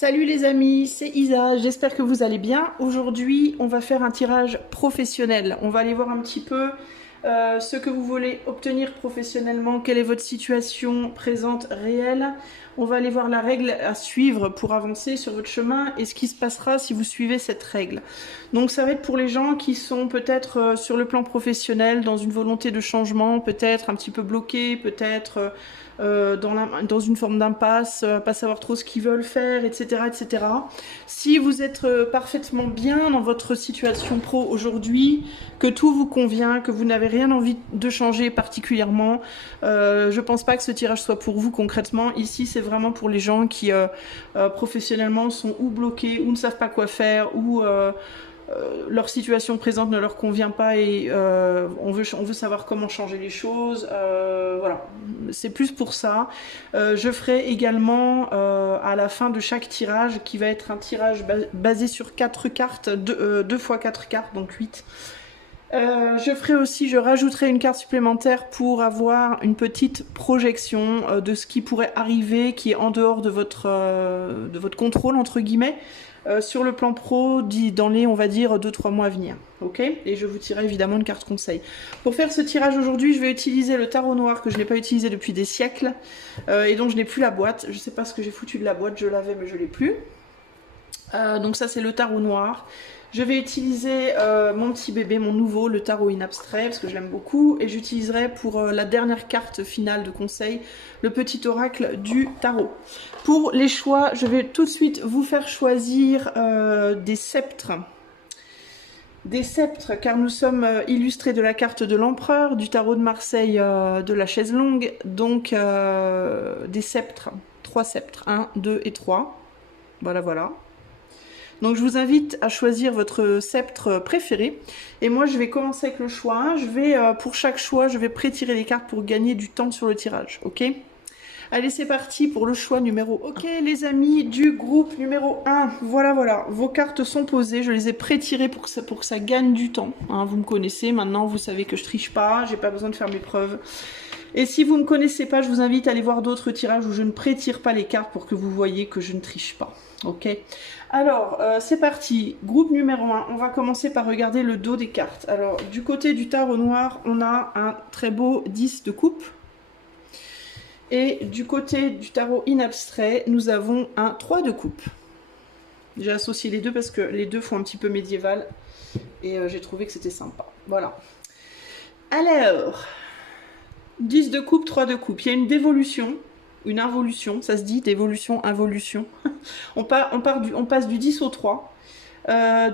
Salut les amis, c'est Isa, j'espère que vous allez bien. Aujourd'hui, on va faire un tirage professionnel. On va aller voir un petit peu ce que vous voulez obtenir professionnellement, quelle est votre situation présente réelle. On va aller voir la règle à suivre pour avancer sur votre chemin et ce qui se passera si vous suivez cette règle. Donc ça va être pour les gens qui sont peut-être sur le plan professionnel, dans une volonté de changement, peut-être un petit peu bloqués, peut-être dans une forme d'impasse, pas savoir trop ce qu'ils veulent faire, etc. etc. Si vous êtes parfaitement bien dans votre situation pro aujourd'hui, que tout vous convient, que vous n'avez rien envie de changer particulièrement, je pense pas que ce tirage soit pour vous concrètement. Ici, c'est vraiment pour les gens qui professionnellement sont ou bloqués, ou ne savent pas quoi faire, ou leur situation présente ne leur convient pas et on veut savoir comment changer les choses. Voilà, c'est plus pour ça. Je ferai également à la fin de chaque tirage, qui va être un tirage basé sur 4 cartes, 2 fois 4 cartes, donc 8. Je rajouterai une carte supplémentaire pour avoir une petite projection de ce qui pourrait arriver, qui est en dehors de votre contrôle, entre guillemets, sur le plan pro, dans les, on va dire, 2-3 mois à venir. Ok ? Et je vous tirerai évidemment une carte conseil. Pour faire ce tirage aujourd'hui, je vais utiliser le tarot noir que je n'ai pas utilisé depuis des siècles et dont je n'ai plus la boîte. Je ne sais pas ce que j'ai foutu de la boîte, je l'avais mais je ne l'ai plus. Donc ça, c'est le tarot noir. Je vais utiliser mon petit bébé, mon nouveau, le tarot in abstrait, parce que je l'aime beaucoup. Et j'utiliserai pour la dernière carte finale de conseil, le petit oracle du tarot. Pour les choix, je vais tout de suite vous faire choisir des sceptres. Des sceptres, car nous sommes illustrés de la carte de l'empereur, du tarot de Marseille, de la chaise longue. Donc des sceptres, 3 sceptres, 1, 2 et 3. Voilà, voilà. Donc je vous invite à choisir votre sceptre préféré. Et moi je vais commencer avec le choix 1. Pour chaque choix, je vais pré-tirer les cartes pour gagner du temps sur le tirage. Ok ? Allez, c'est parti pour le choix numéro 1. Ok les amis du groupe numéro 1. Voilà, voilà. Vos cartes sont posées. Je les ai pré-tirées pour que ça gagne du temps. Hein, vous me connaissez. Maintenant, vous savez que je triche pas. J'ai pas besoin de faire mes preuves. Et si vous ne me connaissez pas, je vous invite à aller voir d'autres tirages où je ne pré-tire pas les cartes pour que vous voyez que je ne triche pas. Ok ? Alors, c'est parti. Groupe numéro 1. On va commencer par regarder le dos des cartes. Alors, du côté du tarot noir, on a un très beau 10 de coupe. Et du côté du tarot in abstrait, nous avons un 3 de coupe. J'ai associé les deux parce que les deux font un petit peu médiéval. Et j'ai trouvé que c'était sympa. Voilà. Alors, 10 de coupe, 3 de coupe. Il y a une dévolution. Une involution, ça se dit, d'évolution, involution. on passe du 10 au 3.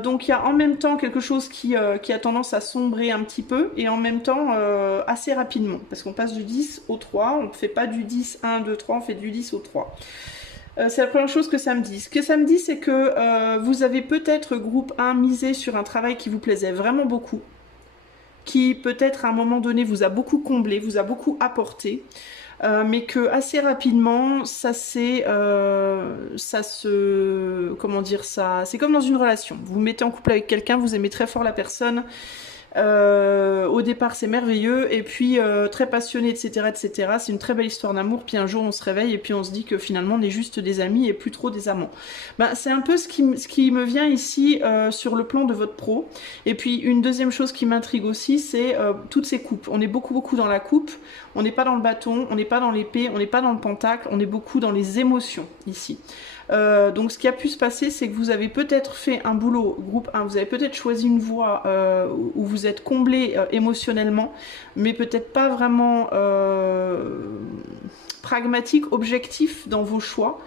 Donc il y a en même temps quelque chose qui a tendance à sombrer un petit peu, et en même temps assez rapidement. Parce qu'on passe du 10 au 3, on ne fait pas du 10, 1, 2, 3, on fait du 10 au 3. C'est la première chose que ça me dit. Ce que ça me dit, c'est que vous avez peut-être, groupe 1, misé sur un travail qui vous plaisait vraiment beaucoup, qui peut-être à un moment donné vous a beaucoup comblé, vous a beaucoup apporté. Mais que assez rapidement, comment dire ça, c'est comme dans une relation. Vous vous mettez en couple avec quelqu'un, vous aimez très fort la personne. Au départ, c'est merveilleux, et puis très passionné, etc., etc. C'est une très belle histoire d'amour. Puis un jour, on se réveille et puis on se dit que finalement, on est juste des amis et plus trop des amants. Ben, c'est un peu ce qui me vient ici sur le plan de votre pro. Et puis une deuxième chose qui m'intrigue aussi, c'est toutes ces coupes. On est beaucoup dans la coupe. On n'est pas dans le bâton, on n'est pas dans l'épée, on n'est pas dans le pentacle. On est beaucoup dans les émotions ici. Donc ce qui a pu se passer, c'est que vous avez peut-être fait un boulot, groupe 1, vous avez peut-être choisi une voie où vous êtes comblé émotionnellement, mais peut-être pas vraiment pragmatique, objectif dans vos choix.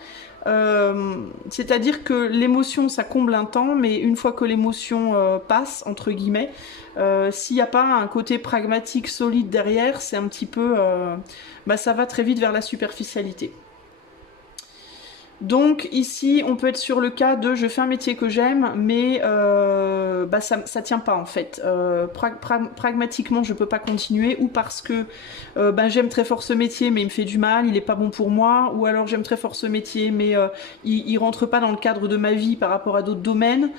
C'est-à-dire que l'émotion, ça comble un temps, mais une fois que l'émotion passe, entre guillemets, s'il n'y a pas un côté pragmatique solide derrière, c'est un petit peu... ça va très vite vers la superficialité. Donc ici, on peut être sur le cas de je fais un métier que j'aime, mais ça tient pas en fait. Pragmatiquement, je peux pas continuer, ou parce que j'aime très fort ce métier, mais il me fait du mal, il est pas bon pour moi, ou alors j'aime très fort ce métier, mais il rentre pas dans le cadre de ma vie par rapport à d'autres domaines.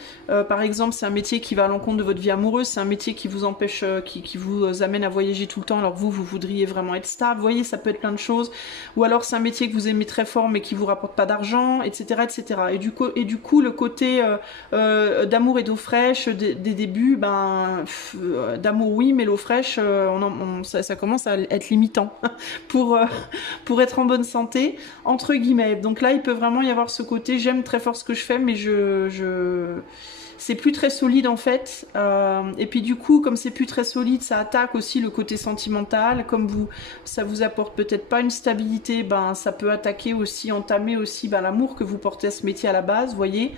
Par exemple, c'est un métier qui va à l'encontre de votre vie amoureuse, c'est un métier qui vous empêche, qui vous amène à voyager tout le temps, alors que vous voudriez vraiment être stable. Vous voyez, ça peut être plein de choses. Ou alors c'est un métier que vous aimez très fort, mais qui vous rapporte pas d'argent. l'argent, etc., etc. Et du coup, le côté d'amour et d'eau fraîche des débuts, ben, d'amour oui, mais l'eau fraîche, ça commence à être limitant pour être en bonne santé, entre guillemets. Donc là, il peut vraiment y avoir ce côté, j'aime très fort ce que je fais, mais c'est plus très solide en fait. Et puis du coup, comme c'est plus très solide, ça attaque aussi le côté sentimental. Comme ça vous apporte peut-être pas une stabilité, ben ça peut attaquer aussi, entamer aussi ben, l'amour que vous portez à ce métier à la base, voyez.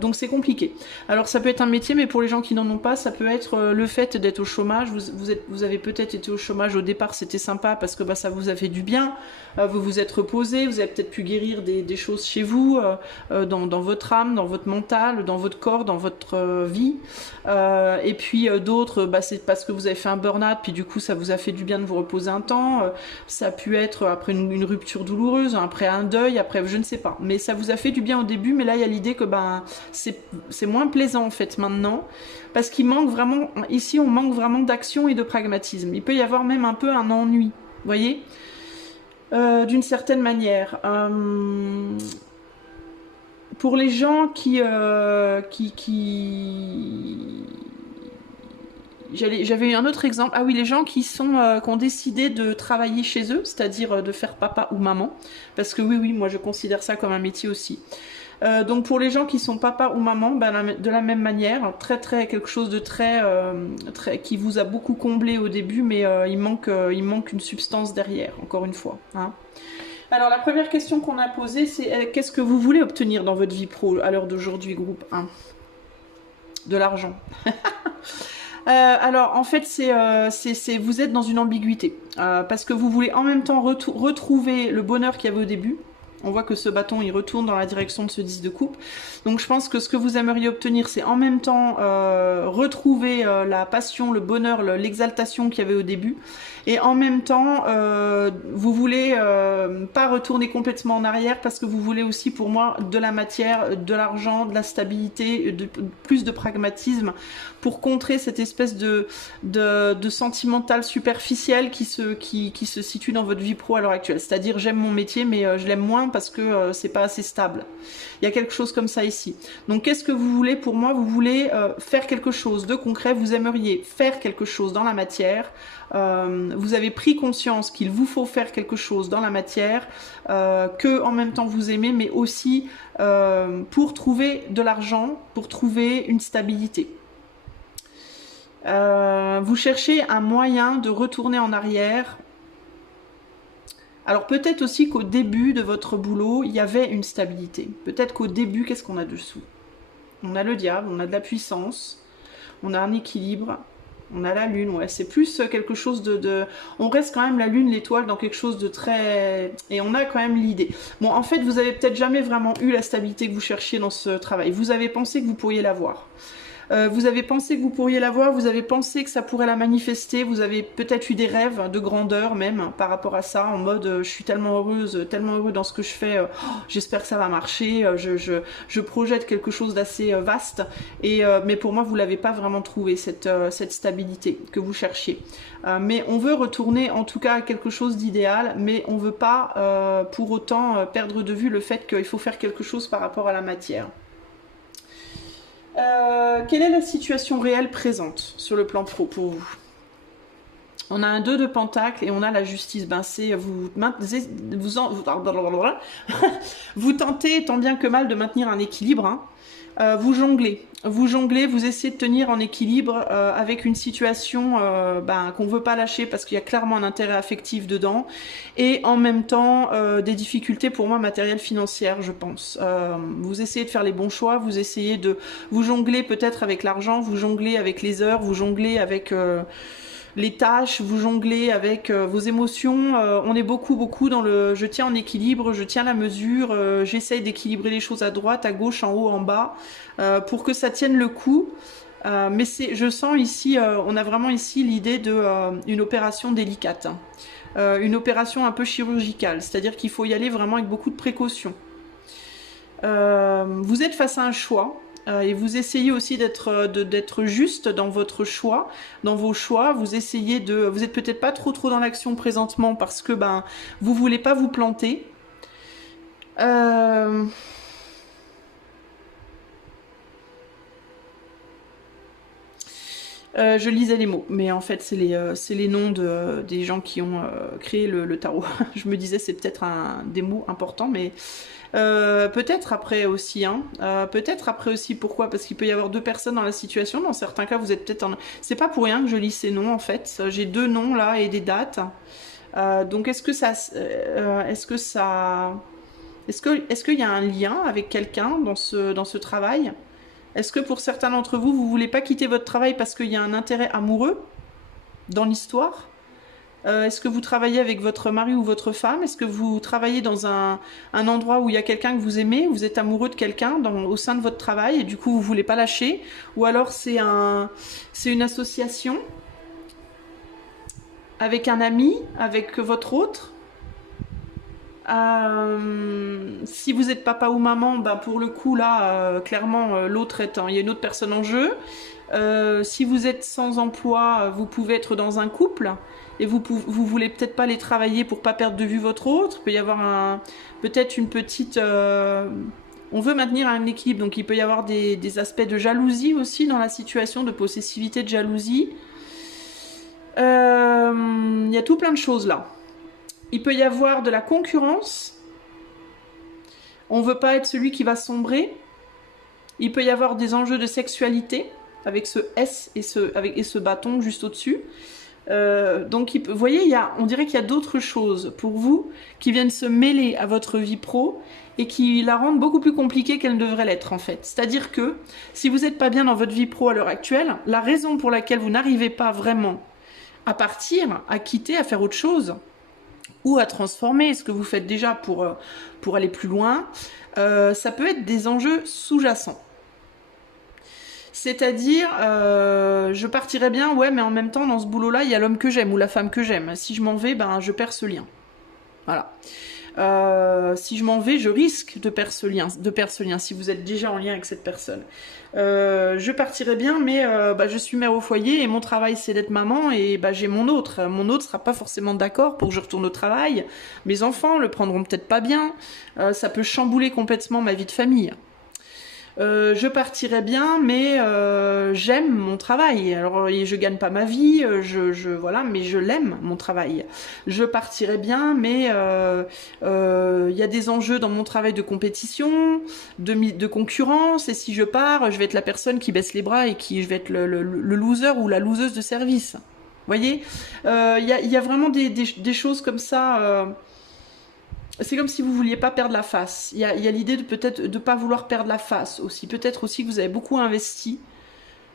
Donc c'est compliqué. Alors ça peut être un métier, mais pour les gens qui n'en ont pas, ça peut être le fait d'être au chômage. Vous avez peut-être été au chômage au départ, c'était sympa parce que ben, ça vous a fait du bien. Vous vous êtes reposé, vous avez peut-être pu guérir des choses chez vous, dans votre âme, dans votre mental, dans votre corps, dans votre vie. Et puis d'autres, bah, c'est parce que vous avez fait un burn-out, puis du coup ça vous a fait du bien de vous reposer un temps. Ça a pu être après une rupture douloureuse, après un deuil, après je ne sais pas. Mais ça vous a fait du bien au début, mais là il y a l'idée que ben, c'est moins plaisant en fait maintenant. Parce qu'il manque vraiment, ici on manque vraiment d'action et de pragmatisme. Il peut y avoir même un peu un ennui, vous voyez, d'une certaine manière. Pour les gens j'avais eu un autre exemple. Ah oui, les gens qui ont décidé de travailler chez eux, c'est-à-dire de faire papa ou maman. Parce que oui, moi je considère ça comme un métier aussi. Donc pour les gens qui sont papa ou maman, ben, de la même manière, quelque chose de très qui vous a beaucoup comblé au début, mais il manque une substance derrière, encore une fois. Hein. Alors la première question qu'on a posée, c'est qu'est-ce que vous voulez obtenir dans votre vie pro à l'heure d'aujourd'hui, groupe 1? De l'argent. Alors en fait vous êtes dans une ambiguïté parce que vous voulez en même temps retrouver le bonheur qu'il y avait au début. On voit que ce bâton il retourne dans la direction de ce 10 de coupe. Donc je pense que ce que vous aimeriez obtenir, c'est en même temps retrouver la passion, le bonheur, l'exaltation qu'il y avait au début. Et en même temps, vous voulez pas retourner complètement en arrière parce que vous voulez aussi, pour moi, de la matière, de l'argent, de la stabilité, plus de pragmatisme pour contrer cette espèce de sentimental superficiel qui se situe dans votre vie pro à l'heure actuelle. C'est-à-dire, j'aime mon métier, mais je l'aime moins parce que c'est pas assez stable. Il y a quelque chose comme ça ici. Donc, qu'est-ce que vous voulez pour moi? Vous voulez faire quelque chose de concret, vous aimeriez faire quelque chose dans la matière. Vous avez pris conscience qu'il vous faut faire quelque chose dans la matière que en même temps vous aimez, mais aussi pour trouver de l'argent, pour trouver une stabilité. Vous cherchez un moyen de retourner en arrière. Alors peut-être aussi qu'au début de votre boulot, il y avait une stabilité. Peut-être qu'au début, qu'est-ce qu'on a dessous? On a le diable, on a de la puissance, on a un équilibre. On a la lune, ouais, c'est plus quelque chose On reste quand même la lune, l'étoile, dans quelque chose de très... Et on a quand même l'idée. Bon, en fait, vous avez peut-être jamais vraiment eu la stabilité que vous cherchiez dans ce travail. Vous avez pensé que vous pourriez l'avoir. Vous avez pensé que vous pourriez l'avoir, vous avez pensé que ça pourrait la manifester, vous avez peut-être eu des rêves de grandeur même par rapport à ça, en mode je suis tellement heureuse, tellement heureux dans ce que je fais, j'espère que ça va marcher, je projette quelque chose d'assez vaste, mais pour moi vous l'avez pas vraiment trouvé, cette stabilité que vous cherchiez. Mais on veut retourner en tout cas à quelque chose d'idéal, mais on veut pas pour autant perdre de vue le fait qu'il faut faire quelque chose par rapport à la matière. Quelle est la situation réelle présente sur le plan pro pour vous? On a un 2 de pentacle et on a la justice. Ben c'est vous tentez tant bien que mal de maintenir un équilibre. Hein. Vous jonglez, vous essayez de tenir en équilibre avec une situation qu'on ne veut pas lâcher parce qu'il y a clairement un intérêt affectif dedans et en même temps des difficultés pour moi matérielles financières je pense. Vous essayez de faire les bons choix, vous essayez de vous jongler peut-être avec l'argent, vous jonglez avec les heures, vous jonglez avec... les tâches, vous jonglez avec vos émotions, on est beaucoup dans le je tiens en équilibre, je tiens la mesure, j'essaye d'équilibrer les choses à droite, à gauche, en haut, en bas, pour que ça tienne le coup. Mais je sens ici, on a vraiment ici l'idée d'une opération délicate, hein. Une opération un peu chirurgicale, c'est-à-dire qu'il faut y aller vraiment avec beaucoup de précaution. Vous êtes face à un choix. Et vous essayez aussi d'être juste dans votre choix, dans vos choix. Vous essayez vous êtes peut-être pas trop dans l'action présentement parce que vous voulez pas vous planter. Euh, je lisais les mots, mais en fait, c'est les noms des gens qui ont créé le tarot. Je me disais, c'est peut-être des mots importants, mais peut-être après aussi. Hein. Peut-être après aussi, pourquoi? Parce qu'il peut y avoir deux personnes dans la situation. Dans certains cas, vous êtes peut-être en... C'est pas pour rien que je lis ces noms, en fait. J'ai deux noms, là, et des dates. Donc, est-ce que ça... Est-ce qu'il y a un lien avec quelqu'un dans ce travail? Est-ce que pour certains d'entre vous, vous voulez pas quitter votre travail parce qu'il y a un intérêt amoureux dans l'histoire? Est-ce que vous travaillez avec votre mari ou votre femme? Est-ce que vous travaillez dans un endroit où il y a quelqu'un que vous aimez? Vous êtes amoureux de quelqu'un au sein de votre travail et du coup vous voulez pas lâcher? Ou alors c'est une association avec un ami, avec votre autre? Si vous êtes papa ou maman, bah pour le coup là, clairement l'autre il y a une autre personne en jeu. Si vous êtes sans emploi, vous pouvez être dans un couple et vous voulez peut-être pas les travailler pour pas perdre de vue votre autre. Il peut y avoir peut-être une petite... on veut maintenir un équilibre, donc il peut y avoir des aspects de jalousie aussi dans la situation, de possessivité, de jalousie. Il y a tout plein de choses là. Il peut y avoir de la concurrence. On veut pas être celui qui va sombrer. Il peut y avoir des enjeux de sexualité avec ce S et ce bâton juste au-dessus. Donc, vous voyez, on dirait qu'il y a d'autres choses pour vous qui viennent se mêler à votre vie pro et qui la rendent beaucoup plus compliquée qu'elle ne devrait l'être en fait. C'est-à-dire que si vous n'êtes pas bien dans votre vie pro à l'heure actuelle, la raison pour laquelle vous n'arrivez pas vraiment à partir, à quitter, à faire autre chose, ou à transformer ce que vous faites déjà pour aller plus loin, ça peut être des enjeux sous-jacents. C'est-à-dire, je partirais bien, ouais, mais en même temps, dans ce boulot-là, il y a l'homme que j'aime ou la femme que j'aime. Si je m'en vais, ben, je perds ce lien. Voilà. Si je m'en vais, je risque de perdre ce lien, si vous êtes déjà en lien avec cette personne. Je partirai bien, mais je suis mère au foyer et mon travail c'est d'être maman et j'ai mon autre. Mon autre sera pas forcément d'accord pour que je retourne au travail. Mes enfants le prendront peut-être pas bien. Ça peut chambouler complètement ma vie de famille. Je partirais bien, mais j'aime mon travail. Alors, je gagne pas ma vie, voilà, mais je l'aime mon travail. Je partirais bien, mais y a des enjeux dans mon travail de compétition, de concurrence. Et si je pars, je vais être la personne qui baisse les bras et je vais être le loser ou la loseuse de service. Vous voyez, y a vraiment des choses comme ça. C'est comme si vous vouliez pas perdre la face. Il y a l'idée de peut-être de pas vouloir perdre la face aussi. Peut-être aussi que vous avez beaucoup investi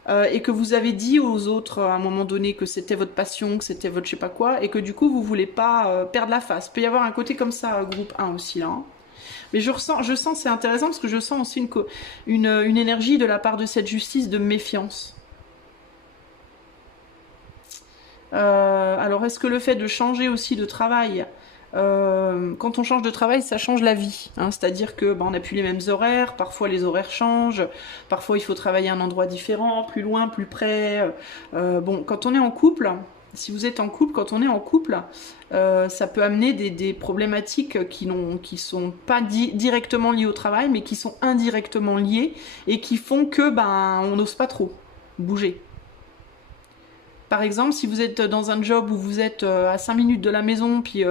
et que vous avez dit aux autres à un moment donné que c'était votre passion, que c'était votre je sais pas quoi, et que du coup vous voulez pas perdre la face. Il peut y avoir un côté comme ça, groupe 1 aussi là. Hein. Mais je sens, c'est intéressant parce que je sens aussi une énergie de la part de cette justice de méfiance. Alors est-ce que le fait de changer aussi de travail, quand on change de travail, ça change la vie. Hein, c'est-à-dire que on n'a plus les mêmes horaires, parfois les horaires changent, parfois il faut travailler à un endroit différent, plus loin, plus près. Quand on est en couple, si vous êtes en couple, quand on est en couple, ça peut amener des problématiques qui sont pas directement liées au travail, mais qui sont indirectement liées et qui font que on n'ose pas trop bouger. Par exemple, si vous êtes dans un job où vous êtes à 5 minutes de la maison, puis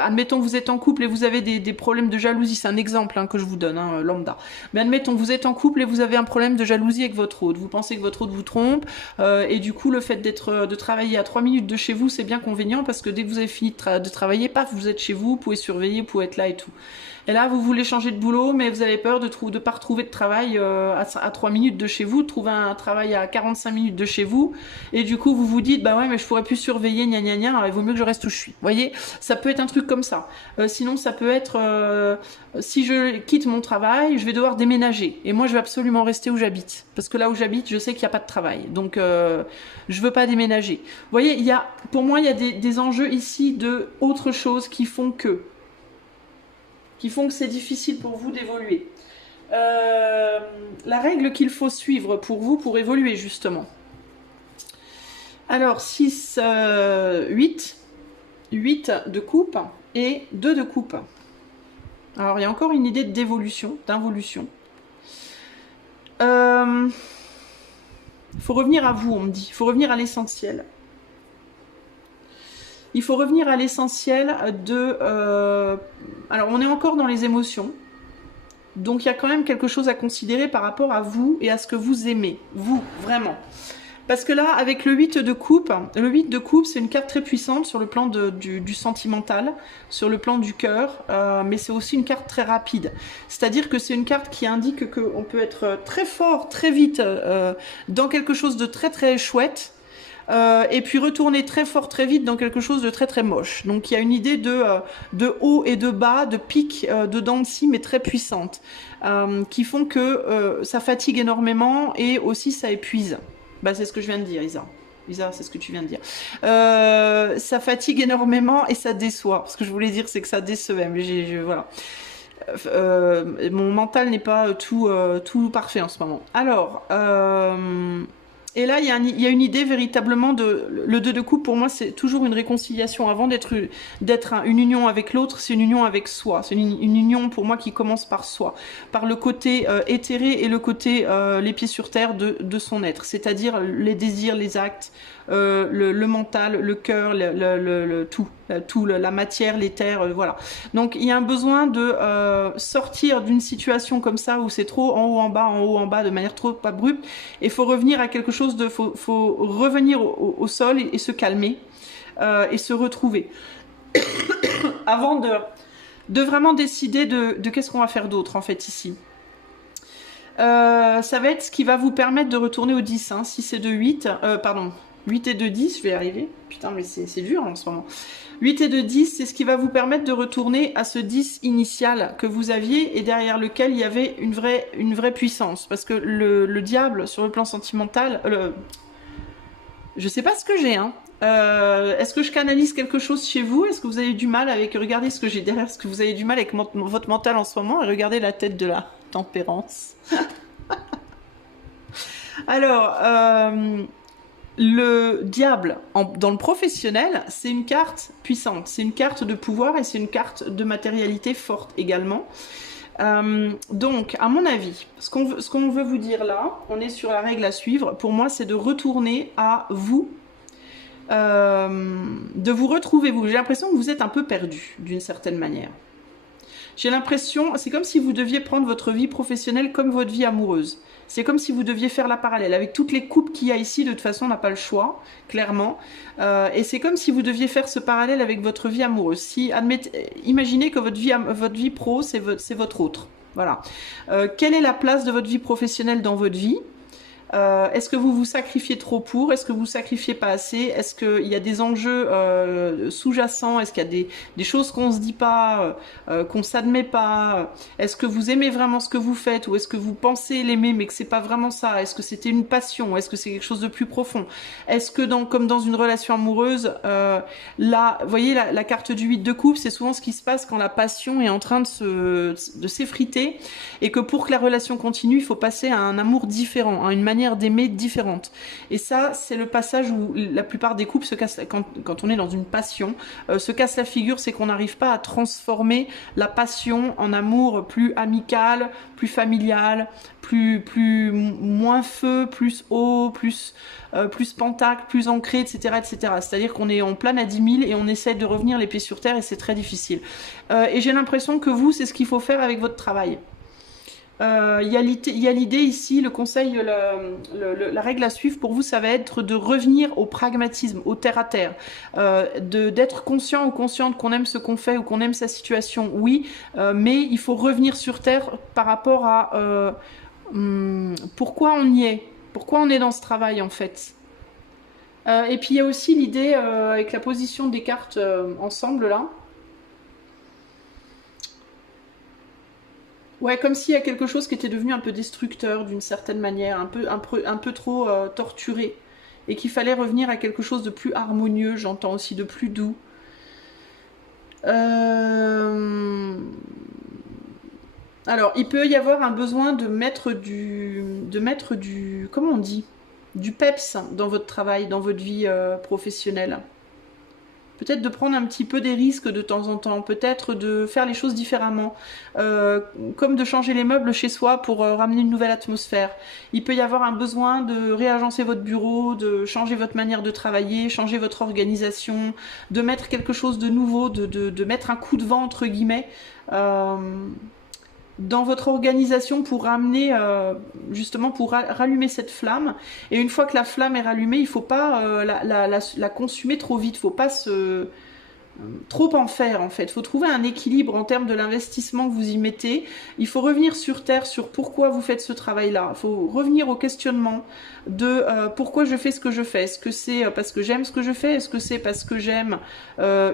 admettons que vous êtes en couple et vous avez des problèmes de jalousie, c'est un exemple que je vous donne, lambda. Mais admettons que vous êtes en couple et vous avez un problème de jalousie avec votre hôte. Vous pensez que votre hôte vous trompe, et du coup le fait de travailler à 3 minutes de chez vous, c'est bien convenient parce que dès que vous avez fini de travailler, paf, vous êtes chez vous, vous pouvez surveiller, vous pouvez être là et tout. Et là, vous voulez changer de boulot, mais vous avez peur de pas retrouver de travail à 3 minutes de chez vous, de trouver un travail à 45 minutes de chez vous, et du coup, vous vous dites, ouais, mais je pourrais plus surveiller, gna gna gna, alors il vaut mieux que je reste où je suis. Vous voyez, ça peut être un truc comme ça. Sinon, ça peut être, si je quitte mon travail, je vais devoir déménager, et moi, je vais absolument rester où j'habite, parce que là où j'habite, je sais qu'il n'y a pas de travail, donc je veux pas déménager. Vous voyez, pour moi, il y a des enjeux ici de autre chose qui font que c'est difficile pour vous d'évoluer. La règle qu'il faut suivre pour vous pour évoluer justement. Alors 6, 8 de coupe et 2 de coupe. Alors, il y a encore une idée d'évolution, d'involution. Il faut revenir à vous, on me dit. Il faut revenir à l'essentiel. Il faut revenir à l'essentiel de... Alors, on est encore dans les émotions. Donc, il y a quand même quelque chose à considérer par rapport à vous et à ce que vous aimez. Vous, vraiment. Parce que là, avec le 8 de coupe, c'est une carte très puissante sur le plan du sentimental, sur le plan du cœur, mais c'est aussi une carte très rapide. C'est-à-dire que c'est une carte qui indique qu'on peut être très fort, très vite, dans quelque chose de très très chouette, et puis retourner très fort, très vite dans quelque chose de très très moche. Donc il y a une idée de haut et de bas, de pic, de dents de scie, mais très puissante, qui font que ça fatigue énormément et aussi ça épuise. Bah, c'est ce que je viens de dire, Isa. Isa, c'est ce que tu viens de dire. Ça fatigue énormément et ça déçoit. Ce que je voulais dire, c'est que ça décevait. Mais voilà. Mon mental n'est pas tout parfait en ce moment. Alors, et là, il y a une idée véritablement le 2 de coupe, pour moi, c'est toujours une réconciliation. Avant d'être une union avec l'autre, c'est une union avec soi. C'est une union, pour moi, qui commence par soi. Par le côté éthéré et le côté les pieds sur terre de son être. C'est-à-dire les désirs, les actes, le mental, le cœur, tout, la matière, l'éther, voilà. Donc, il y a un besoin de sortir d'une situation comme ça où c'est trop en haut, en bas, de manière trop abrupte. Et il faut revenir à quelque chose faut revenir au sol et se calmer et se retrouver avant de vraiment décider de qu'est-ce qu'on va faire d'autre en fait ici. Ça va être ce qui va vous permettre de retourner au 10, hein, si c'est de 8, pardon, 8 et de 10, je vais y arriver, putain mais c'est dur en ce moment. 8 et de 10, c'est ce qui va vous permettre de retourner à ce 10 initial que vous aviez et derrière lequel il y avait une vraie puissance. Parce que le diable, sur le plan sentimental, je sais pas ce que j'ai, hein. Est-ce que je canalise quelque chose chez vous? Est-ce que vous avez du mal avec... Regardez ce que j'ai derrière, est-ce que vous avez du mal avec votre mental en ce moment? Et regardez la tête de la tempérance. Alors... le diable, dans le professionnel, c'est une carte puissante, c'est une carte de pouvoir et c'est une carte de matérialité forte également. Donc, à mon avis, ce qu'on veut vous dire là, on est sur la règle à suivre, pour moi, c'est de retourner à vous, de vous retrouver vous. J'ai l'impression que vous êtes un peu perdu, d'une certaine manière. J'ai l'impression, c'est comme si vous deviez prendre votre vie professionnelle comme votre vie amoureuse. C'est comme si vous deviez faire la parallèle. Avec toutes les coupes qu'il y a ici, de toute façon, on n'a pas le choix, clairement. Et c'est comme si vous deviez faire ce parallèle avec votre vie amoureuse. Imaginez que votre vie pro, c'est votre autre. Voilà. Quelle est la place de votre vie professionnelle dans votre vie ? Est-ce que vous vous sacrifiez trop pour? Est-ce que vous sacrifiez pas assez? Est-ce qu'il y a des enjeux sous-jacents? Est-ce qu'il y a des choses qu'on se dit pas, qu'on s'admet pas? Est-ce que vous aimez vraiment ce que vous faites? Ou est-ce que vous pensez l'aimer mais que c'est pas vraiment ça? Est-ce que c'était une passion? Est-ce que c'est quelque chose de plus profond? Est-ce que comme dans une relation amoureuse, là, vous voyez la carte du 8 de coupe, c'est souvent ce qui se passe quand la passion est en train de s'effriter et que pour que la relation continue, il faut passer à un amour différent, à une manière d'aimer différente. Et ça, c'est le passage où la plupart des couples se cassent, quand on est dans une passion, se casse la figure, c'est qu'on n'arrive pas à transformer la passion en amour plus amical, plus familial, moins feu, plus haut, plus pentacle, plus ancré, etc., etc. C'est-à-dire qu'on est en plane à 10 000 et on essaie de revenir les pieds sur terre et c'est très difficile. Et j'ai l'impression que vous, c'est ce qu'il faut faire avec votre travail. Il y a l'idée ici, le conseil, la règle à suivre pour vous, ça va être de revenir au pragmatisme, au terre-à-terre, d'être conscient ou consciente qu'on aime ce qu'on fait ou qu'on aime sa situation, oui, mais il faut revenir sur terre par rapport à pourquoi on y est, pourquoi on est dans ce travail en fait. Et puis il y a aussi l'idée avec la position des cartes ensemble là. Ouais, comme s'il y a quelque chose qui était devenu un peu destructeur d'une certaine manière, un peu trop torturé. Et qu'il fallait revenir à quelque chose de plus harmonieux, j'entends aussi de plus doux. Alors, il peut y avoir un besoin de mettre du comment on dit? Du peps dans votre travail, dans votre vie professionnelle. Peut-être de prendre un petit peu des risques de temps en temps, peut-être de faire les choses différemment, comme de changer les meubles chez soi pour ramener une nouvelle atmosphère. Il peut y avoir un besoin de réagencer votre bureau, de changer votre manière de travailler, changer votre organisation, de mettre quelque chose de nouveau, de mettre un coup de vent entre guillemets dans votre organisation pour ramener, justement pour rallumer cette flamme. Et une fois que la flamme est rallumée, il ne faut pas la consumer trop vite, il ne faut pas trop en faire en fait. Il faut trouver un équilibre en termes de l'investissement que vous y mettez. Il faut revenir sur terre sur pourquoi vous faites ce travail-là. Il faut revenir au questionnement de pourquoi je fais ce que je fais. Est-ce que c'est parce que j'aime ce que je fais? Est-ce que c'est parce que j'aime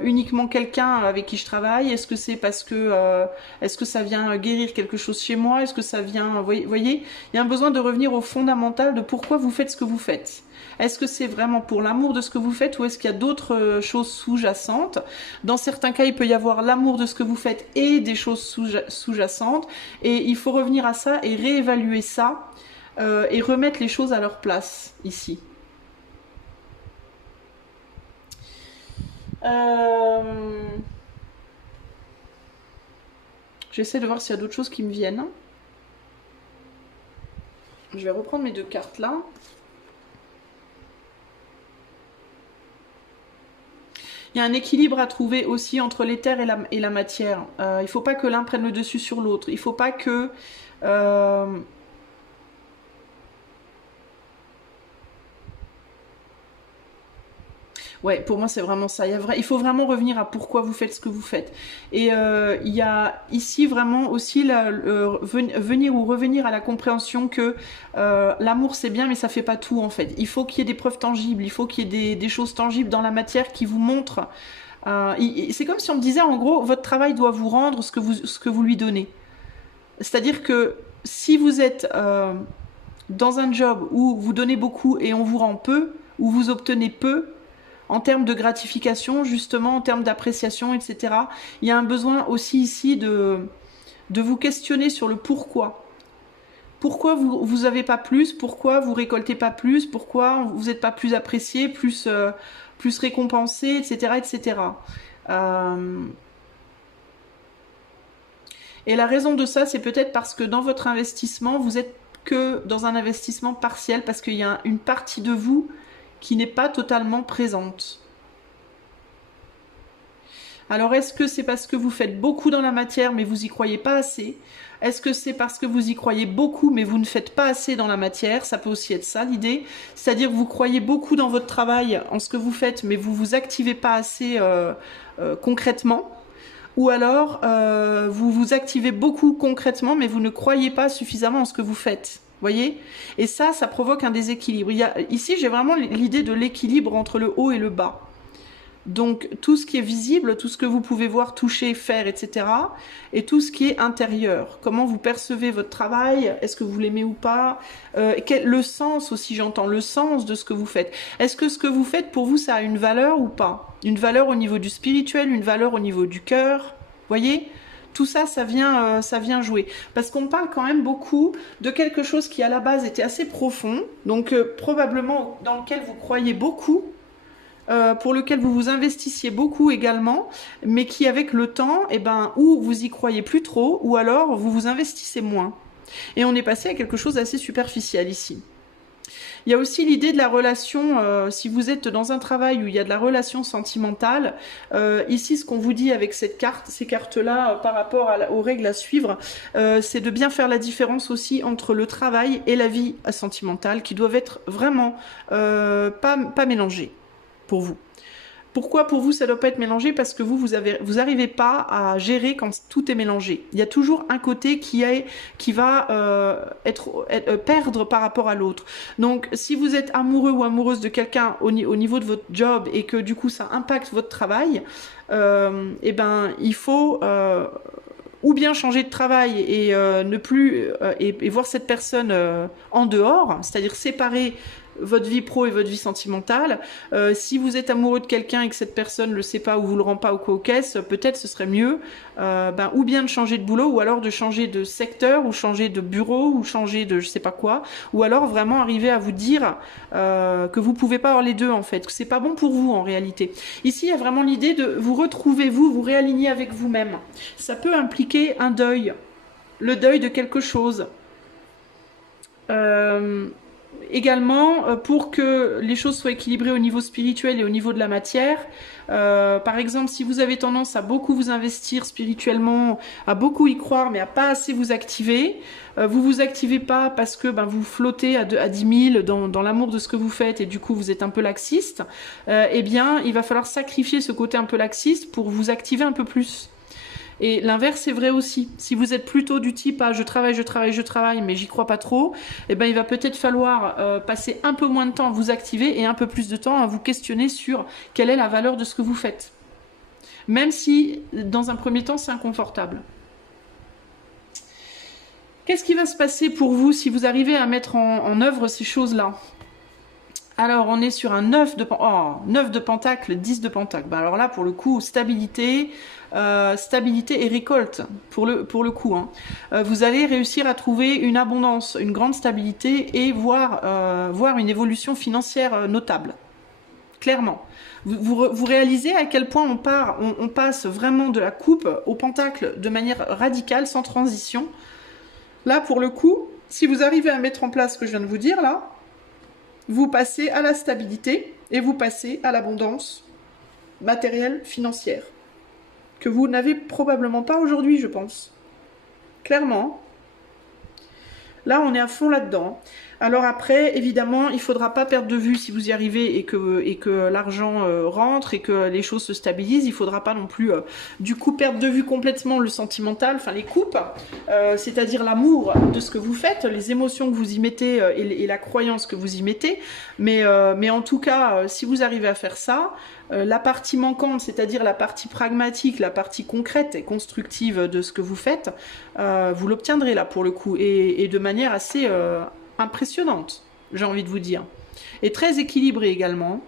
uniquement quelqu'un avec qui je travaille? Est-ce que c'est parce que est-ce que ça vient guérir quelque chose chez moi? Est-ce que ça vient... Vous voyez, il y a un besoin de revenir au fondamental de pourquoi vous faites ce que vous faites. Est-ce que c'est vraiment pour l'amour de ce que vous faites ou est-ce qu'il y a d'autres choses sous-jacentes? Dans certains cas, il peut y avoir l'amour de ce que vous faites et des choses sous-jacentes. Et il faut revenir à ça et réévaluer ça et remettre les choses à leur place ici. J'essaie de voir s'il y a d'autres choses qui me viennent. Je vais reprendre mes deux cartes là. Il y a un équilibre à trouver aussi entre l'éther et la matière. Il ne faut pas que l'un prenne le dessus sur l'autre. Il ne faut pas que... Ouais, pour moi, c'est vraiment ça. Il faut vraiment revenir à pourquoi vous faites ce que vous faites. Et il y a ici vraiment aussi venir ou revenir à la compréhension que l'amour, c'est bien, mais ça fait pas tout, en fait. Il faut qu'il y ait des preuves tangibles, il faut qu'il y ait des choses tangibles dans la matière qui vous montrent. C'est comme si on me disait, en gros, votre travail doit vous rendre ce que vous lui donnez. C'est-à-dire que si vous êtes dans un job où vous donnez beaucoup et on vous rend peu, où vous obtenez peu, en termes de gratification, justement, en termes d'appréciation, etc. Il y a un besoin aussi ici de vous questionner sur le pourquoi. Pourquoi vous n'avez pas plus? Pourquoi vous récoltez pas plus? Pourquoi vous n'êtes pas plus apprécié, plus récompensé, etc. etc. Et la raison de ça, c'est peut-être parce que dans votre investissement, vous êtes que dans un investissement partiel, parce qu'il y a une partie de vous qui n'est pas totalement présente. Alors, est-ce que c'est parce que vous faites beaucoup dans la matière, mais vous n'y croyez pas assez? Est-ce que c'est parce que vous y croyez beaucoup, mais vous ne faites pas assez dans la matière? Ça peut aussi être ça, l'idée. C'est-à-dire que vous croyez beaucoup dans votre travail, en ce que vous faites, mais vous vous activez pas assez concrètement. Ou alors, vous vous activez beaucoup concrètement, mais vous ne croyez pas suffisamment en ce que vous faites. Voyez? Et ça provoque un déséquilibre. Ici, j'ai vraiment l'idée de l'équilibre entre le haut et le bas. Donc, tout ce qui est visible, tout ce que vous pouvez voir, toucher, faire, etc. Et tout ce qui est intérieur. Comment vous percevez votre travail? Est-ce que vous l'aimez ou pas? Le sens aussi, j'entends, le sens de ce que vous faites. Est-ce que ce que vous faites, pour vous, ça a une valeur ou pas? Une valeur au niveau du spirituel, une valeur au niveau du cœur? Voyez? Tout ça, ça vient jouer. Parce qu'on parle quand même beaucoup de quelque chose qui, à la base, était assez profond. Donc, probablement dans lequel vous croyez beaucoup. Pour lequel vous vous investissiez beaucoup également, mais qui avec le temps, ou vous y croyez plus trop, ou alors vous vous investissez moins. Et on est passé à quelque chose d'assez superficiel ici. Il y a aussi l'idée de la relation, si vous êtes dans un travail où il y a de la relation sentimentale, ici ce qu'on vous dit avec ces cartes-là par rapport aux règles à suivre, c'est de bien faire la différence aussi entre le travail et la vie sentimentale, qui doivent être vraiment pas mélangées. Pour vous. Pourquoi pour vous ça ne doit pas être mélangé? Parce que vous n'arrivez pas à gérer quand tout est mélangé. Il y a toujours un côté qui va perdre par rapport à l'autre. Donc si vous êtes amoureux ou amoureuse de quelqu'un au niveau de votre job et que du coup ça impacte votre travail, il faut ou bien changer de travail et ne plus et voir cette personne en dehors, c'est-à-dire séparer votre vie pro et votre vie sentimentale. Si vous êtes amoureux de quelqu'un et que cette personne ne le sait pas ou vous le rend pas au quoi aux caisses, peut-être ce serait mieux ou bien de changer de boulot, ou alors de changer de secteur, ou changer de bureau, ou changer de je sais pas quoi, ou alors vraiment arriver à vous dire que vous pouvez pas avoir les deux en fait, que c'est pas bon pour vous en réalité. Ici, il y a vraiment l'idée de vous retrouver vous réaligner avec vous-même. Ça peut impliquer un deuil, le deuil de quelque chose. Également, pour que les choses soient équilibrées au niveau spirituel et au niveau de la matière. Par exemple, si vous avez tendance à beaucoup vous investir spirituellement, à beaucoup y croire, mais à pas assez vous activer, vous vous activez pas parce que vous flottez à 10 000 dans l'amour de ce que vous faites et du coup vous êtes un peu laxiste, eh bien il va falloir sacrifier ce côté un peu laxiste pour vous activer un peu plus. Et l'inverse est vrai aussi. Si vous êtes plutôt du type je travaille, mais j'y crois pas trop, eh ben il va peut-être falloir passer un peu moins de temps à vous activer et un peu plus de temps à vous questionner sur quelle est la valeur de ce que vous faites. Même si, dans un premier temps, c'est inconfortable. Qu'est-ce qui va se passer pour vous si vous arrivez à mettre en œuvre ces choses-là ? Alors, on est sur un 9 de pentacle, 10 de pentacle. Alors là, pour le coup, stabilité et récolte, pour le coup. Vous allez réussir à trouver une abondance, une grande stabilité et voir une évolution financière notable. Clairement. Vous réalisez à quel point on passe vraiment de la coupe au pentacle de manière radicale, sans transition. Là, pour le coup, si vous arrivez à mettre en place ce que je viens de vous dire, là, vous passez à la stabilité et vous passez à l'abondance matérielle, financière, que vous n'avez probablement pas aujourd'hui, je pense. Clairement. Là, on est à fond là-dedans. Alors après, évidemment, il ne faudra pas perdre de vue si vous y arrivez et que l'argent rentre et que les choses se stabilisent. Il ne faudra pas non plus, du coup, perdre de vue complètement le sentimental, enfin les coupes, c'est-à-dire l'amour de ce que vous faites, les émotions que vous y mettez et la croyance que vous y mettez. Mais en tout cas, si vous arrivez à faire ça, la partie manquante, c'est-à-dire la partie pragmatique, la partie concrète et constructive de ce que vous faites, vous l'obtiendrez là pour le coup et de manière assez impressionnante, j'ai envie de vous dire. Et très équilibrée également.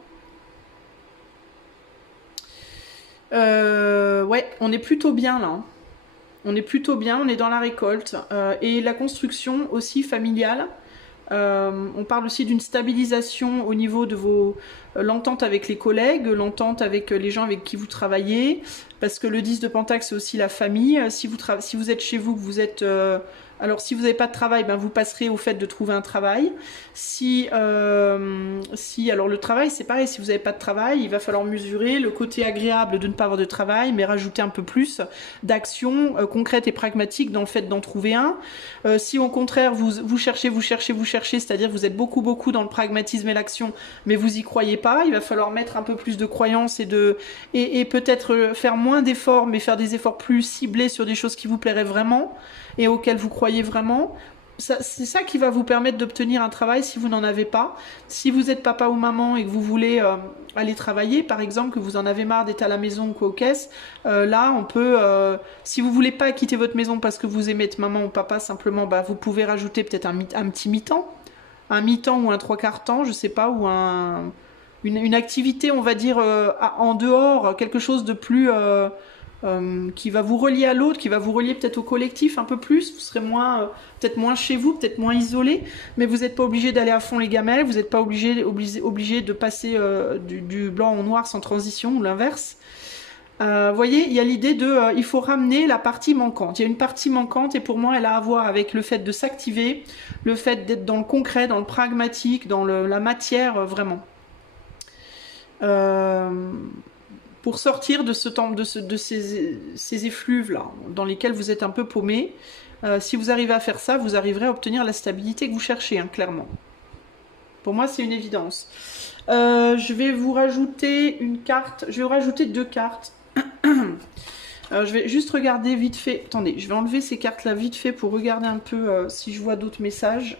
Ouais, on est plutôt bien là. On est plutôt bien, on est dans la récolte. Et la construction aussi familiale. On parle aussi d'une stabilisation au niveau de l'entente avec les collègues, l'entente avec les gens avec qui vous travaillez, parce que le 10 de Pentacle, c'est aussi la famille. Si vous êtes chez vous, que vous êtes... alors, si vous n'avez pas de travail, vous passerez au fait de trouver un travail. Alors le travail, c'est pareil, si vous n'avez pas de travail, il va falloir mesurer le côté agréable de ne pas avoir de travail, mais rajouter un peu plus d'action concrète et pragmatique dans le fait d'en trouver un. Si au contraire, vous cherchez, c'est-à-dire vous êtes beaucoup dans le pragmatisme et l'action, mais vous y croyez pas, il va falloir mettre un peu plus de croyance et peut-être faire moins d'efforts, mais faire des efforts plus ciblés sur des choses qui vous plairaient vraiment et auxquelles vous croyez vraiment. C'est ça qui va vous permettre d'obtenir un travail si vous n'en avez pas. Si vous êtes papa ou maman et que vous voulez aller travailler, par exemple, que vous en avez marre d'être à la maison ou quoi aux caisses, là on peut, si vous voulez pas quitter votre maison parce que vous aimez être maman ou papa, simplement vous pouvez rajouter peut-être un petit mi-temps, ou un 3/4 temps, je sais pas, ou une activité, on va dire, en dehors, quelque chose de plus... qui va vous relier à l'autre, qui va vous relier peut-être au collectif un peu plus, vous serez peut-être moins chez vous, peut-être moins isolé, mais vous n'êtes pas obligé d'aller à fond les gamelles, vous n'êtes pas obligé de passer du blanc au noir sans transition, ou l'inverse. Voyez, il y a l'idée il faut ramener la partie manquante. Il y a une partie manquante et pour moi elle a à voir avec le fait de s'activer, le fait d'être dans le concret, dans le pragmatique, dans la matière vraiment. Pour sortir de ces effluves là dans lesquels vous êtes un peu paumé, si vous arrivez à faire ça, vous arriverez à obtenir la stabilité que vous cherchez, clairement. Pour moi, c'est une évidence. Je vais vous rajouter une carte. Je vais vous rajouter 2 cartes. Je vais juste regarder vite fait. Attendez, je vais enlever ces cartes là vite fait pour regarder un peu si je vois d'autres messages.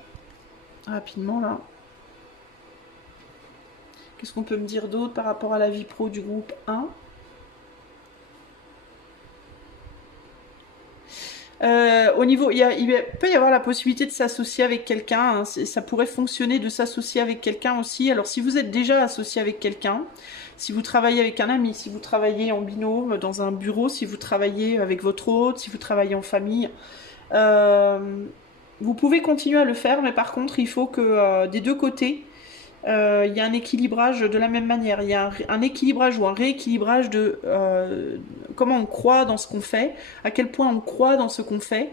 Rapidement là. Qu'est-ce qu'on peut me dire d'autre par rapport à la vie pro du groupe 1 ? Au niveau, il peut y avoir la possibilité de s'associer avec quelqu'un, hein. Ça pourrait fonctionner de s'associer avec quelqu'un aussi. Alors si vous êtes déjà associé avec quelqu'un, si vous travaillez avec un ami, si vous travaillez en binôme dans un bureau, si vous travaillez avec votre hôte, si vous travaillez en famille, vous pouvez continuer à le faire, mais par contre il faut que des deux côtés, il y a un équilibrage de la même manière. Il y a un équilibrage ou un rééquilibrage de comment on croit dans ce qu'on fait, à quel point on croit dans ce qu'on fait,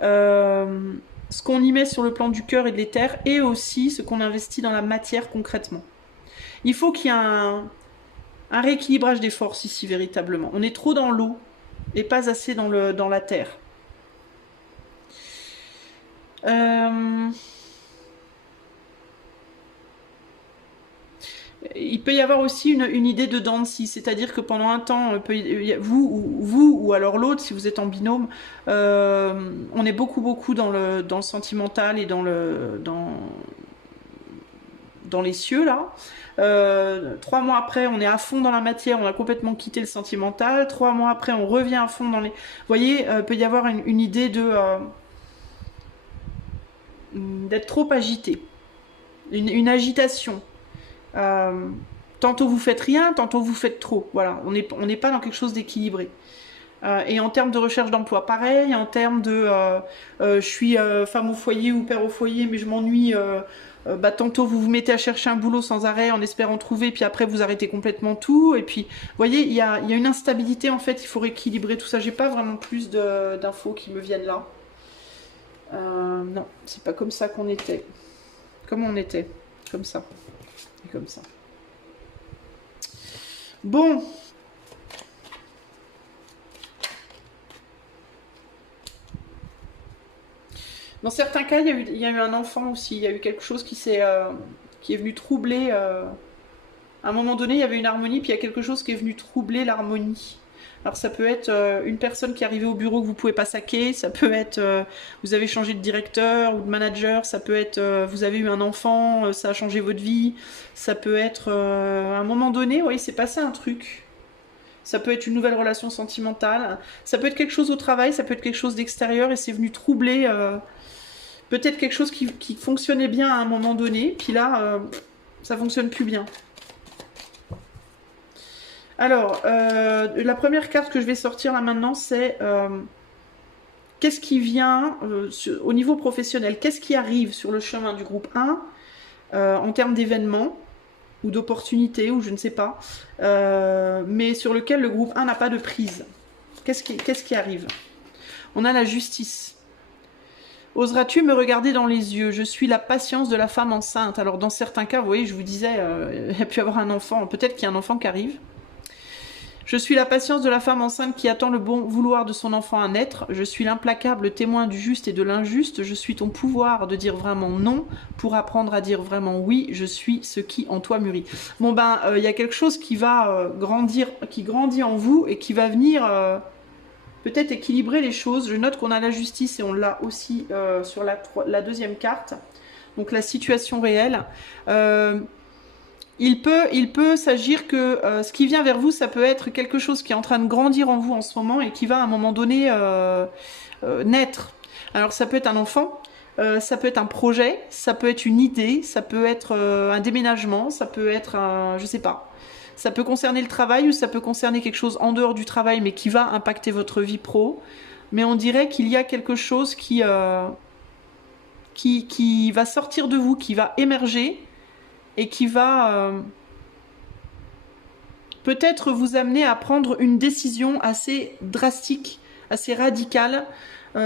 ce qu'on y met sur le plan du cœur et de l'éther, et aussi ce qu'on investit dans la matière concrètement. Il faut qu'il y ait un rééquilibrage des forces ici, véritablement. On est trop dans l'eau et pas assez dans la terre. Il peut y avoir aussi une idée de dents de scie, c'est-à-dire que pendant un temps, vous ou alors l'autre, si vous êtes en binôme, on est beaucoup dans le sentimental et dans les cieux là. 3 mois après, on est à fond dans la matière, on a complètement quitté le sentimental. 3 mois après, on revient à fond dans les... Vous voyez, peut y avoir une idée d'être trop agité, une agitation. Tantôt vous faites rien, tantôt vous faites trop. Voilà, on n'est pas dans quelque chose d'équilibré. Et en termes de recherche d'emploi, pareil. En termes de je suis femme au foyer ou père au foyer, mais je m'ennuie. Tantôt vous vous mettez à chercher un boulot sans arrêt en espérant trouver, puis après vous arrêtez complètement tout. Et puis, vous voyez, il y a une instabilité en fait. Il faut rééquilibrer tout ça. J'ai pas vraiment plus d'infos qui me viennent là. Non, c'est pas comme ça qu'on était. Comme on était, comme ça. Comme ça. Bon. Dans certains cas, il y a eu un enfant aussi. Il y a eu quelque chose qui est venu troubler. À un moment donné, il y avait une harmonie, puis il y a quelque chose qui est venu troubler l'harmonie. Alors ça peut être une personne qui est arrivée au bureau que vous ne pouvez pas saquer, ça peut être vous avez changé de directeur ou de manager, ça peut être vous avez eu un enfant, ça a changé votre vie, ça peut être à un moment donné, oui, c'est passé un truc. Ça peut être une nouvelle relation sentimentale, ça peut être quelque chose au travail, ça peut être quelque chose d'extérieur et c'est venu troubler peut-être quelque chose qui fonctionnait bien à un moment donné, puis là ça fonctionne plus bien. Alors, la première carte que je vais sortir là maintenant, c'est qu'est-ce qui vient au niveau professionnel, qu'est-ce qui arrive sur le chemin du groupe 1 en termes d'événements ou d'opportunités, ou je ne sais pas, mais sur lequel le groupe 1 n'a pas de prise. Qu'est-ce qui arrive? On a la justice. Oseras-tu me regarder dans les yeux? Je suis la patience de la femme enceinte. Alors, dans certains cas, vous voyez, je vous disais, il y a pu avoir un enfant, peut-être qu'il y a un enfant qui arrive. Je suis la patience de la femme enceinte qui attend le bon vouloir de son enfant à naître. Je suis l'implacable témoin du juste et de l'injuste. Je suis ton pouvoir de dire vraiment non pour apprendre à dire vraiment oui. Je suis ce qui en toi mûrit. Bon il y a quelque chose qui va grandir, qui grandit en vous et qui va venir peut-être équilibrer les choses. Je note qu'on a la justice et on l'a aussi sur la deuxième carte. Donc la situation réelle. Il peut s'agir que ce qui vient vers vous, ça peut être quelque chose qui est en train de grandir en vous en ce moment et qui va à un moment donné naître. Alors ça peut être un enfant, ça peut être un projet, ça peut être une idée, ça peut être un déménagement, ça peut être je sais pas. Ça peut concerner le travail ou ça peut concerner quelque chose en dehors du travail mais qui va impacter votre vie pro. Mais on dirait qu'il y a quelque chose qui va sortir de vous, qui va émerger et qui va peut-être vous amener à prendre une décision assez drastique, assez radicale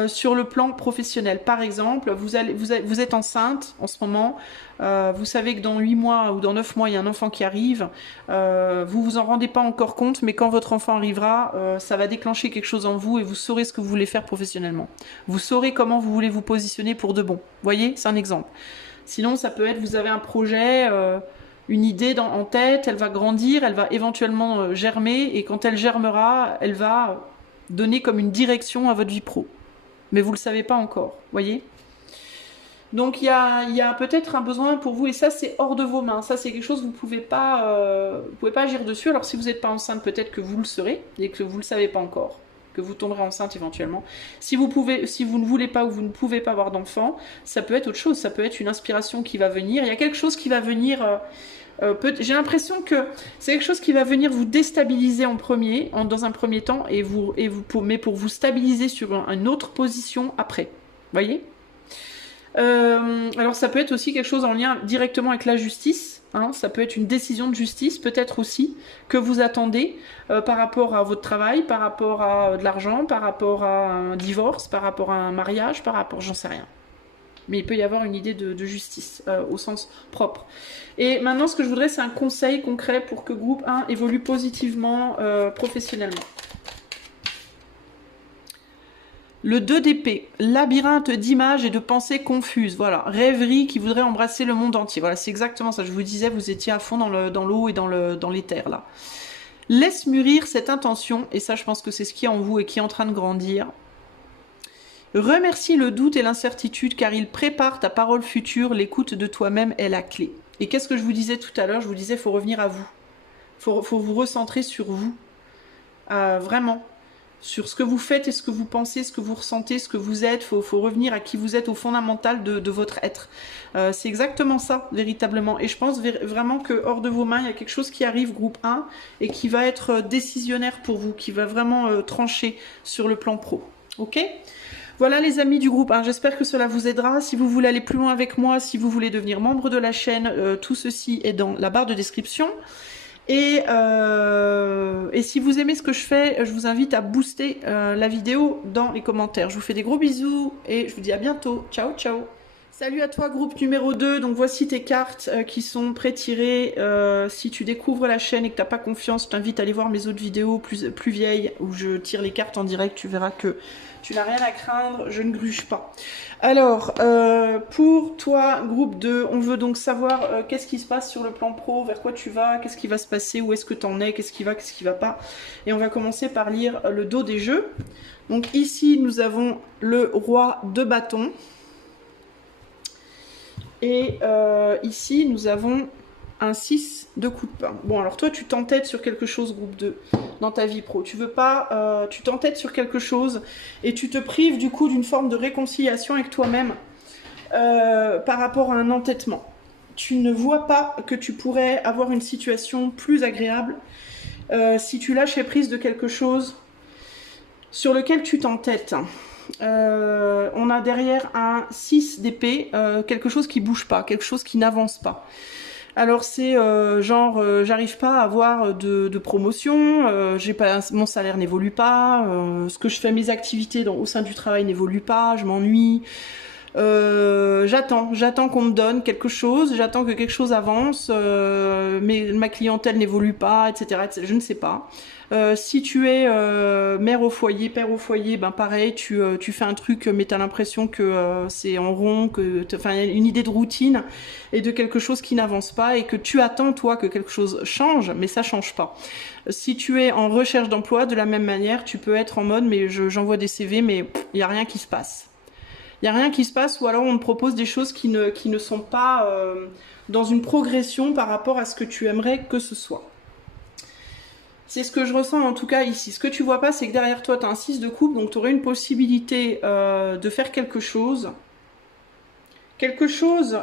sur le plan professionnel. Par exemple, vous êtes enceinte en ce moment, vous savez que dans 8 mois ou dans 9 mois, il y a un enfant qui arrive, vous vous en rendez pas encore compte, mais quand votre enfant arrivera, ça va déclencher quelque chose en vous et vous saurez ce que vous voulez faire professionnellement. Vous saurez comment vous voulez vous positionner pour de bon. Vous voyez, c'est un exemple. Sinon, ça peut être, vous avez un projet, une idée en tête, elle va grandir, elle va éventuellement germer, et quand elle germera, elle va donner comme une direction à votre vie pro. Mais vous ne le savez pas encore, voyez? Donc, il y a peut-être un besoin pour vous, et ça, c'est hors de vos mains. Ça, c'est quelque chose que vous pouvez pas agir dessus. Alors, si vous n'êtes pas enceinte, peut-être que vous le serez, et que vous ne le savez pas encore. que vous tomberez enceinte éventuellement. Si vous ne voulez pas ou vous ne pouvez pas avoir d'enfant, ça peut être autre chose, ça peut être une inspiration qui va venir. Il y a quelque chose qui va venir, j'ai l'impression que c'est quelque chose qui va venir vous déstabiliser dans un premier temps, mais pour vous stabiliser sur une autre position après. Voyez ? Alors ça peut être aussi quelque chose en lien directement avec la justice, hein, ça peut être une décision de justice, peut-être aussi, que vous attendez par rapport à votre travail, par rapport à de l'argent, par rapport à un divorce, par rapport à un mariage, par rapport, j'en sais rien. Mais il peut y avoir une idée de justice au sens propre. Et maintenant, ce que je voudrais, c'est un conseil concret pour que groupe 1 évolue positivement professionnellement. Le 2 d'épée, labyrinthe d'images et de pensées confuses. Voilà, rêverie qui voudrait embrasser le monde entier. Voilà, c'est exactement ça. Je vous disais, vous étiez à fond dans l'eau et dans l'éther, là. Laisse mûrir cette intention, et ça, je pense que c'est ce qui est en vous et qui est en train de grandir. Remercie le doute et l'incertitude, car il prépare ta parole future. L'écoute de toi-même est la clé. Et qu'est-ce que je vous disais tout à l'heure? Je vous disais, il faut revenir à vous. Faut vous recentrer sur vous. Vraiment. Sur ce que vous faites et ce que vous pensez, ce que vous ressentez, ce que vous êtes. Faut revenir à qui vous êtes, au fondamental de votre être. C'est exactement ça, véritablement. Et je pense vraiment que hors de vos mains, il y a quelque chose qui arrive, groupe 1, et qui va être décisionnaire pour vous, qui va vraiment trancher sur le plan pro. Ok ? Voilà les amis du groupe 1, j'espère que cela vous aidera. Si vous voulez aller plus loin avec moi, si vous voulez devenir membre de la chaîne, tout ceci est dans la barre de description. Et si vous aimez ce que je fais, je vous invite à booster la vidéo dans les commentaires. Je vous fais des gros bisous et je vous dis à bientôt. Ciao, ciao. Salut à toi groupe numéro 2, donc voici tes cartes qui sont pré-tirées. Si tu découvres la chaîne et que tu n'as pas confiance, je t'invite à aller voir mes autres vidéos plus vieilles où je tire les cartes en direct, tu verras que tu n'as rien à craindre, je ne gruge pas. Alors, pour toi, groupe 2, on veut donc savoir qu'est-ce qui se passe sur le plan pro, vers quoi tu vas, qu'est-ce qui va se passer, où est-ce que tu en es, qu'est-ce qui va pas. Et on va commencer par lire le dos des jeux. Donc ici, nous avons le roi de bâton. Et ici, nous avons un 6 de coup de pain. Bon, alors toi, tu t'entêtes sur quelque chose, groupe 2, dans ta vie pro. Tu veux pas, tu t'entêtes sur quelque chose et tu te prives du coup d'une forme de réconciliation avec toi-même par rapport à un entêtement. Tu ne vois pas que tu pourrais avoir une situation plus agréable si tu lâchais prise de quelque chose sur lequel tu t'entêtes. On a derrière un 6 d'épée, quelque chose qui bouge pas, quelque chose qui n'avance pas. Alors c'est genre j'arrive pas à avoir de promotion, mon salaire n'évolue pas, ce que je fais, mes activités au sein du travail n'évoluent pas, je m'ennuie. J'attends qu'on me donne quelque chose, j'attends que quelque chose avance, mais ma clientèle n'évolue pas, etc., etc. Je ne sais pas. Si tu es mère au foyer, père au foyer, ben pareil, tu fais un truc, mais tu as l'impression que c'est en rond, enfin une idée de routine et de quelque chose qui n'avance pas et que tu attends toi que quelque chose change, mais ça change pas. Si tu es en recherche d'emploi, de la même manière, tu peux être en mode mais j'envoie des CV, mais il n'y a rien qui se passe. Il n'y a rien qui se passe, ou alors on te propose des choses qui ne sont pas dans une progression par rapport à ce que tu aimerais que ce soit. C'est ce que je ressens en tout cas ici. Ce que tu vois pas, c'est que derrière toi, tu as un 6 de coupe, donc tu aurais une possibilité de faire quelque chose.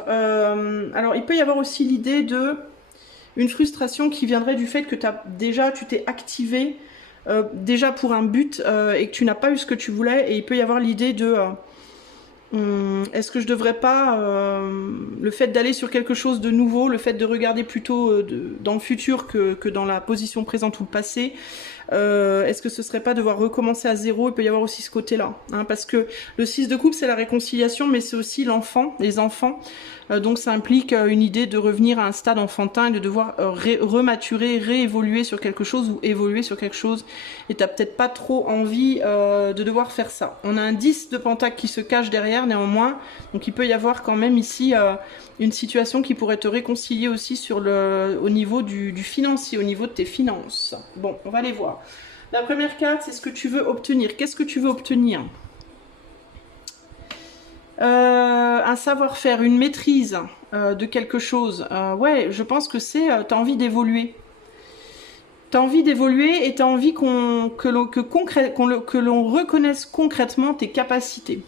Alors il peut y avoir aussi l'idée de une frustration qui viendrait du fait que tu t'es activé déjà pour un but et que tu n'as pas eu ce que tu voulais, et il peut y avoir l'idée de... est-ce que je devrais pas, le fait d'aller sur quelque chose de nouveau, le fait de regarder plutôt dans le futur que dans la position présente ou le passé, est-ce que ce serait pas devoir recommencer à zéro? Il peut y avoir aussi ce côté-là, hein, parce que le 6 de coupe c'est la réconciliation, mais c'est aussi les enfants, donc ça implique une idée de revenir à un stade enfantin et de devoir rematurer, réévoluer sur quelque chose ou évoluer sur quelque chose, et t'as peut-être pas trop envie de devoir faire ça. On a un 10 de pentacle qui se cache derrière néanmoins, donc il peut y avoir quand même ici une situation qui pourrait te réconcilier aussi au niveau du financier, au niveau de tes finances. Bon, on va aller voir. La première carte, c'est ce que tu veux obtenir. Qu'est-ce que tu veux obtenir? Un savoir-faire, une maîtrise de quelque chose. Ouais, je pense que tu as envie d'évoluer. Tu as envie d'évoluer et tu as envie que l'on reconnaisse concrètement tes capacités.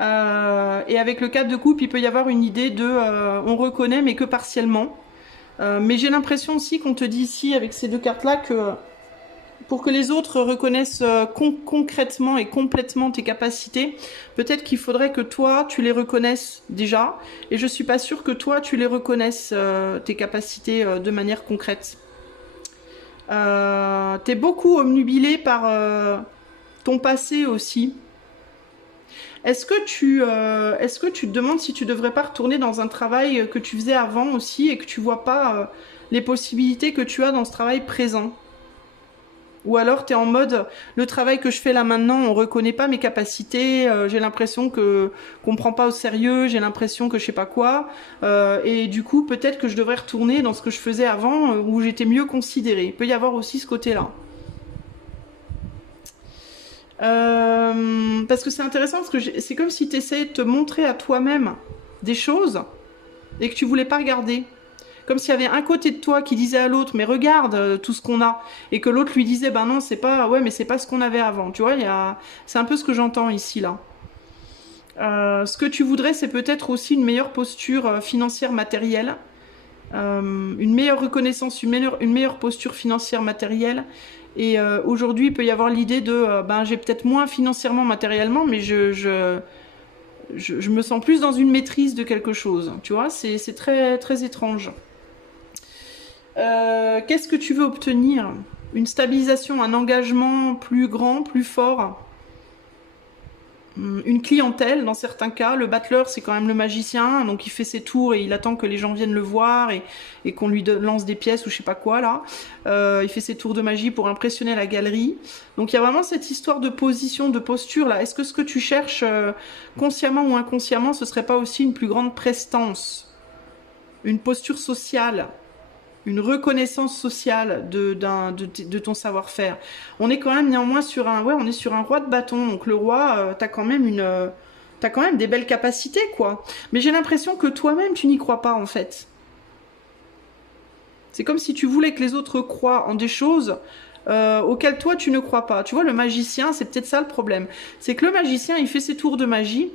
Et avec le 4 de coupe, il peut y avoir une idée de on reconnaît mais que partiellement. Mais j'ai l'impression aussi qu'on te dit ici avec ces deux cartes-là que pour que les autres reconnaissent concrètement et complètement tes capacités, peut-être qu'il faudrait que toi, tu les reconnaisses déjà. Et je suis pas sûre que toi, tu les reconnaisses, tes capacités de manière concrète. T'es beaucoup obnubilé par ton passé aussi. Est-ce que tu te demandes si tu devrais pas retourner dans un travail que tu faisais avant aussi et que tu vois pas les possibilités que tu as dans ce travail présent? Ou alors tu es en mode, le travail que je fais là maintenant, on reconnaît pas mes capacités, j'ai l'impression qu'on me prend pas au sérieux, j'ai l'impression que je sais pas quoi, et du coup peut-être que je devrais retourner dans ce que je faisais avant, où j'étais mieux considérée. Il peut y avoir aussi ce côté-là. Parce que c'est intéressant, parce que c'est comme si tu essayais de te montrer à toi-même des choses et que tu voulais pas regarder. Comme s'il y avait un côté de toi qui disait à l'autre, mais regarde tout ce qu'on a, et que l'autre lui disait, ben non, c'est pas, ouais, mais c'est pas ce qu'on avait avant. Tu vois, c'est un peu ce que j'entends ici là. Ce que tu voudrais, c'est peut-être aussi une meilleure posture financière matérielle, une meilleure reconnaissance, une meilleure posture financière matérielle. Et aujourd'hui, il peut y avoir l'idée de, ben j'ai peut-être moins financièrement, matériellement, mais je me sens plus dans une maîtrise de quelque chose. Tu vois, c'est très, très étrange. Qu'est-ce que tu veux obtenir? Une stabilisation, un engagement plus grand, plus fort, une clientèle dans certains cas. Le battleur, c'est quand même le magicien, donc il fait ses tours et il attend que les gens viennent le voir et qu'on lui lance des pièces ou je sais pas quoi là. Il fait ses tours de magie pour impressionner la galerie. Donc il y a vraiment cette histoire de position, de posture là. Est-ce que ce que tu cherches consciemment ou inconsciemment, ce serait pas aussi une plus grande prestance, une posture sociale, une reconnaissance sociale de ton savoir-faire? On est quand même néanmoins sur un roi de bâton. Donc le roi, t'as quand même des belles capacités, quoi. Mais j'ai l'impression que toi-même, tu n'y crois pas, en fait. C'est comme si tu voulais que les autres croient en des choses auxquelles toi, tu ne crois pas. Tu vois, le magicien, c'est peut-être ça le problème. C'est que le magicien, il fait ses tours de magie.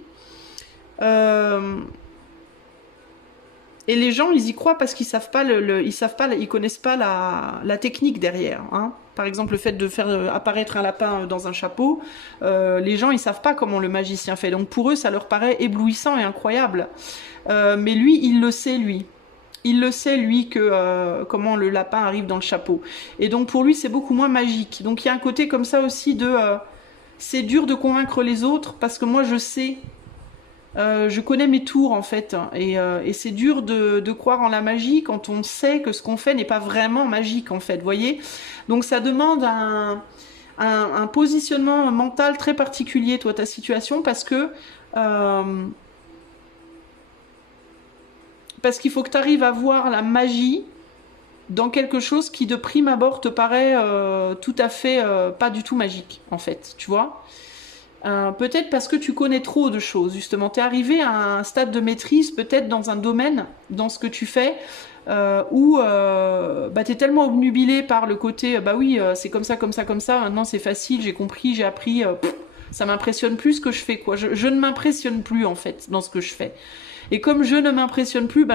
Et les gens, ils y croient parce qu'ils savent pas ils connaissent pas la technique derrière. Hein. Par exemple, le fait de faire apparaître un lapin dans un chapeau, les gens, ils savent pas comment le magicien fait. Donc pour eux, ça leur paraît éblouissant et incroyable. Mais lui, il le sait, lui. Il le sait, lui, que comment le lapin arrive dans le chapeau. Et donc pour lui, c'est beaucoup moins magique. Donc il y a un côté comme ça aussi de... c'est dur de convaincre les autres parce que moi, je sais... je connais mes tours en fait et c'est dur de croire en la magie quand on sait que ce qu'on fait n'est pas vraiment magique en fait, voyez. Donc ça demande un positionnement mental très particulier, toi, ta situation, parce qu'il faut que tu arrives à voir la magie dans quelque chose qui de prime abord te paraît tout à fait pas du tout magique en fait, tu vois. Peut-être parce que tu connais trop de choses, justement. Tu es arrivé à un stade de maîtrise, peut-être dans un domaine, dans ce que tu fais, où tu es tellement obnubilé par le côté, bah oui, c'est comme ça, comme ça, comme ça, maintenant c'est facile, j'ai compris, j'ai appris, ça m'impressionne plus ce que je fais, quoi. Je ne m'impressionne plus, en fait, dans ce que je fais. Et comme je ne m'impressionne plus,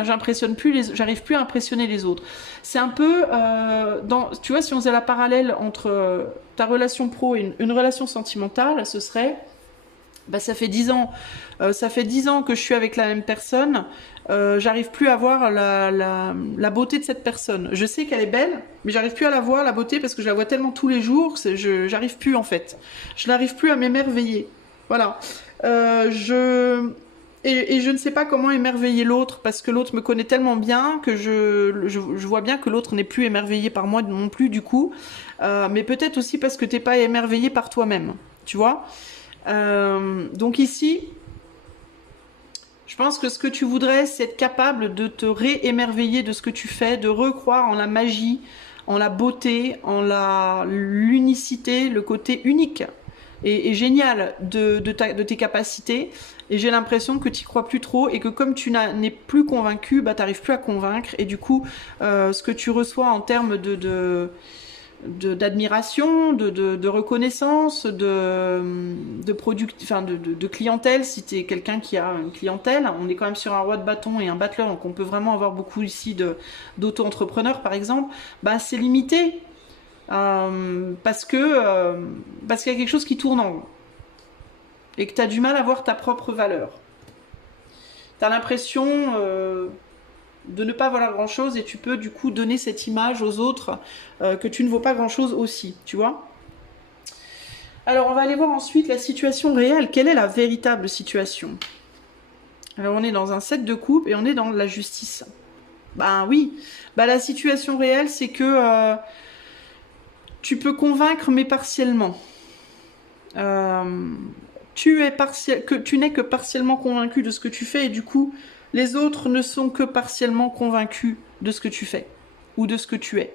j'arrive plus à impressionner les autres. C'est un peu, tu vois, si on faisait la parallèle entre ta relation pro et une relation sentimentale, ce serait, ça fait 10 ans que je suis avec la même personne, j'arrive plus à voir la beauté de cette personne. Je sais qu'elle est belle, mais j'arrive plus à la voir, la beauté, parce que je la vois tellement tous les jours, j'arrive plus en fait. Je n'arrive plus à m'émerveiller. Voilà. Et je ne sais pas comment émerveiller l'autre, parce que l'autre me connaît tellement bien que je vois bien que l'autre n'est plus émerveillé par moi non plus du coup. Mais peut-être aussi parce que t'es pas émerveillé par toi-même, tu vois. Donc ici, je pense que ce que tu voudrais, c'est être capable de te réémerveiller de ce que tu fais, de recroire en la magie, en la beauté, en l'unicité, le côté unique et génial de tes capacités, et j'ai l'impression que tu n'y crois plus trop, et que comme tu n'es plus convaincu, bah, tu n'arrives plus à convaincre, et du coup, ce que tu reçois en termes d'admiration, de reconnaissance, de clientèle, si tu es quelqu'un qui a une clientèle, on est quand même sur un roi de bâton et un battleur, donc on peut vraiment avoir beaucoup ici d'auto-entrepreneurs par exemple, bah c'est limité, parce qu'il y a quelque chose qui tourne en rond, et que tu as du mal à voir ta propre valeur. Tu as l'impression de ne pas valoir grand chose, et tu peux du coup donner cette image aux autres que tu ne vaux pas grand chose aussi, tu vois. Alors on va aller voir ensuite la situation réelle. Quelle est la véritable situation? Alors on est dans un 7 de coupe et on est dans la justice. Ben oui, ben, la situation réelle c'est que tu peux convaincre mais partiellement. Tu n'es que partiellement convaincu de ce que tu fais, et du coup les autres ne sont que partiellement convaincus de ce que tu fais ou de ce que tu es.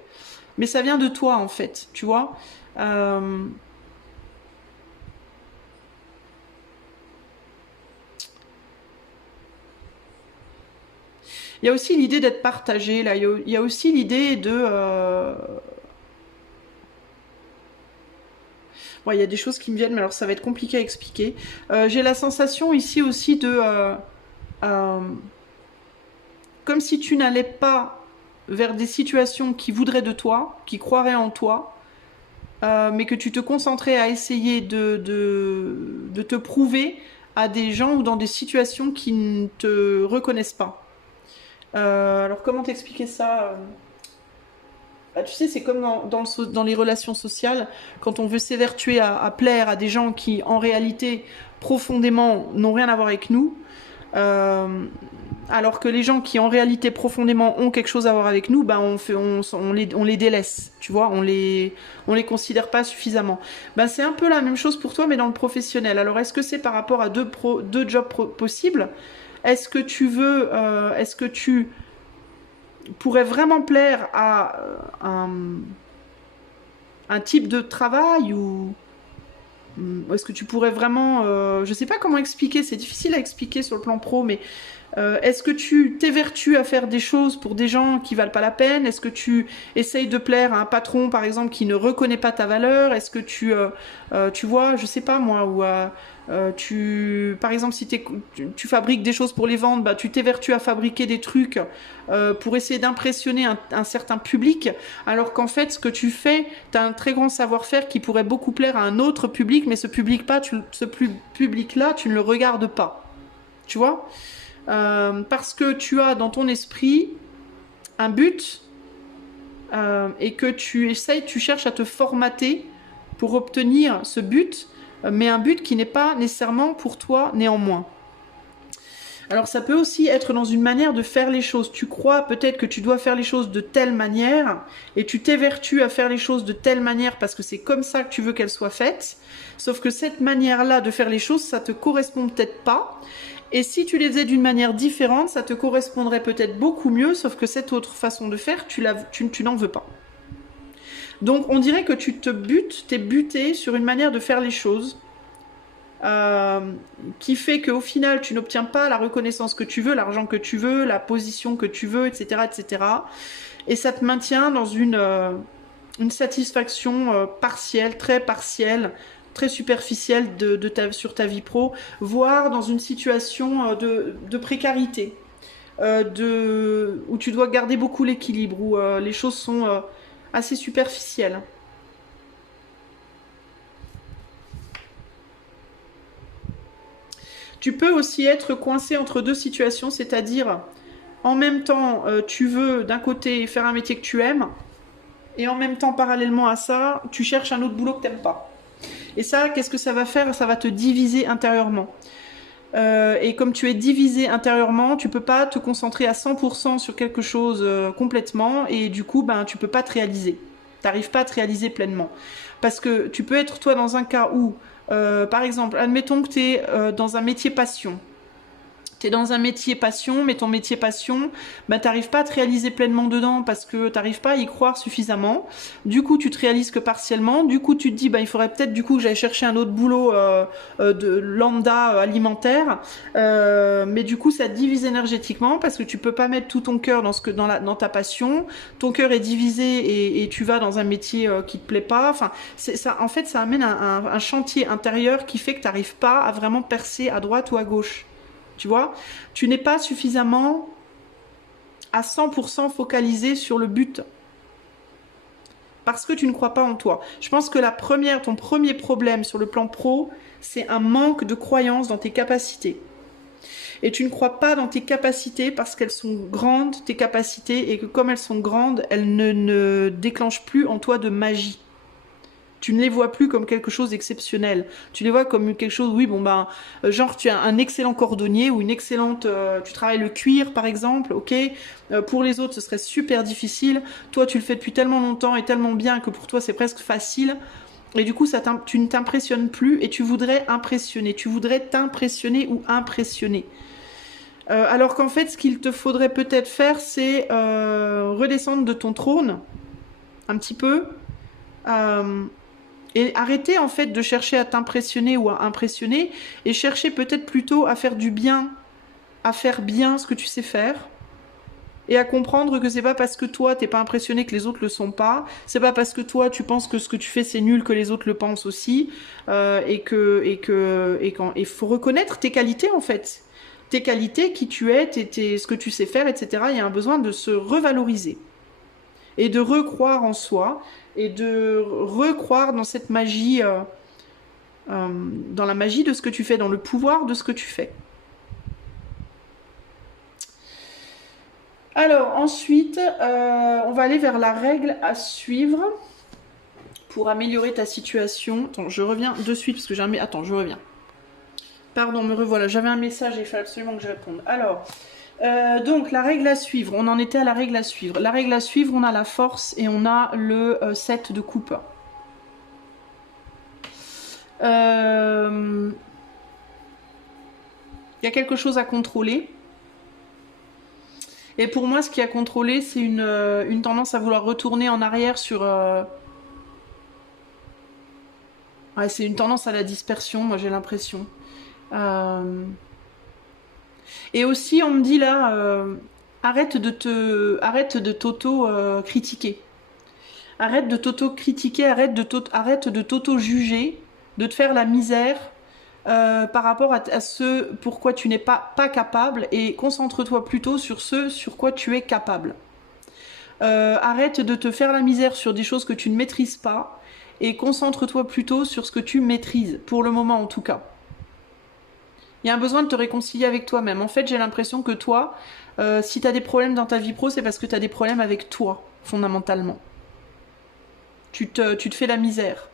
Mais ça vient de toi en fait, tu vois. Il y a aussi l'idée d'être partagé, là. Il y a aussi l'idée de... Bon, il y a des choses qui me viennent, mais alors ça va être compliqué à expliquer. J'ai la sensation ici aussi de... comme si tu n'allais pas vers des situations qui voudraient de toi, qui croiraient en toi, mais que tu te concentrais à essayer de te prouver à des gens ou dans des situations qui ne te reconnaissent pas. Alors comment t'expliquer ça? Bah, tu sais, c'est comme dans les relations sociales, quand on veut s'évertuer à plaire à des gens qui, en réalité, profondément, n'ont rien à voir avec nous, alors que les gens qui, en réalité, profondément, ont quelque chose à voir avec nous, bah, on les délaisse, tu vois, on les considère pas suffisamment. Bah, c'est un peu la même chose pour toi, mais dans le professionnel. Alors, est-ce que c'est par rapport à deux jobs possibles? Est-ce que tu veux, est-ce que tu pourrais vraiment plaire à un type de travail, ou est-ce que tu pourrais vraiment... je sais pas comment expliquer, c'est difficile à expliquer sur le plan pro, mais est-ce que tu t'évertues à faire des choses pour des gens qui valent pas la peine? Est-ce que tu essayes de plaire à un patron, par exemple, qui ne reconnaît pas ta valeur? Est-ce que tu vois, je sais pas moi, ou par exemple, si tu fabriques des choses pour les vendre, bah, tu t'évertues à fabriquer des trucs pour essayer d'impressionner un certain public, alors qu'en fait, ce que tu fais, tu as un très grand savoir-faire qui pourrait beaucoup plaire à un autre public, mais ce public-là, tu ne le regardes pas. Tu vois? Parce que tu as dans ton esprit un but, et que tu cherches à te formater pour obtenir ce but, mais un but qui n'est pas nécessairement pour toi néanmoins. Alors ça peut aussi être dans une manière de faire les choses. Tu crois peut-être que tu dois faire les choses de telle manière, et tu t'évertues à faire les choses de telle manière parce que c'est comme ça que tu veux qu'elles soient faites. Sauf que cette manière-là de faire les choses, ça te correspond peut-être pas. Et si tu les faisais d'une manière différente, ça te correspondrait peut-être beaucoup mieux, sauf que cette autre façon de faire, tu n'en veux pas. Donc on dirait que t'es buté sur une manière de faire les choses, qui fait qu'au final tu n'obtiens pas la reconnaissance que tu veux, l'argent que tu veux, la position que tu veux, etc. etc. Et ça te maintient dans une satisfaction partielle, très superficielle sur ta vie pro, voire dans une situation de précarité, où tu dois garder beaucoup l'équilibre, où les choses sont assez superficielles. Tu peux aussi être coincé entre deux situations, c'est-à-dire en même temps tu veux d'un côté faire un métier que tu aimes, et en même temps parallèlement à ça tu cherches un autre boulot que tu n'aimes pas. Et ça, qu'est-ce que ça va faire? Ça va te diviser intérieurement. Et comme tu es divisé intérieurement, tu peux pas te concentrer à 100% sur quelque chose complètement, et du coup ben, tu peux pas te réaliser. T'arrives pas à te réaliser pleinement. Parce que tu peux être toi dans un cas où, par exemple, admettons que tu es dans un métier passion. T'es dans un métier passion, mais ton métier passion, bah, t'arrives pas à te réaliser pleinement dedans parce que t'arrives pas à y croire suffisamment. Du coup, tu te réalises que partiellement. Du coup, tu te dis, bah, il faudrait peut-être du coup que j'aille chercher un autre boulot de lambda alimentaire. Mais du coup, ça te divise énergétiquement parce que tu peux pas mettre tout ton cœur dans ta passion. Ton cœur est divisé et tu vas dans un métier qui te plaît pas. Enfin, ça, en fait, ça amène un chantier intérieur qui fait que t'arrives pas à vraiment percer à droite ou à gauche. Tu vois, tu n'es pas suffisamment à 100% focalisé sur le but parce que tu ne crois pas en toi. Je pense que ton premier problème sur le plan pro, c'est un manque de croyance dans tes capacités. Et tu ne crois pas dans tes capacités parce qu'elles sont grandes, tes capacités, et que comme elles sont grandes, elles ne déclenchent plus en toi de magie. Tu ne les vois plus comme quelque chose d'exceptionnel. Tu les vois comme quelque chose, oui, bon ben, genre tu as un excellent cordonnier ou une excellente, tu travailles le cuir par exemple, ok. Pour les autres, ce serait super difficile. Toi, tu le fais depuis tellement longtemps et tellement bien que pour toi, c'est presque facile. Et du coup, tu ne t'impressionnes plus et tu voudrais impressionner. Tu voudrais t'impressionner ou impressionner. Alors qu'en fait, ce qu'il te faudrait peut-être faire, c'est redescendre de ton trône un petit peu. Et arrêter en fait de chercher à t'impressionner ou à impressionner et chercher peut-être plutôt à faire du bien, à faire bien ce que tu sais faire et à comprendre que c'est pas parce que toi t'es pas impressionné que les autres le sont pas, c'est pas parce que toi tu penses que ce que tu fais c'est nul que les autres le pensent aussi et il faut reconnaître tes qualités en fait, tes qualités, qui tu es, ce que tu sais faire, etc. Il y a un besoin de se revaloriser et de recroire en soi et de recroire dans cette magie, dans la magie de ce que tu fais, dans le pouvoir de ce que tu fais. Alors ensuite, on va aller vers la règle à suivre pour améliorer ta situation. Attends, je reviens de suite parce que j'ai un... Attends, je reviens. Pardon, me revoilà. J'avais un message et il fallait absolument que je réponde. Alors... donc la règle à suivre, on en était à la règle à suivre. La règle à suivre, on a la force et on a le 7 de coupe. Il y a quelque chose à contrôler. Et pour moi, ce qui a contrôlé, c'est une tendance à vouloir retourner en arrière sur... Ouais, c'est une tendance à la dispersion, moi j'ai l'impression. Et aussi, on me dit là, arrête de t'auto-critiquer. Arrête de t'auto-critiquer, arrête de t'auto-juger, de te faire la misère par rapport à ce pourquoi tu n'es pas capable, et concentre-toi plutôt sur ce sur quoi tu es capable. Arrête de te faire la misère sur des choses que tu ne maîtrises pas et concentre-toi plutôt sur ce que tu maîtrises, pour le moment en tout cas. Il y a un besoin de te réconcilier avec toi-même. En fait, j'ai l'impression que toi, si tu as des problèmes dans ta vie pro, c'est parce que tu as des problèmes avec toi, fondamentalement. Tu te fais la misère.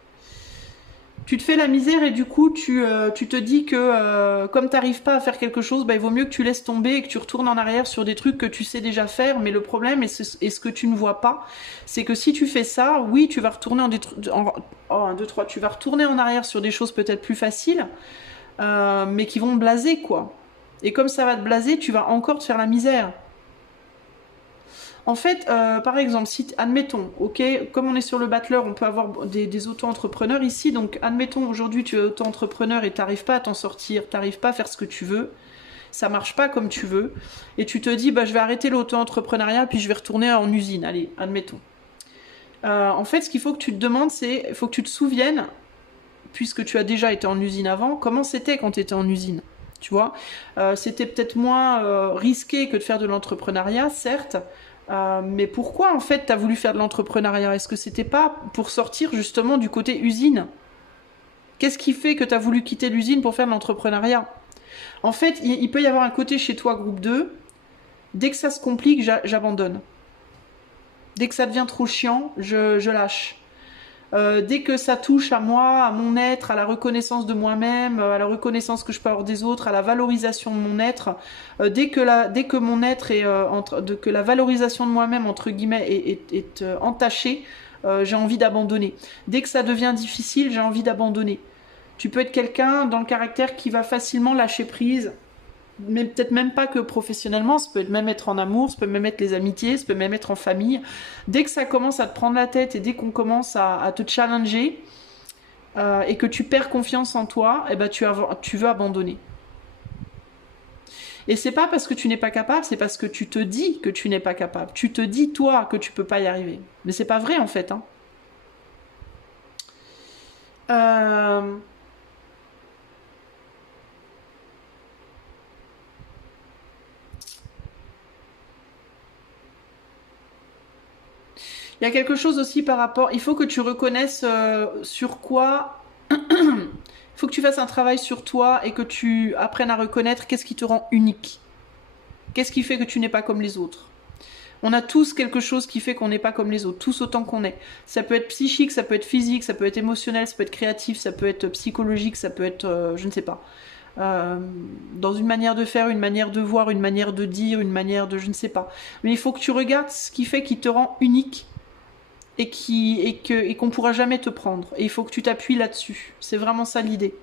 Tu te fais la misère et du coup, tu te dis que comme tu n'arrives pas à faire quelque chose, bah, il vaut mieux que tu laisses tomber et que tu retournes en arrière sur des trucs que tu sais déjà faire. Mais le problème, et ce que tu ne vois pas, c'est que si tu fais ça, oui, tu vas retourner tu vas retourner en arrière sur des choses peut-être plus faciles, mais qui vont te blaser, quoi. Et comme ça va te blaser, tu vas encore te faire la misère. En fait, par exemple, si admettons, ok, comme on est sur le battleur, on peut avoir des auto-entrepreneurs ici, donc admettons aujourd'hui tu es auto-entrepreneur et t'arrives pas à t'en sortir, t'arrives pas à faire ce que tu veux, ça marche pas comme tu veux, et tu te dis bah je vais arrêter l'auto-entrepreneuriat puis je vais retourner en usine, allez, admettons. En fait, ce qu'il faut que tu te demandes, c'est, il faut que tu te souviennes, puisque tu as déjà été en usine avant, comment c'était quand tu étais en usine, tu vois. C'était peut-être moins risqué que de faire de l'entrepreneuriat, certes, mais pourquoi en fait t'as voulu faire de l'entrepreneuriat? Est-ce que c'était pas pour sortir justement du côté usine? Qu'est-ce qui fait que t'as voulu quitter l'usine pour faire de l'entrepreneuriat? En fait, il peut y avoir un côté chez toi, groupe 2, dès que ça se complique, j'abandonne. Dès que ça devient trop chiant, je lâche. Dès que ça touche à moi, à mon être, à la reconnaissance de moi-même, à la reconnaissance que je peux avoir des autres, à la valorisation de mon être, dès que mon être est que la valorisation de moi-même entre guillemets est entachée, j'ai envie d'abandonner. Dès que ça devient difficile, j'ai envie d'abandonner. Tu peux être quelqu'un dans le caractère qui va facilement lâcher prise mais peut-être même pas que professionnellement, ça peut même être en amour, ça peut même être les amitiés, ça peut même être en famille. Dès que ça commence à te prendre la tête et dès qu'on commence à te challenger et que tu perds confiance en toi, eh ben tu veux abandonner. Et c'est pas parce que tu n'es pas capable, c'est parce que tu te dis que tu n'es pas capable. Tu te dis, toi, que tu peux pas y arriver. Mais c'est pas vrai, en fait. Hein. Euh... Il y a quelque chose aussi par rapport... Il faut que tu reconnaisses sur quoi... Il faut que tu fasses un travail sur toi et que tu apprennes à reconnaître qu'est-ce qui te rend unique. Qu'est-ce qui fait que tu n'es pas comme les autres. On a tous quelque chose qui fait qu'on n'est pas comme les autres, tous autant qu'on est. Ça peut être psychique, ça peut être physique, ça peut être émotionnel, ça peut être créatif, ça peut être psychologique, ça peut être, je ne sais pas. Dans une manière de faire, une manière de voir, une manière de dire, une manière de je ne sais pas. Mais il faut que tu regardes ce qui fait qui te rend unique et qu'on ne pourra jamais te prendre. Et il faut que tu t'appuies là-dessus. C'est vraiment ça l'idée.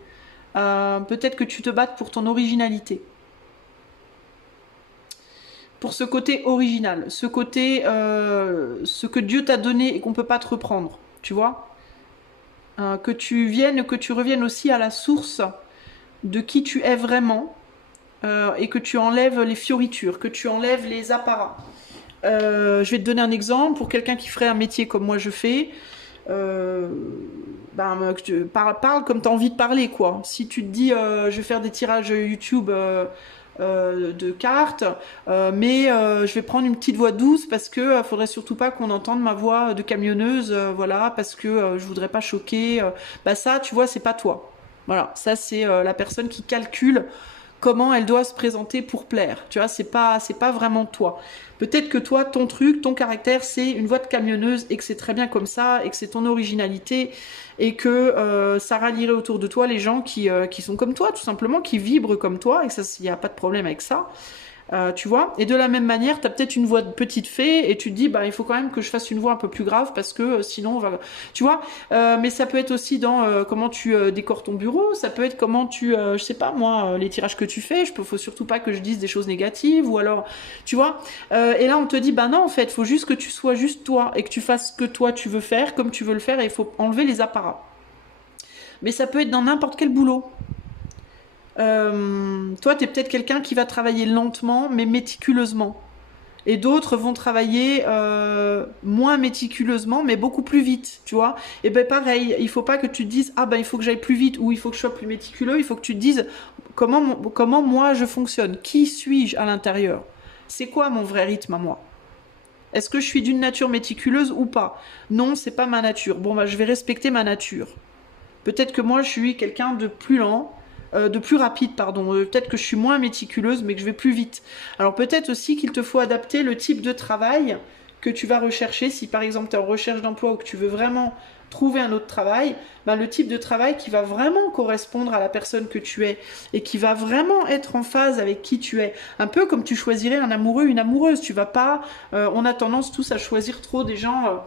Peut-être que tu te battes pour ton originalité. Pour ce côté original, ce côté, ce que Dieu t'a donné et qu'on ne peut pas te reprendre, tu vois, que tu reviennes aussi à la source de qui tu es vraiment et que tu enlèves les fioritures, que tu enlèves les apparats. Je vais te donner un exemple pour quelqu'un qui ferait un métier comme moi je fais. Parle comme tu as envie de parler, quoi. Si tu te dis, je vais faire des tirages YouTube de cartes, mais je vais prendre une petite voix douce parce que faudrait surtout pas qu'on entende ma voix de camionneuse, voilà, parce que je voudrais pas choquer. Bah ça, tu vois, c'est pas toi. Voilà, ça c'est la personne qui calcule comment elle doit se présenter pour plaire. Tu vois, c'est pas vraiment toi. Peut-être que toi, ton truc, ton caractère, c'est une voix de camionneuse et que c'est très bien comme ça et que c'est ton originalité et que ça rallierait autour de toi les gens qui sont comme toi, tout simplement, qui vibrent comme toi et que ça, il n'y a pas de problème avec ça. Tu vois, et de la même manière, tu as peut-être une voix de petite fée et tu te dis, bah, il faut quand même que je fasse une voix un peu plus grave parce que sinon on va. Tu vois, mais ça peut être aussi dans comment tu décores ton bureau, ça peut être comment tu, je sais pas moi, les tirages que tu fais, faut surtout pas que je dise des choses négatives ou alors, tu vois, et là on te dit, bah non, en fait, faut juste que tu sois juste toi et que tu fasses ce que toi tu veux faire, comme tu veux le faire et il faut enlever les apparats. Mais ça peut être dans n'importe quel boulot. Toi, tu es peut-être quelqu'un qui va travailler lentement, mais méticuleusement. Et d'autres vont travailler moins méticuleusement, mais beaucoup plus vite, tu vois. Et ben pareil, il faut pas que tu te dises, ah ben il faut que j'aille plus vite, ou il faut que je sois plus méticuleux, il faut que tu te dises, comment moi je fonctionne, qui suis-je à l'intérieur, c'est quoi mon vrai rythme à moi. Est-ce que je suis d'une nature méticuleuse ou pas? Non, c'est pas ma nature. Bon, bah, je vais respecter ma nature. Peut-être que moi, je suis quelqu'un de plus lent, de plus rapide, pardon. Peut-être que je suis moins méticuleuse, mais que je vais plus vite. Alors peut-être aussi qu'il te faut adapter le type de travail que tu vas rechercher. Si par exemple tu es en recherche d'emploi ou que tu veux vraiment trouver un autre travail, ben, le type de travail qui va vraiment correspondre à la personne que tu es et qui va vraiment être en phase avec qui tu es. Un peu comme tu choisirais un amoureux, une amoureuse. Tu vas pas... on a tendance tous à choisir trop des gens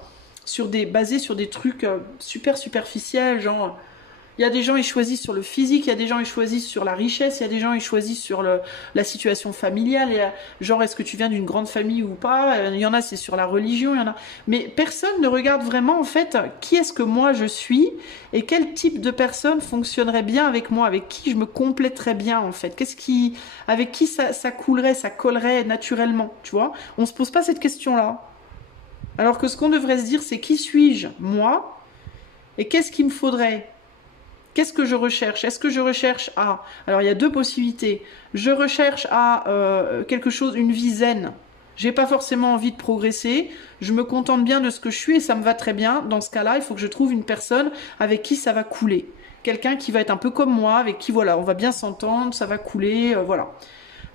basés sur des trucs super superficiels, genre... Il y a des gens, ils choisissent sur le physique, il y a des gens, ils choisissent sur la richesse, il y a des gens, ils choisissent sur la situation familiale, genre est-ce que tu viens d'une grande famille ou pas, il y en a, c'est sur la religion, il y en a... Mais personne ne regarde vraiment, en fait, qui est-ce que moi je suis et quel type de personne fonctionnerait bien avec moi, avec qui je me compléterais bien, en fait. Avec qui ça coulerait, ça collerait naturellement, tu vois. On se pose pas cette question-là. Alors que ce qu'on devrait se dire, c'est qui suis-je, moi, et qu'est-ce qu'il me faudrait. Qu'est-ce que je recherche? Est-ce que je recherche à... Alors, il y a deux possibilités. Je recherche à quelque chose, une vie zen. J'ai pas forcément envie de progresser. Je me contente bien de ce que je suis et ça me va très bien. Dans ce cas-là, il faut que je trouve une personne avec qui ça va couler. Quelqu'un qui va être un peu comme moi, avec qui, voilà, on va bien s'entendre, ça va couler, voilà.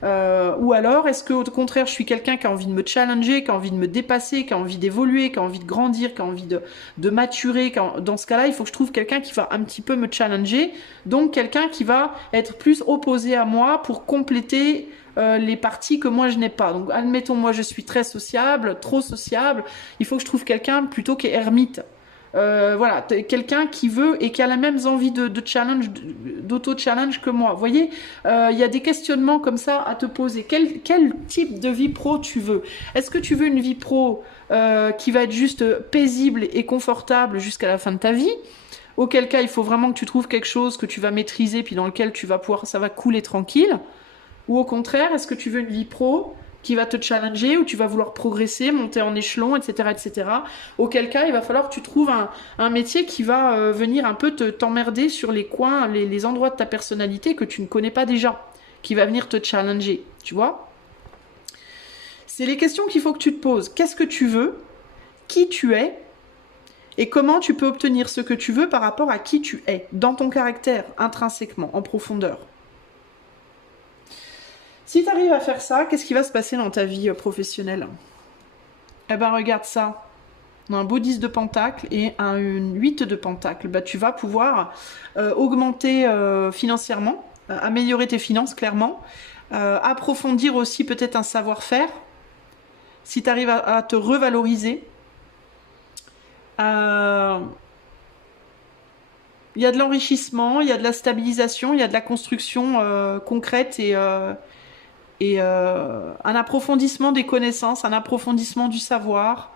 Ou alors, est-ce que au contraire, je suis quelqu'un qui a envie de me challenger, qui a envie de me dépasser, qui a envie d'évoluer, qui a envie de grandir, qui a envie de maturer. Dans ce cas-là, il faut que je trouve quelqu'un qui va un petit peu me challenger, donc quelqu'un qui va être plus opposé à moi pour compléter les parties que moi je n'ai pas. Donc, admettons, moi je suis très sociable, trop sociable, il faut que je trouve quelqu'un plutôt qui est ermite. Voilà, quelqu'un qui veut et qui a la même envie de challenge, d'auto-challenge que moi. Vous voyez, il y a des questionnements comme ça à te poser. Quel type de vie pro tu veux? Est-ce que tu veux une vie pro qui va être juste paisible et confortable jusqu'à la fin de ta vie? Auquel cas, il faut vraiment que tu trouves quelque chose que tu vas maîtriser, puis dans lequel tu vas pouvoir, ça va couler tranquille. Ou au contraire, est-ce que tu veux une vie pro qui va te challenger, où tu vas vouloir progresser, monter en échelon, etc., etc. Auquel cas, il va falloir que tu trouves un métier qui va venir un peu t'emmerder sur les coins, les endroits de ta personnalité que tu ne connais pas déjà, qui va venir te challenger, tu vois? C'est les questions qu'il faut que tu te poses. Qu'est-ce que tu veux? Qui tu es? Et comment tu peux obtenir ce que tu veux par rapport à qui tu es, dans ton caractère, intrinsèquement, en profondeur. Si tu arrives à faire ça, qu'est-ce qui va se passer dans ta vie professionnelle? Eh ben regarde ça. On a un beau 10 de pentacle et une 8 de pentacle. Bah, tu vas pouvoir augmenter financièrement, améliorer tes finances clairement, approfondir aussi peut-être un savoir-faire. Si tu arrives à te revaloriser, il y a de l'enrichissement, il y a de la stabilisation, il y a de la construction concrète et un approfondissement des connaissances, un approfondissement du savoir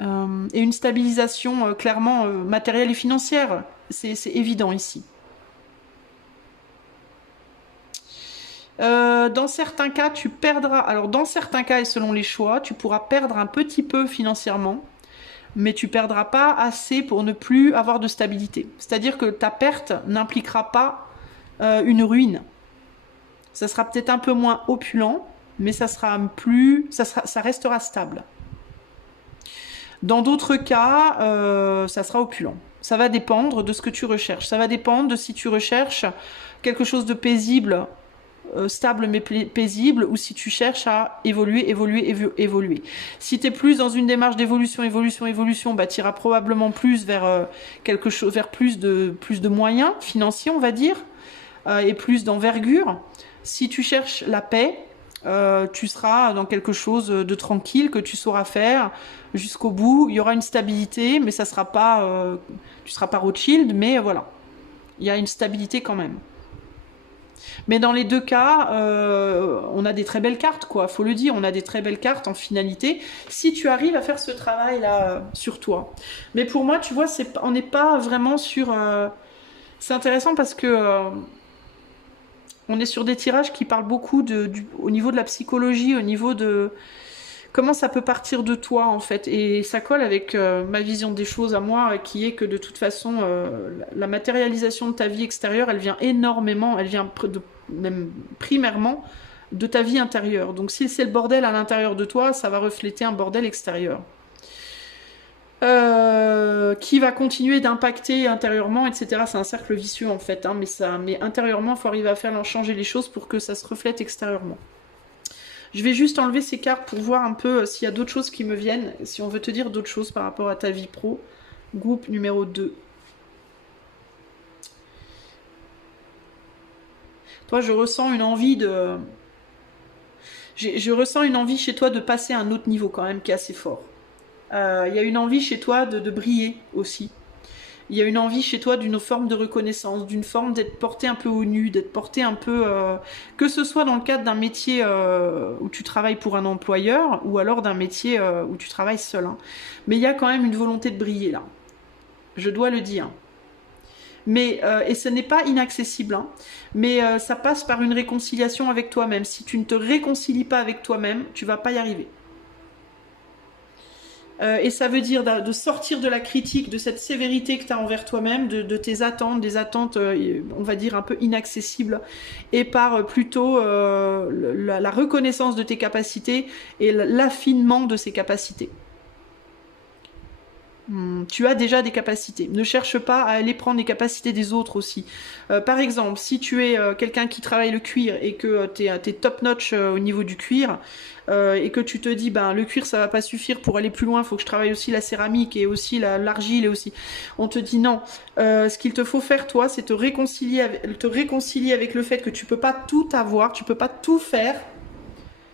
et une stabilisation clairement matérielle et financière. C'est évident ici. Dans certains cas, tu perdras. Alors, dans certains cas et selon les choix, tu pourras perdre un petit peu financièrement, mais tu perdras pas assez pour ne plus avoir de stabilité. C'est-à-dire que ta perte n'impliquera pas une ruine. Ça sera peut-être un peu moins opulent, mais ça restera stable. Dans d'autres cas, ça sera opulent. Ça va dépendre de ce que tu recherches. Ça va dépendre de si tu recherches quelque chose de paisible, stable mais paisible, ou si tu cherches à évoluer. Si tu es plus dans une démarche d'évolution, bah, tu iras probablement plus vers quelque chose, vers plus de moyens financiers, on va dire, et plus d'envergure. Si tu cherches la paix, tu seras dans quelque chose de tranquille que tu sauras faire jusqu'au bout. Il y aura une stabilité, mais ça sera pas, tu seras pas Rothschild, mais voilà, il y a une stabilité quand même. Mais dans les deux cas, on a des très belles cartes, quoi. Faut le dire, on a des très belles cartes en finalité. Si tu arrives à faire ce travail-là sur toi. Mais pour moi, tu vois, on n'est pas vraiment sur. C'est intéressant parce que on est sur des tirages qui parlent beaucoup au niveau de la psychologie, au niveau de comment ça peut partir de toi en fait. Et ça colle avec ma vision des choses à moi, qui est que de toute façon, la matérialisation de ta vie extérieure, elle vient énormément, elle vient même primairement de ta vie intérieure. Donc si c'est le bordel à l'intérieur de toi, ça va refléter un bordel extérieur. Qui va continuer d'impacter intérieurement, etc. C'est un cercle vicieux en fait, hein, mais intérieurement, il faut arriver à faire changer les choses pour que ça se reflète extérieurement. Je vais juste enlever ces cartes pour voir un peu s'il y a d'autres choses qui me viennent, si on veut te dire d'autres choses par rapport à ta vie pro. Groupe numéro 2. Toi, je ressens une envie de... Je ressens une envie chez toi de passer à un autre niveau quand même qui est assez fort. Il y a une envie chez toi de briller aussi. Il y a une envie chez toi d'une forme de reconnaissance, d'une forme d'être porté un peu au nu, d'être porté un peu... que ce soit dans le cadre d'un métier où tu travailles pour un employeur, ou alors d'un métier où tu travailles seul. Hein. Mais il y a quand même une volonté de briller là. Je dois le dire. Mais, et ce n'est pas inaccessible, hein, mais ça passe par une réconciliation avec toi-même. Si tu ne te réconcilies pas avec toi-même, tu ne vas pas y arriver. Et ça veut dire de sortir de la critique, de cette sévérité que tu as envers toi-même, de tes attentes, des attentes, on va dire, un peu inaccessibles, et par plutôt la reconnaissance de tes capacités et l'affinement de ces capacités. Tu as déjà des capacités. Ne cherche pas à aller prendre les capacités des autres aussi. Par exemple, si tu es quelqu'un qui travaille le cuir et que tu es top notch au niveau du cuir, et que tu te dis ben le cuir ça va pas suffire pour aller plus loin, il faut que je travaille aussi la céramique et aussi l'argile et aussi. On te dit non. Ce qu'il te faut faire toi, c'est te réconcilier avec le fait que tu peux pas tout avoir, tu peux pas tout faire.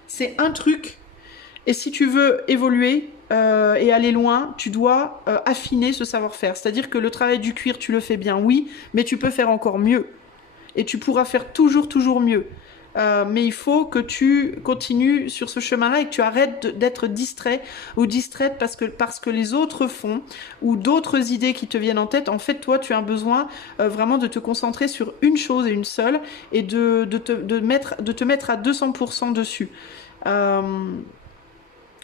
C'est un truc. Et si tu veux évoluer, et aller loin, tu dois affiner ce savoir-faire. C'est-à-dire que le travail du cuir, tu le fais bien, oui, mais tu peux faire encore mieux. Et tu pourras faire toujours mieux. Mais il faut que tu continues sur ce chemin-là et que tu arrêtes d'être distrait ou distraite parce que les autres font ou d'autres idées qui te viennent en tête. En fait, toi, tu as besoin vraiment de te concentrer sur une chose et une seule et de te mettre à 200% dessus.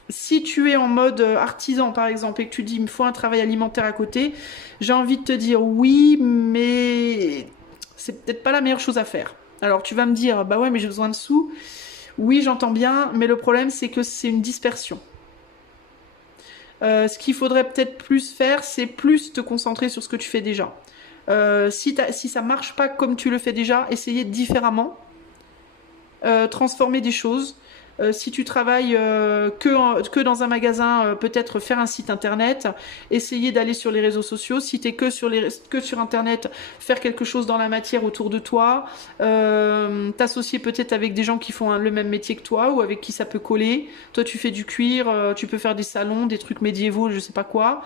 Si tu es en mode artisan, par exemple, et que tu dis, il me faut un travail alimentaire à côté, j'ai envie de te dire oui, mais c'est peut-être pas la meilleure chose à faire. Alors tu vas me dire, bah ouais, mais j'ai besoin de sous. Oui, j'entends bien, mais le problème, c'est que c'est une dispersion. Ce qu'il faudrait peut-être plus faire, c'est plus te concentrer sur ce que tu fais déjà. Si ça marche pas comme tu le fais déjà, essayer différemment. Transformer des choses. Si tu travailles que dans un magasin, peut-être faire un site internet, essayer d'aller sur les réseaux sociaux. Si tu es que sur internet, faire quelque chose dans la matière autour de toi, t'associer peut-être avec des gens qui font le même métier que toi ou avec qui ça peut coller. Toi tu fais du cuir, tu peux faire des salons, des trucs médiévaux, je sais pas quoi.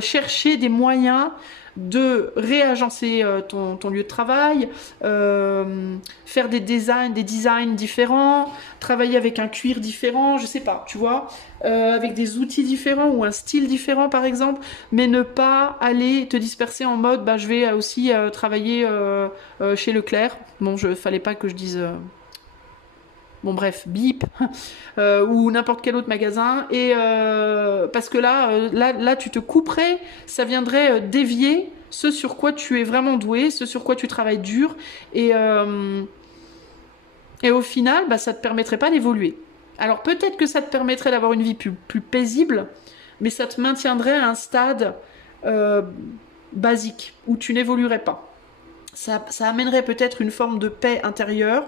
Chercher des moyens de réagencer ton lieu de travail, faire des designs différents, travailler avec un cuir différent, je sais pas, tu vois, avec des outils différents ou un style différent par exemple, mais ne pas aller te disperser en mode bah je vais aussi travailler chez Leclerc. Bon, fallait pas que je dise bon bref, bip, ou n'importe quel autre magasin, et parce que là, tu te couperais, ça viendrait dévier ce sur quoi tu es vraiment doué, ce sur quoi tu travailles dur, et au final, bah, ça te permettrait pas d'évoluer. Alors peut-être que ça te permettrait d'avoir une vie plus paisible, mais ça te maintiendrait à un stade basique, où tu n'évoluerais pas. Ça amènerait peut-être une forme de paix intérieure.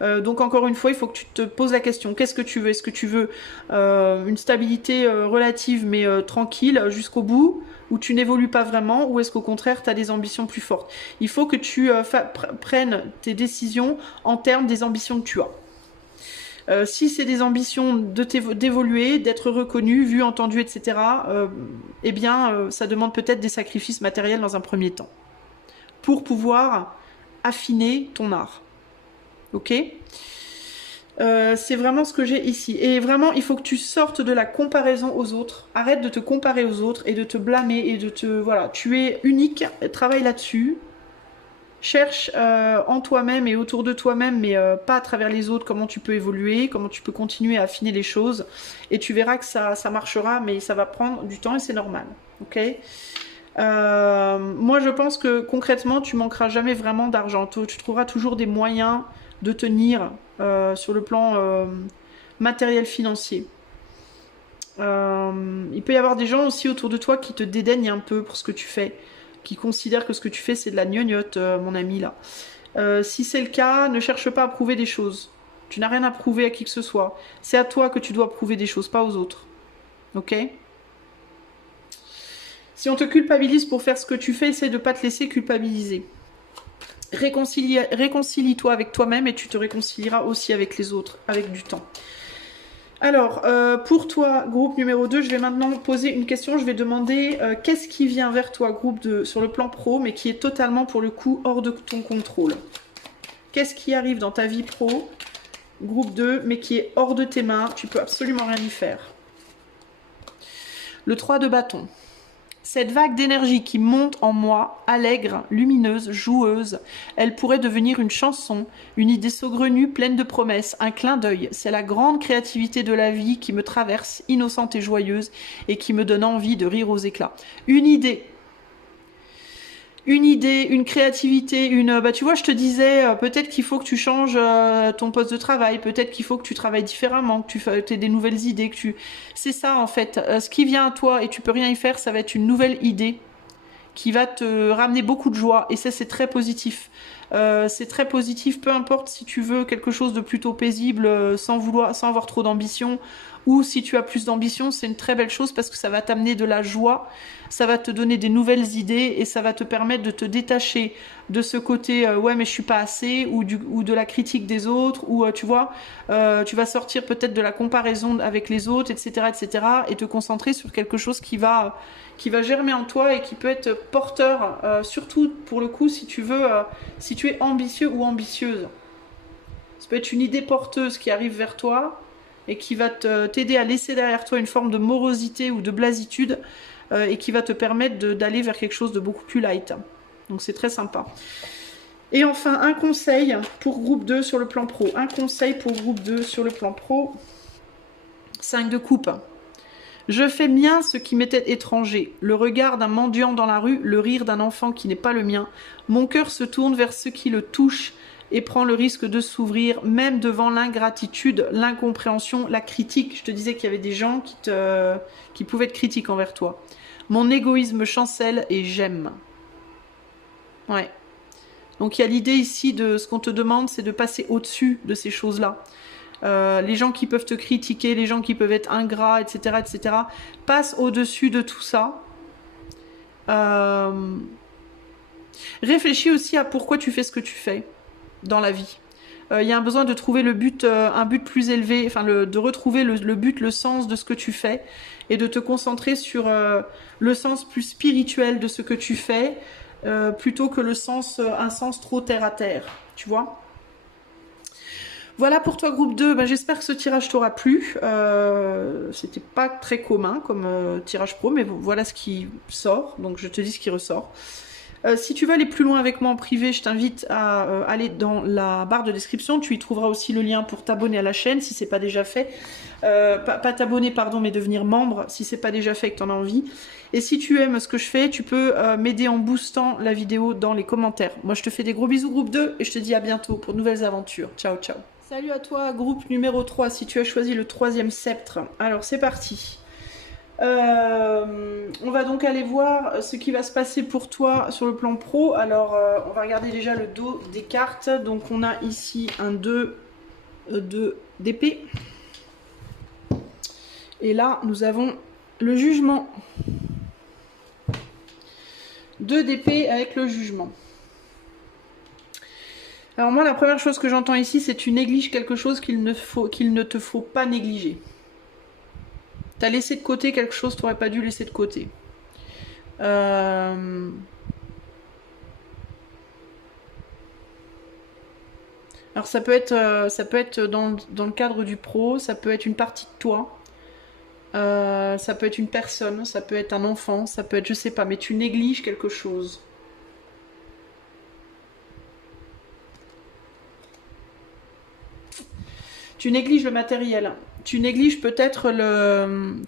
Donc encore une fois, il faut que tu te poses la question, qu'est-ce que tu veux? Est-ce que tu veux une stabilité relative mais tranquille jusqu'au bout, où tu n'évolues pas vraiment, ou est-ce qu'au contraire tu as des ambitions plus fortes? Il faut que tu prennes tes décisions en termes des ambitions que tu as. Si c'est des ambitions d'évoluer, d'être reconnu, vu, entendu, etc., eh bien ça demande peut-être des sacrifices matériels dans un premier temps, pour pouvoir affiner ton art. Ok, c'est vraiment ce que j'ai ici. Et vraiment, il faut que tu sortes de la comparaison aux autres. Arrête de te comparer aux autres et de te blâmer et de te... Voilà, tu es unique, travaille là-dessus. Cherche en toi-même et autour de toi-même, mais pas à travers les autres, comment tu peux évoluer, comment tu peux continuer à affiner les choses. Et tu verras que ça marchera, mais ça va prendre du temps et c'est normal. Ok ? Moi, je pense que concrètement, tu manqueras jamais vraiment d'argent. Tu trouveras toujours des moyens de tenir sur le plan matériel financier. Il peut y avoir des gens aussi autour de toi qui te dédaignent un peu pour ce que tu fais, qui considèrent que ce que tu fais c'est de la gnognotte, mon ami là. Si c'est le cas, ne cherche pas à prouver des choses. Tu n'as rien à prouver à qui que ce soit. C'est à toi que tu dois prouver des choses, pas aux autres. Ok ? Si on te culpabilise pour faire ce que tu fais, essaie de ne pas te laisser culpabiliser. Réconcilie-toi avec toi-même et tu te réconcilieras aussi avec les autres, avec du temps. Alors, pour toi, groupe numéro 2, je vais maintenant poser une question. Je vais demander qu'est-ce qui vient vers toi, sur le plan pro, mais qui est totalement, pour le coup, hors de ton contrôle. Qu'est-ce qui arrive dans ta vie pro, groupe 2, mais qui est hors de tes mains, tu peux absolument rien y faire. Le 3 de bâton. Cette vague d'énergie qui monte en moi, allègre, lumineuse, joueuse, elle pourrait devenir une chanson, une idée saugrenue pleine de promesses, un clin d'œil. C'est la grande créativité de la vie qui me traverse, innocente et joyeuse, et qui me donne envie de rire aux éclats. Une idée, une créativité, tu vois, je te disais, peut-être qu'il faut que tu changes ton poste de travail, peut-être qu'il faut que tu travailles différemment, que tu aies des nouvelles idées, c'est ça en fait. Ce qui vient à toi et tu peux rien y faire, ça va être une nouvelle idée qui va te ramener beaucoup de joie et ça c'est très positif. c'est très positif, peu importe si tu veux quelque chose de plutôt paisible, sans avoir trop d'ambition, ou si tu as plus d'ambition, c'est une très belle chose parce que ça va t'amener de la joie, ça va te donner des nouvelles idées et ça va te permettre de te détacher de ce côté ouais mais je suis pas assez ou de la critique des autres ou tu vois tu vas sortir peut-être de la comparaison avec les autres etc et te concentrer sur quelque chose qui va germer en toi et qui peut être porteur surtout pour le coup si tu veux si tu es ambitieux ou ambitieuse. Ça peut être une idée porteuse qui arrive vers toi et qui va t'aider à laisser derrière toi une forme de morosité ou de blasitude et qui va te permettre d'aller vers quelque chose de beaucoup plus light. Donc c'est très sympa. Et enfin, un conseil pour groupe 2 sur le plan pro. Un conseil pour groupe 2 sur le plan pro. 5 de coupe. Je fais mien ce qui m'était étranger. Le regard d'un mendiant dans la rue, le rire d'un enfant qui n'est pas le mien. Mon cœur se tourne vers ce qui le touche et prend le risque de s'ouvrir, même devant l'ingratitude, l'incompréhension, la critique. Je te disais qu'il y avait des gens qui pouvaient être critiques envers toi. Mon égoïsme chancelle et j'aime. Ouais. Donc il y a l'idée ici de ce qu'on te demande, c'est de passer au-dessus de ces choses-là. Les gens qui peuvent te critiquer, les gens qui peuvent être ingrats, etc. Passe au-dessus de tout ça. Réfléchis aussi à pourquoi tu fais ce que tu fais dans la vie. Il y a un besoin de trouver le but, un but plus élevé, enfin de retrouver le but, le sens de ce que tu fais et de te concentrer sur le sens plus spirituel de ce que tu fais plutôt que un sens trop terre à terre, tu vois. Voilà pour toi groupe 2, ben, j'espère que ce tirage t'aura plu. C'était pas très commun comme tirage pro, mais bon, voilà ce qui sort, donc je te dis ce qui ressort. Si tu veux aller plus loin avec moi en privé, je t'invite à aller dans la barre de description. Tu y trouveras aussi le lien pour t'abonner à la chaîne si c'est pas déjà fait. Pas t'abonner, pardon, mais devenir membre si c'est pas déjà fait et que tu en as envie. Et si tu aimes ce que je fais, tu peux m'aider en boostant la vidéo dans les commentaires. Moi, je te fais des gros bisous groupe 2 et je te dis à bientôt pour de nouvelles aventures. Ciao, ciao. Salut à toi, groupe numéro 3, si tu as choisi le 3e sceptre. Alors, c'est parti. On va donc aller voir ce qui va se passer pour toi sur le plan pro. Alors, on va regarder déjà le dos des cartes. Donc, on a ici un 2 d'épée. Et là, nous avons le jugement. 2 d'épée avec le jugement. Alors moi, la première chose que j'entends ici, c'est que tu négliges quelque chose qu'il ne te faut pas négliger. T'as laissé de côté quelque chose que tu n'aurais pas dû laisser de côté. Alors ça peut être dans le cadre du pro, ça peut être une partie de toi, ça peut être une personne, ça peut être un enfant, ça peut être je sais pas, mais tu négliges quelque chose. Tu négliges le matériel. Tu négliges peut-être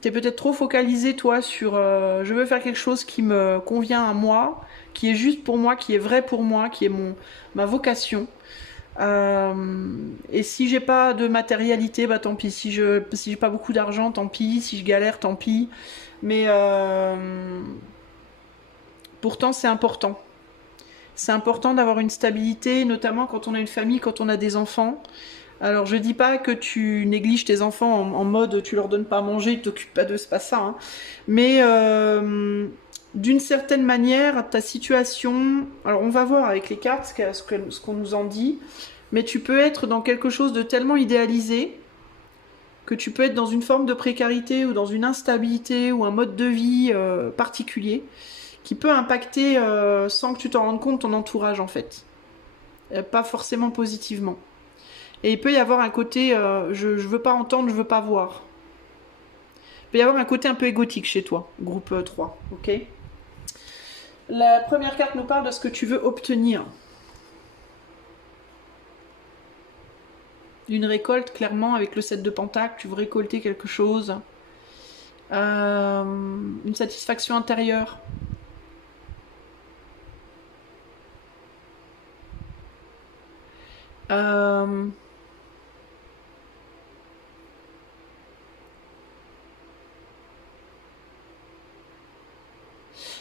t'es peut-être trop focalisé toi sur je veux faire quelque chose qui me convient à moi, qui est juste pour moi, qui est vrai pour moi, qui est ma vocation. Et si j'ai pas de matérialité, bah tant pis. Si j'ai pas beaucoup d'argent, tant pis. Si je galère, tant pis. Mais pourtant c'est important. C'est important d'avoir une stabilité, notamment quand on a une famille, quand on a des enfants. Alors je dis pas que tu négliges tes enfants en mode tu leur donnes pas à manger, tu t'occupes pas d'eux, c'est pas ça. Hein. Mais d'une certaine manière, ta situation... Alors on va voir avec les cartes ce qu'on nous en dit. Mais tu peux être dans quelque chose de tellement idéalisé que tu peux être dans une forme de précarité ou dans une instabilité ou un mode de vie particulier qui peut impacter sans que tu t'en rendes compte ton entourage en fait. Pas forcément positivement. Et il peut y avoir un côté je veux pas entendre, je veux pas voir. Il peut y avoir un côté un peu égotique chez toi, groupe 3, ok? La première carte nous parle de ce que tu veux obtenir. Une récolte, clairement, avec le 7 de Pentacle, tu veux récolter quelque chose. Une satisfaction intérieure.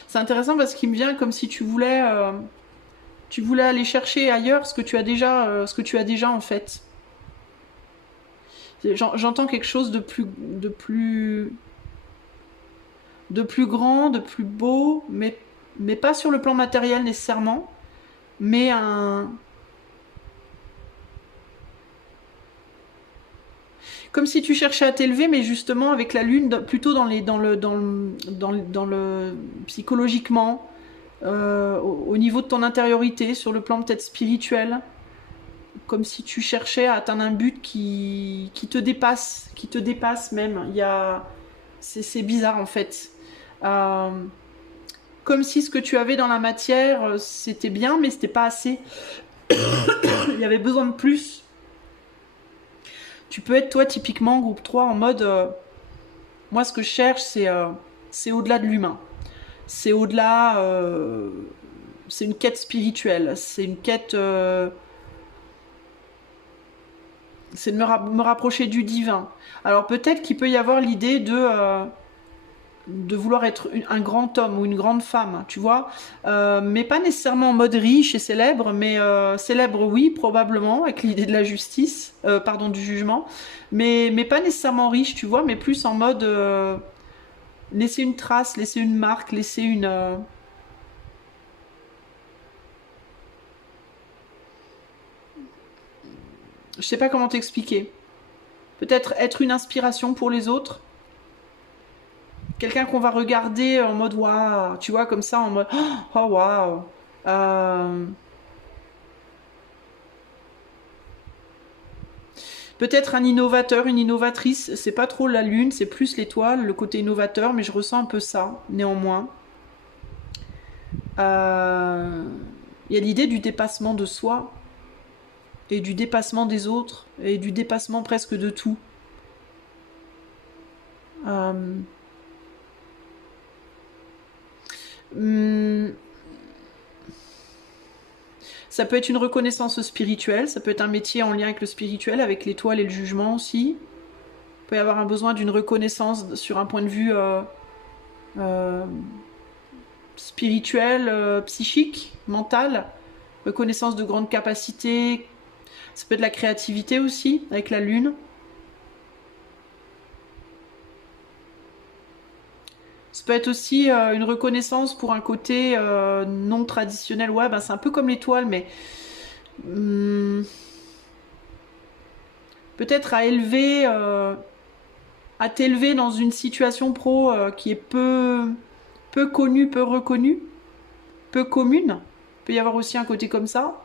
C'est intéressant parce qu'il me vient comme si tu voulais Tu voulais aller chercher ailleurs ce que tu as déjà en fait. J'entends quelque chose de plus grand, de plus beau, mais pas sur le plan matériel nécessairement, mais comme si tu cherchais à t'élever, mais justement avec la lune, plutôt dans le psychologiquement, au niveau de ton intériorité, sur le plan peut-être spirituel, comme si tu cherchais à atteindre un but qui te dépasse même. C'est bizarre en fait. Euh, Comme si ce que tu avais dans la matière, c'était bien, mais c'était pas assez. Il y avait besoin de plus. Tu peux être, toi, typiquement, groupe 3, en mode... moi, ce que je cherche, c'est au-delà de l'humain. C'est au-delà... c'est une quête spirituelle. C'est une quête... c'est de me rapprocher du divin. Alors, peut-être qu'il peut y avoir l'idée de vouloir être un grand homme ou une grande femme, tu vois, mais pas nécessairement en mode riche et célèbre, mais célèbre oui, probablement, avec l'idée de la justice, pardon, du jugement, mais pas nécessairement riche, tu vois, mais plus en mode laisser une trace, laisser une marque, laisser une... je sais pas comment t'expliquer. Peut-être être une inspiration pour les autres. Quelqu'un qu'on va regarder en mode waouh, tu vois, comme ça, en mode oh waouh. Peut-être un innovateur, une innovatrice, c'est pas trop la lune, c'est plus l'étoile, le côté innovateur, mais je ressens un peu ça, néanmoins. Il y a l'idée du dépassement de soi, et du dépassement des autres, et du dépassement presque de tout. Ça peut être une reconnaissance spirituelle, ça peut être un métier en lien avec le spirituel, avec l'étoile et le jugement aussi. Il peut y avoir un besoin d'une reconnaissance sur un point de vue spirituel, psychique, mental, reconnaissance de grandes capacités. Ça peut être la créativité aussi, avec la lune. Ça peut être aussi une reconnaissance pour un côté non traditionnel. Ouais, ben c'est un peu comme l'étoile, mais peut-être à t'élever dans une situation pro qui est peu connue, peu reconnue, peu commune. Il peut y avoir aussi un côté comme ça.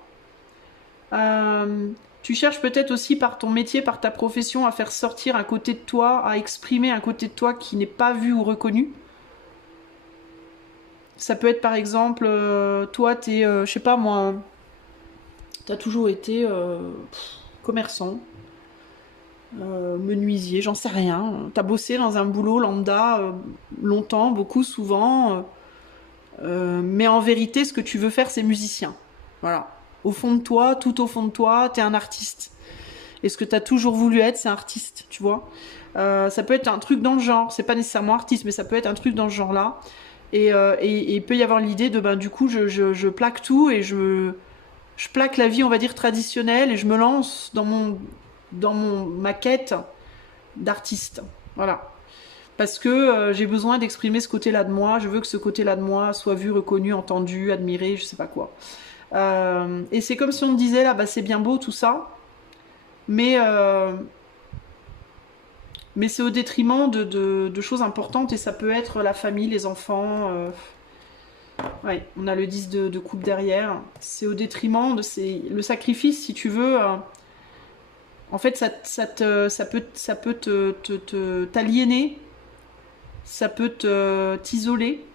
Tu cherches peut-être aussi par ton métier, par ta profession, à faire sortir un côté de toi, à exprimer un côté de toi qui n'est pas vu ou reconnu. Ça peut être par exemple, toi, t'es, je sais pas moi, t'as toujours été commerçant, menuisier, j'en sais rien. T'as bossé dans un boulot lambda longtemps, beaucoup, souvent, mais en vérité, ce que tu veux faire, c'est musicien. Voilà. Au fond de toi, tout au fond de toi, t'es un artiste. Et ce que t'as toujours voulu être, c'est artiste, tu vois. Ça peut être un truc dans le genre, c'est pas nécessairement artiste, mais ça peut être un truc dans ce genre-là. Et il peut y avoir l'idée de, ben, du coup, je plaque tout et je plaque la vie, on va dire, traditionnelle et je me lance dans ma quête d'artiste. Voilà. Parce que j'ai besoin d'exprimer ce côté-là de moi, je veux que ce côté-là de moi soit vu, reconnu, entendu, admiré, je sais pas quoi. Et c'est comme si on te disait, là, bah, c'est bien beau tout ça, mais c'est au détriment de choses importantes et ça peut être la famille, les enfants. Ouais, on a le 10 de coupe derrière. C'est au détriment de le sacrifice, si tu veux. En fait, ça peut t'aliéner, ça peut t'isoler.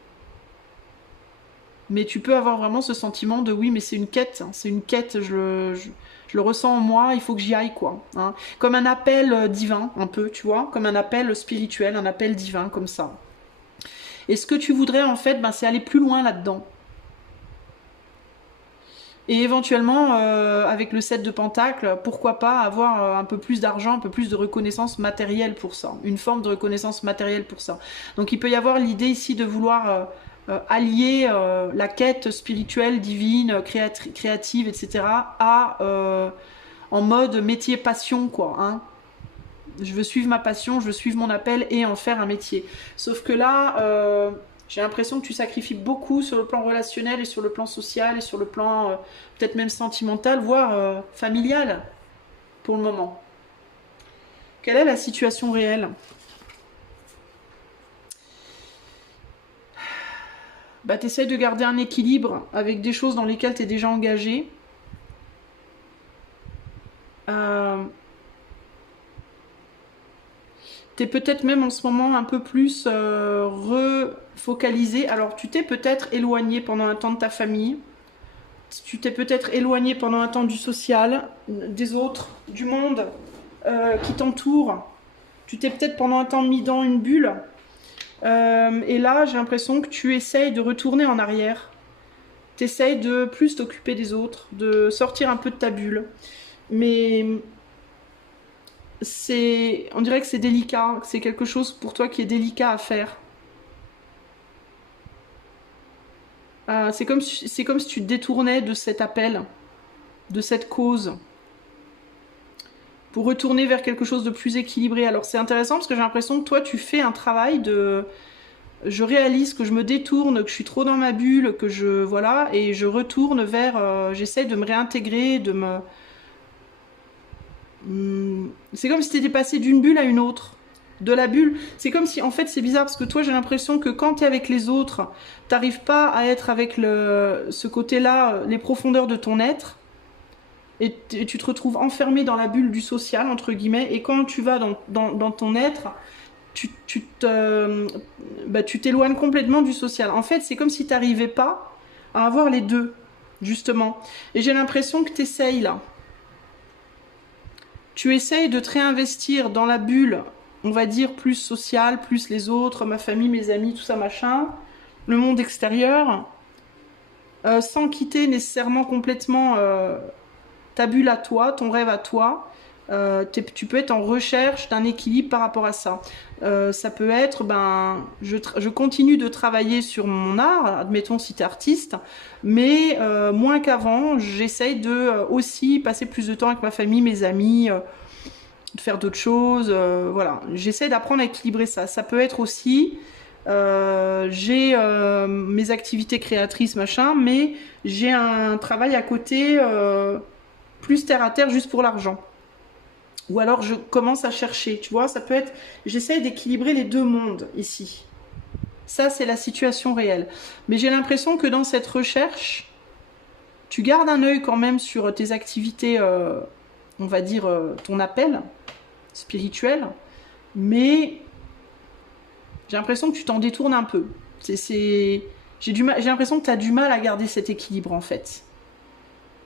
Mais tu peux avoir vraiment ce sentiment de oui, mais c'est une quête. C'est une quête, je le ressens en moi, il faut que j'y aille, quoi. Hein. Comme un appel divin, un peu, tu vois. Comme un appel spirituel, un appel divin, comme ça. Et ce que tu voudrais, en fait, ben, c'est aller plus loin là-dedans. Et éventuellement, avec le 7 de Pentacle, pourquoi pas avoir un peu plus d'argent, un peu plus de reconnaissance matérielle pour ça. Une forme de reconnaissance matérielle pour ça. Donc il peut y avoir l'idée ici de vouloir allier la quête spirituelle, divine, créative, etc. En mode métier passion, quoi. Hein. Je veux suivre ma passion, je veux suivre mon appel et en faire un métier. Sauf que là, j'ai l'impression que tu sacrifies beaucoup sur le plan relationnel et sur le plan social et sur le plan peut-être même sentimental, voire familial pour le moment. Quelle est la situation réelle? Bah, tu essayes de garder un équilibre avec des choses dans lesquelles tu es déjà engagé. Tu es peut-être même en ce moment un peu plus refocalisé. Alors, tu t'es peut-être éloigné pendant un temps de ta famille. Tu t'es peut-être éloigné pendant un temps du social, des autres, du monde qui t'entoure. Tu t'es peut-être pendant un temps mis dans une bulle. Et là, j'ai l'impression que tu essayes de retourner en arrière. Tu essayes de plus t'occuper des autres, de sortir un peu de ta bulle. Mais on dirait que c'est délicat, que c'est quelque chose pour toi qui est délicat à faire. C'est comme si tu te détournais de cet appel, de cette cause, pour retourner vers quelque chose de plus équilibré. Alors c'est intéressant parce que j'ai l'impression que toi tu fais un travail de... Je réalise que je me détourne, que je suis trop dans ma bulle, que je... Voilà, et je retourne vers... J'essaie de me réintégrer, de me... C'est comme si tu étais passé d'une bulle à une autre. De la bulle, c'est comme si, en fait, c'est bizarre parce que toi, j'ai l'impression que quand tu es avec les autres, t'arrives pas à être avec ce côté-là, les profondeurs de ton être, et tu te retrouves enfermé dans la bulle du social, entre guillemets, et quand tu vas dans ton être, tu t'éloignes complètement du social. En fait, c'est comme si tu n'arrivais pas à avoir les deux, justement. Et j'ai l'impression que tu essayes, là. Tu essayes de te réinvestir dans la bulle, on va dire, plus sociale, plus les autres, ma famille, mes amis, tout ça, machin, le monde extérieur, sans quitter nécessairement complètement ta bulle à toi, ton rêve à toi. Tu peux être en recherche d'un équilibre par rapport à ça. Ça peut être, je continue de travailler sur mon art, admettons si tu es artiste, mais moins qu'avant, j'essaye de aussi passer plus de temps avec ma famille, mes amis, de faire d'autres choses, voilà. J'essaie d'apprendre à équilibrer ça. Ça peut être aussi, j'ai mes activités créatrices, machin, mais j'ai un travail à côté plus terre à terre juste pour l'argent. Ou alors je commence à chercher, tu vois, ça peut être... J'essaie d'équilibrer les deux mondes ici. Ça, c'est la situation réelle. Mais j'ai l'impression que dans cette recherche, tu gardes un œil quand même sur tes activités, on va dire, ton appel spirituel, mais j'ai l'impression que tu t'en détournes un peu. J'ai l'impression que tu as du mal à garder cet équilibre, en fait.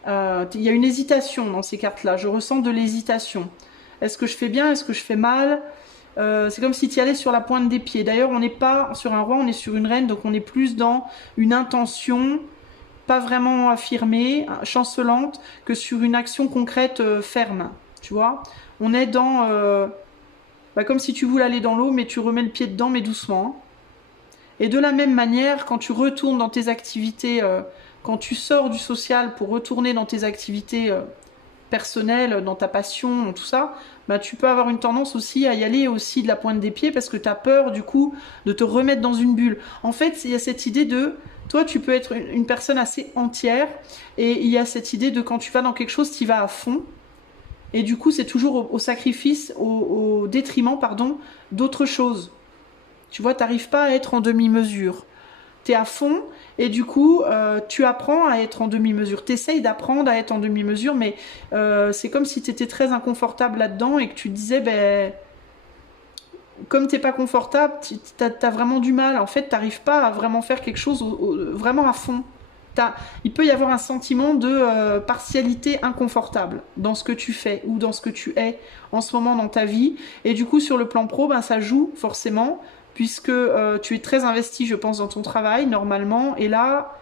Il y a une hésitation dans ces cartes-là. Je ressens de l'hésitation. Est-ce que je fais bien? Est-ce que je fais mal? C'est comme si tu y allais sur la pointe des pieds. D'ailleurs, on n'est pas sur un roi, on est sur une reine, donc on est plus dans une intention, pas vraiment affirmée, chancelante, que sur une action concrète ferme. Tu vois? On est dans... comme si tu voulais aller dans l'eau, mais tu remets le pied dedans, mais doucement. Et de la même manière, quand tu retournes dans tes activités... quand tu sors du social pour retourner dans tes activités personnelles, dans ta passion, dans tout ça, tu peux avoir une tendance aussi à y aller aussi de la pointe des pieds parce que tu as peur du coup de te remettre dans une bulle. En fait, il y a cette idée de, toi tu peux être une personne assez entière et il y a cette idée de quand tu vas dans quelque chose, tu y vas à fond. Et du coup, c'est toujours au sacrifice, au détriment, pardon, d'autres choses. Tu vois, tu n'arrives pas à être en demi-mesure. Tu es à fond et du coup, tu apprends à être en demi-mesure. Tu essayes d'apprendre à être en demi-mesure, mais c'est comme si tu étais très inconfortable là-dedans et que tu te disais, comme tu n'es pas confortable, tu as vraiment du mal. En fait, tu n'arrives pas à vraiment faire quelque chose vraiment à fond. Il peut y avoir un sentiment de partialité inconfortable dans ce que tu fais ou dans ce que tu es en ce moment dans ta vie. Et du coup, sur le plan pro, ça joue forcément, puisque tu es très investi, je pense, dans ton travail, normalement. Et là,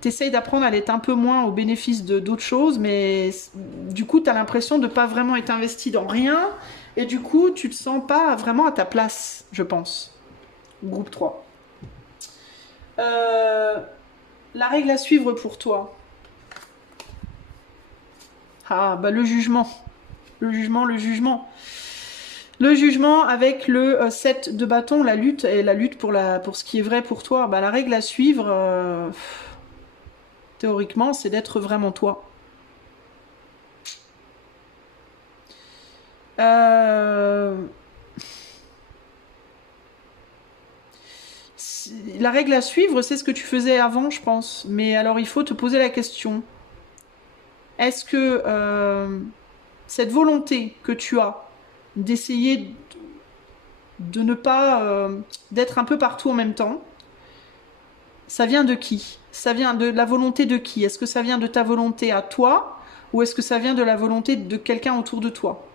tu essayes d'apprendre à l'être un peu moins au bénéfice d'autres choses, mais du coup, tu as l'impression de ne pas vraiment être investi dans rien. Et du coup, tu ne te sens pas vraiment à ta place, je pense. Groupe 3. La règle à suivre pour toi. Ah, bah le jugement. Le jugement, le jugement. Le jugement avec le 7 de bâton, la lutte, et la lutte pour ce qui est vrai pour toi. Bah, la règle à suivre, théoriquement, c'est d'être vraiment toi. La règle à suivre, c'est ce que tu faisais avant, je pense. Mais alors, il faut te poser la question. Est-ce que cette volonté que tu as d'essayer de ne pas d'être un peu partout en même temps, ça vient de qui? Ça vient de la volonté de qui? Est-ce que ça vient de ta volonté à toi ou est-ce que ça vient de la volonté de quelqu'un autour de toi?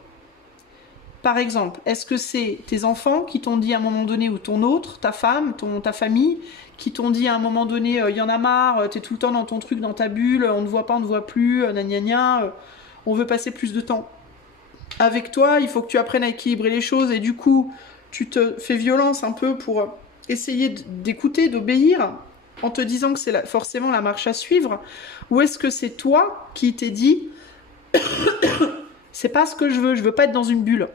Par exemple, est-ce que c'est tes enfants qui t'ont dit à un moment donné, ou ton autre, ta femme, ta famille, qui t'ont dit à un moment donné, il y en a marre, t'es tout le temps dans ton truc, dans ta bulle, on ne voit pas, on ne voit plus, gna gna gna, on veut passer plus de temps avec toi, il faut que tu apprennes à équilibrer les choses et du coup, tu te fais violence un peu pour essayer d'écouter, d'obéir, en te disant que c'est forcément la marche à suivre, ou est-ce que c'est toi qui t'es dit, c'est pas ce que je veux pas être dans une bulle.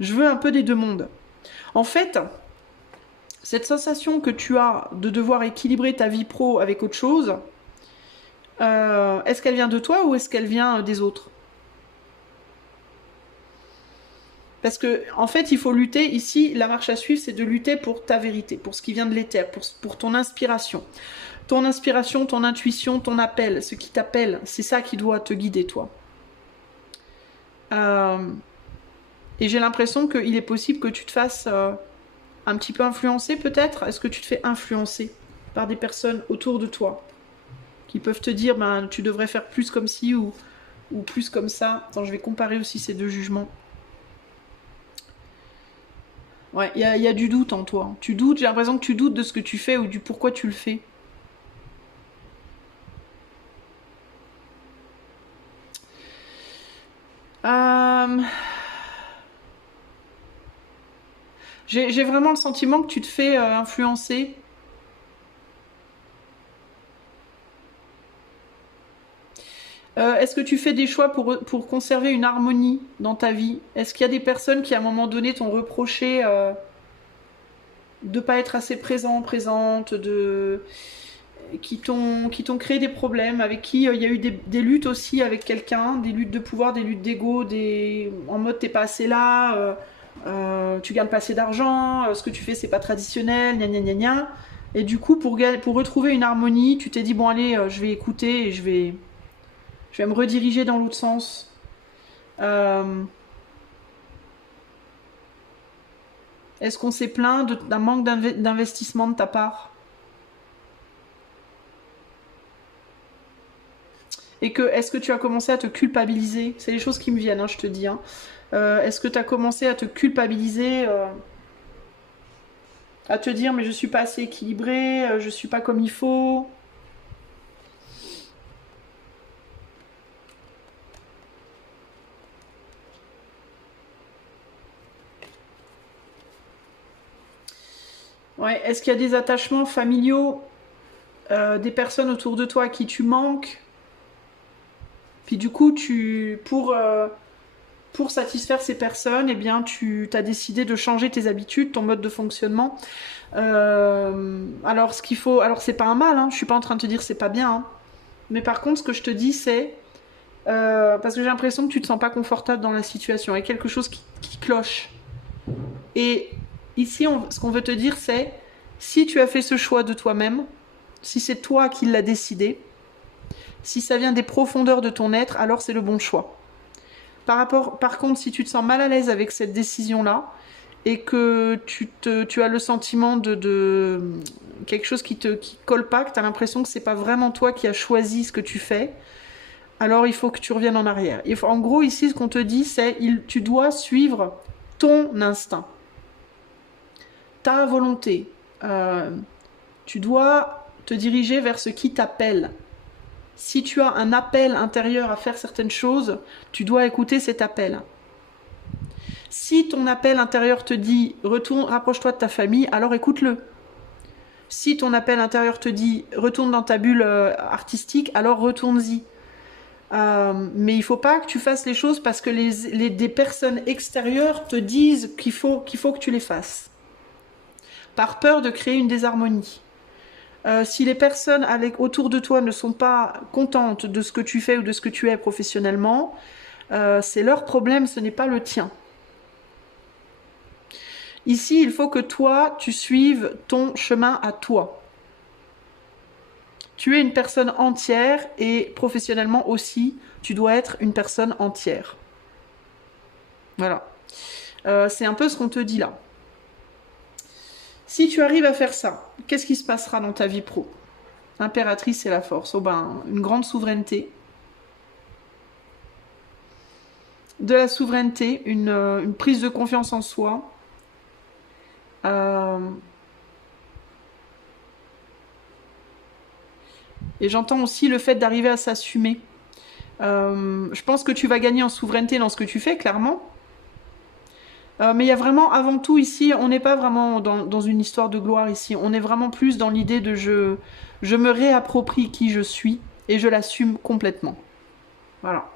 Je veux un peu des deux mondes. En fait, cette sensation que tu as de devoir équilibrer ta vie pro avec autre chose, est-ce qu'elle vient de toi ou est-ce qu'elle vient des autres? Parce que, en fait, il faut lutter. Ici, la marche à suivre, c'est de lutter pour ta vérité, pour ce qui vient de l'éther, pour ton inspiration. Ton inspiration, ton intuition, ton appel, ce qui t'appelle, c'est ça qui doit te guider, toi. Et j'ai l'impression qu'il est possible que tu te fasses un petit peu influencer, peut-être. Est-ce que tu te fais influencer par des personnes autour de toi qui peuvent te dire, ben, tu devrais faire plus comme ci ou plus comme ça? Attends, je vais comparer aussi ces deux jugements. Ouais, il y a du doute en toi. Tu doutes, j'ai l'impression que tu doutes de ce que tu fais ou du pourquoi tu le fais. J'ai vraiment le sentiment que tu te fais influencer. Est-ce que tu fais des choix pour conserver une harmonie dans ta vie? Est-ce qu'il y a des personnes qui à un moment donné t'ont reproché de pas être assez présente, qui t'ont créé des problèmes, avec qui il y a eu des luttes aussi avec quelqu'un, des luttes de pouvoir, des luttes d'ego, en mode t'es pas assez là, tu gagnes pas assez d'argent, ce que tu fais c'est pas traditionnel, gna gna gna gna. Et du coup pour retrouver une harmonie, tu t'es dit bon allez, je vais écouter et je vais me rediriger dans l'autre sens. Est-ce qu'on s'est plaint d'un manque d'investissement de ta part? Et est-ce que tu as commencé à te culpabiliser? C'est les choses qui me viennent, hein, je te dis. Hein. Est-ce que tu as commencé à te culpabiliser, à te dire mais je suis pas assez équilibrée, je suis pas comme il faut? Ouais, est-ce qu'il y a des attachements familiaux, des personnes autour de toi à qui tu manques? Puis du coup, pour satisfaire ces personnes, eh bien, tu as décidé de changer tes habitudes, ton mode de fonctionnement. Alors, c'est pas un mal, hein, je suis pas en train de te dire c'est pas bien. Hein. Mais par contre, ce que je te dis, c'est parce que j'ai l'impression que tu te sens pas confortable dans la situation. Il y a quelque chose qui cloche. Et ici, ce qu'on veut te dire, c'est si tu as fait ce choix de toi-même, si c'est toi qui l'as décidé, si ça vient des profondeurs de ton être, alors c'est le bon choix. Par contre, si tu te sens mal à l'aise avec cette décision-là et que tu as le sentiment de quelque chose qui colle pas, que tu as l'impression que c'est pas vraiment toi qui as choisi ce que tu fais, alors il faut que tu reviennes en arrière. En gros, ici, ce qu'on te dit, c'est tu dois suivre ton instinct, ta volonté. Tu dois te diriger vers ce qui t'appelle. Si tu as un appel intérieur à faire certaines choses, tu dois écouter cet appel. Si ton appel intérieur te dit « Retourne, rapproche-toi de ta famille », alors écoute-le. Si ton appel intérieur te dit retourne dans ta bulle artistique, alors retourne-y. Mais il faut pas que tu fasses les choses parce que des personnes extérieures te disent qu'il faut que tu les fasses. Par peur de créer une désharmonie. Si les personnes autour de toi ne sont pas contentes de ce que tu fais ou de ce que tu es professionnellement, c'est leur problème, ce n'est pas le tien. Ici, il faut que toi, tu suives ton chemin à toi. Tu es une personne entière et professionnellement aussi, tu dois être une personne entière. Voilà. C'est un peu ce qu'on te dit là. Si tu arrives à faire ça, qu'est-ce qui se passera dans ta vie pro? Impératrice et la force. Oh ben, une grande souveraineté. De la souveraineté, une prise de confiance en soi. Et j'entends aussi le fait d'arriver à s'assumer. Je pense que tu vas gagner en souveraineté dans ce que tu fais, clairement. Mais il y a vraiment, avant tout ici, on n'est pas vraiment dans une histoire de gloire ici. On est vraiment plus dans l'idée de je me réapproprie qui je suis et je l'assume complètement. Voilà.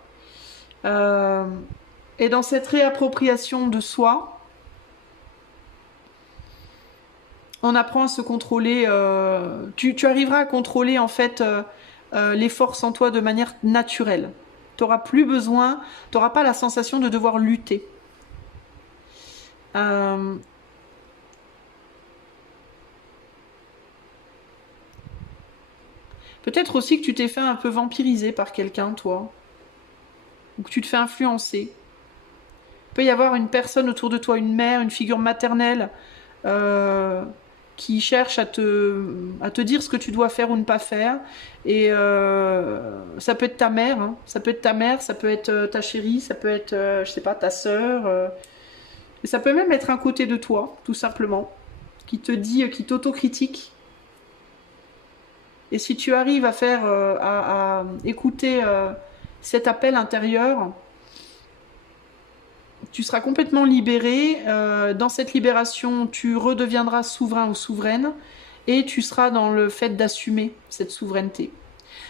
Et dans cette réappropriation de soi, on apprend à se contrôler. Tu arriveras à contrôler en fait les forces en toi de manière naturelle. Tu n'auras plus besoin, tu n'auras pas la sensation de devoir lutter. Peut-être aussi que tu t'es fait un peu vampiriser par quelqu'un, toi. Ou que tu te fais influencer. Il peut y avoir une personne autour de toi, une mère, une figure maternelle, qui cherche à te dire ce que tu dois faire ou ne pas faire. Et ça peut être ta mère, hein. Ça peut être ta mère, ça peut être ta chérie, ça peut être, je sais pas, ta sœur. Et ça peut même être un côté de toi, tout simplement, qui te dit, qui t'autocritique. Et si tu arrives à faire, à écouter cet appel intérieur, tu seras complètement libéré. Dans cette libération, tu redeviendras souverain ou souveraine et tu seras dans le fait d'assumer cette souveraineté,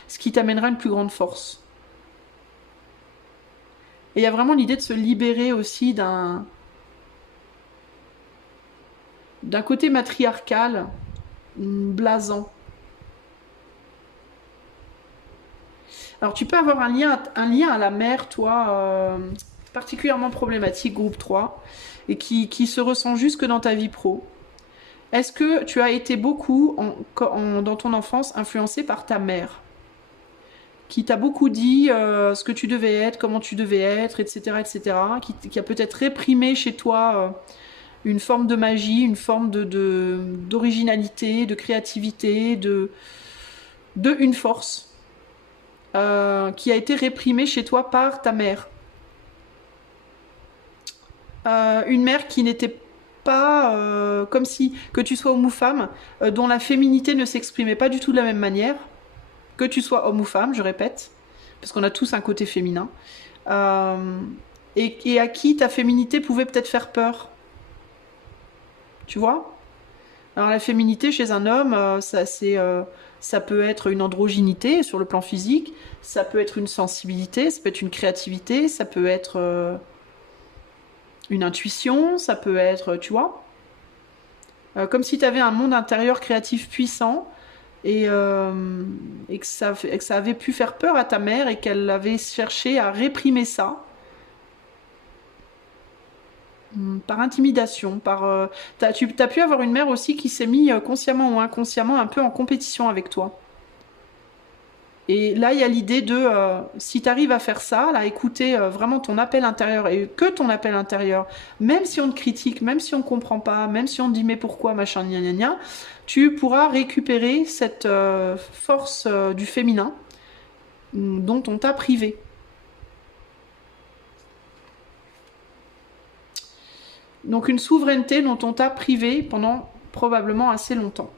ce qui t'amènera une plus grande force. Et il y a vraiment l'idée de se libérer aussi d'un côté matriarcal, blasant. Alors tu peux avoir un lien à la mère, toi, particulièrement problématique, groupe 3, et qui se ressent jusque dans ta vie pro. Est-ce que tu as été beaucoup, dans ton enfance, influencé par ta mère, qui t'a beaucoup dit ce que tu devais être, comment tu devais être, etc., etc., qui a peut-être réprimé chez toi une forme de magie, une forme d'originalité, de créativité, une force qui a été réprimée chez toi par ta mère. Une mère qui n'était pas comme si, que tu sois homme ou femme, dont la féminité ne s'exprimait pas du tout de la même manière, que tu sois homme ou femme, je répète, parce qu'on a tous un côté féminin, et à qui ta féminité pouvait peut-être faire peur. Tu vois? Alors la féminité chez un homme, ça peut être une androgynité sur le plan physique, ça peut être une sensibilité, ça peut être une créativité, ça peut être une intuition, ça peut être, tu vois, comme si tu avais un monde intérieur créatif puissant et que ça avait pu faire peur à ta mère et qu'elle avait cherché à réprimer ça. Par intimidation, tu as pu avoir une mère aussi qui s'est mis consciemment ou inconsciemment un peu en compétition avec toi. Et là, il y a l'idée de, si tu arrives à faire ça, à écouter vraiment ton appel intérieur, et que ton appel intérieur, même si on te critique, même si on ne comprend pas, même si on te dit mais pourquoi, machin, gna gna gna, tu pourras récupérer cette force du féminin dont on t'a privé. Donc une souveraineté dont on t'a privé pendant probablement assez longtemps.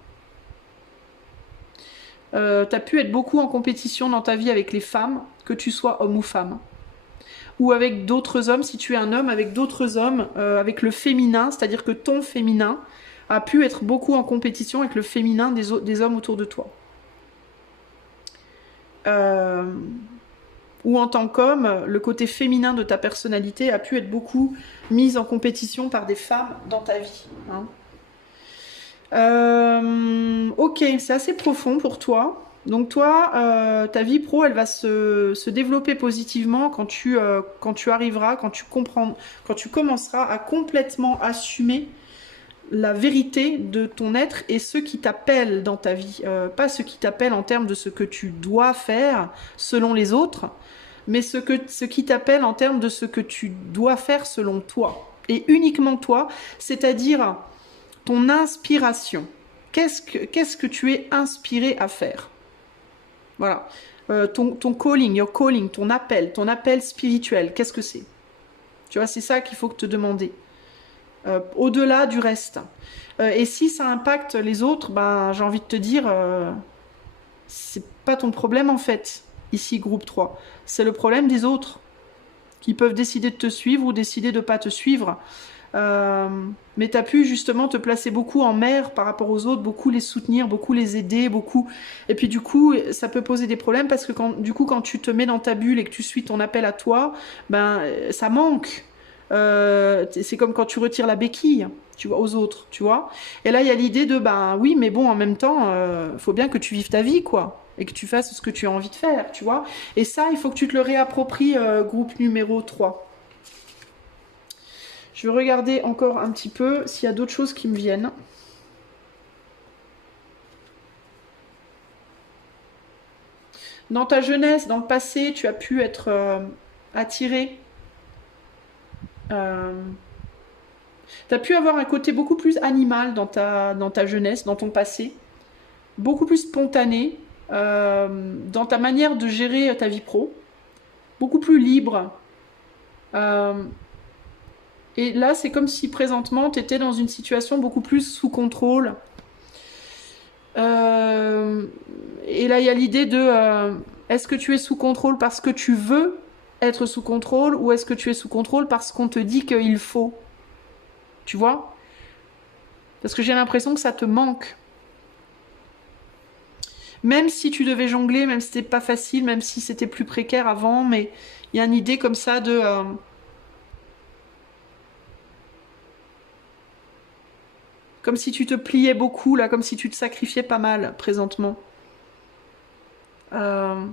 T'as pu être beaucoup en compétition dans ta vie avec les femmes, que tu sois homme ou femme. Ou avec d'autres hommes, si tu es un homme, avec d'autres hommes, avec le féminin, c'est-à-dire que ton féminin a pu être beaucoup en compétition avec le féminin des hommes autour de toi. Ou en tant qu'homme, le côté féminin de ta personnalité a pu être beaucoup mis en compétition par des femmes dans ta vie. Hein. Ok, c'est assez profond pour toi. Donc toi, ta vie pro, elle va se développer positivement quand tu arriveras, quand tu commenceras à complètement assumer la vérité de ton être et ce qui t'appelle dans ta vie. Pas ce qui t'appelle en termes de ce que tu dois faire selon les autres, mais ce qui t'appelle en termes de ce que tu dois faire selon toi. Et uniquement toi, c'est-à-dire ton inspiration. Qu'est-ce que tu es inspiré à faire? Voilà. Ton calling, your calling, ton appel spirituel, qu'est-ce que c'est? Tu vois, c'est ça qu'il faut te demander. Au-delà du reste. Et si ça impacte les autres, ben, j'ai envie de te dire, c'est pas ton problème en fait, ici groupe 3. C'est le problème des autres qui peuvent décider de te suivre ou décider de ne pas te suivre. Mais tu as pu justement te placer beaucoup en mère par rapport aux autres, beaucoup les soutenir, beaucoup les aider, beaucoup. Et puis du coup, ça peut poser des problèmes parce que quand tu te mets dans ta bulle et que tu suis ton appel à toi, ben ça manque. C'est comme quand tu retires la béquille, tu vois, aux autres, tu vois. Et là, il y a l'idée de, ben oui, mais bon, en même temps, faut bien que tu vives ta vie, quoi, et que tu fasses ce que tu as envie de faire, tu vois. Et ça, il faut que tu te le réappropries, groupe numéro 3. Je vais regarder encore un petit peu s'il y a d'autres choses qui me viennent. Dans ta jeunesse, dans le passé, tu as pu être attiré. Tu as pu avoir un côté beaucoup plus animal dans ta jeunesse, dans ton passé. Beaucoup plus spontané dans ta manière de gérer ta vie pro. Beaucoup plus libre. Et là, c'est comme si présentement, tu étais dans une situation beaucoup plus sous contrôle. Et là, il y a l'idée de est-ce que tu es sous contrôle parce que tu veux être sous contrôle ou est-ce que tu es sous contrôle parce qu'on te dit qu'il faut? Tu vois? Parce que j'ai l'impression que ça te manque. Même si tu devais jongler, même si c'était pas facile, même si c'était plus précaire avant, mais il y a une idée comme ça de... comme si tu te pliais beaucoup, là, comme si tu te sacrifiais pas mal, présentement. Dans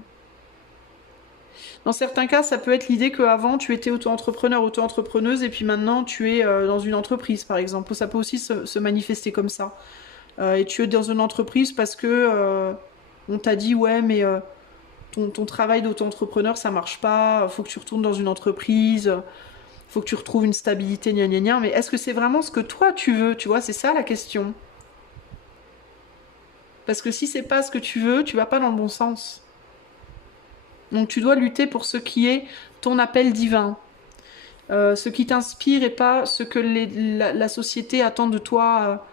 certains cas, ça peut être l'idée qu'avant, tu étais auto-entrepreneur, auto-entrepreneuse, et puis maintenant, tu es dans une entreprise, par exemple. Ça peut aussi se manifester comme ça. Et tu es dans une entreprise parce que on t'a dit, ouais, mais ton travail d'auto-entrepreneur, ça marche pas, faut que tu retournes dans une entreprise, faut que tu retrouves une stabilité, gna gna gna. Mais est-ce que c'est vraiment ce que toi, tu veux? Tu vois, c'est ça la question. Parce que si c'est pas ce que tu veux, tu vas pas dans le bon sens. Donc tu dois lutter pour ce qui est ton appel divin. Ce qui t'inspire et pas ce que la société attend de toi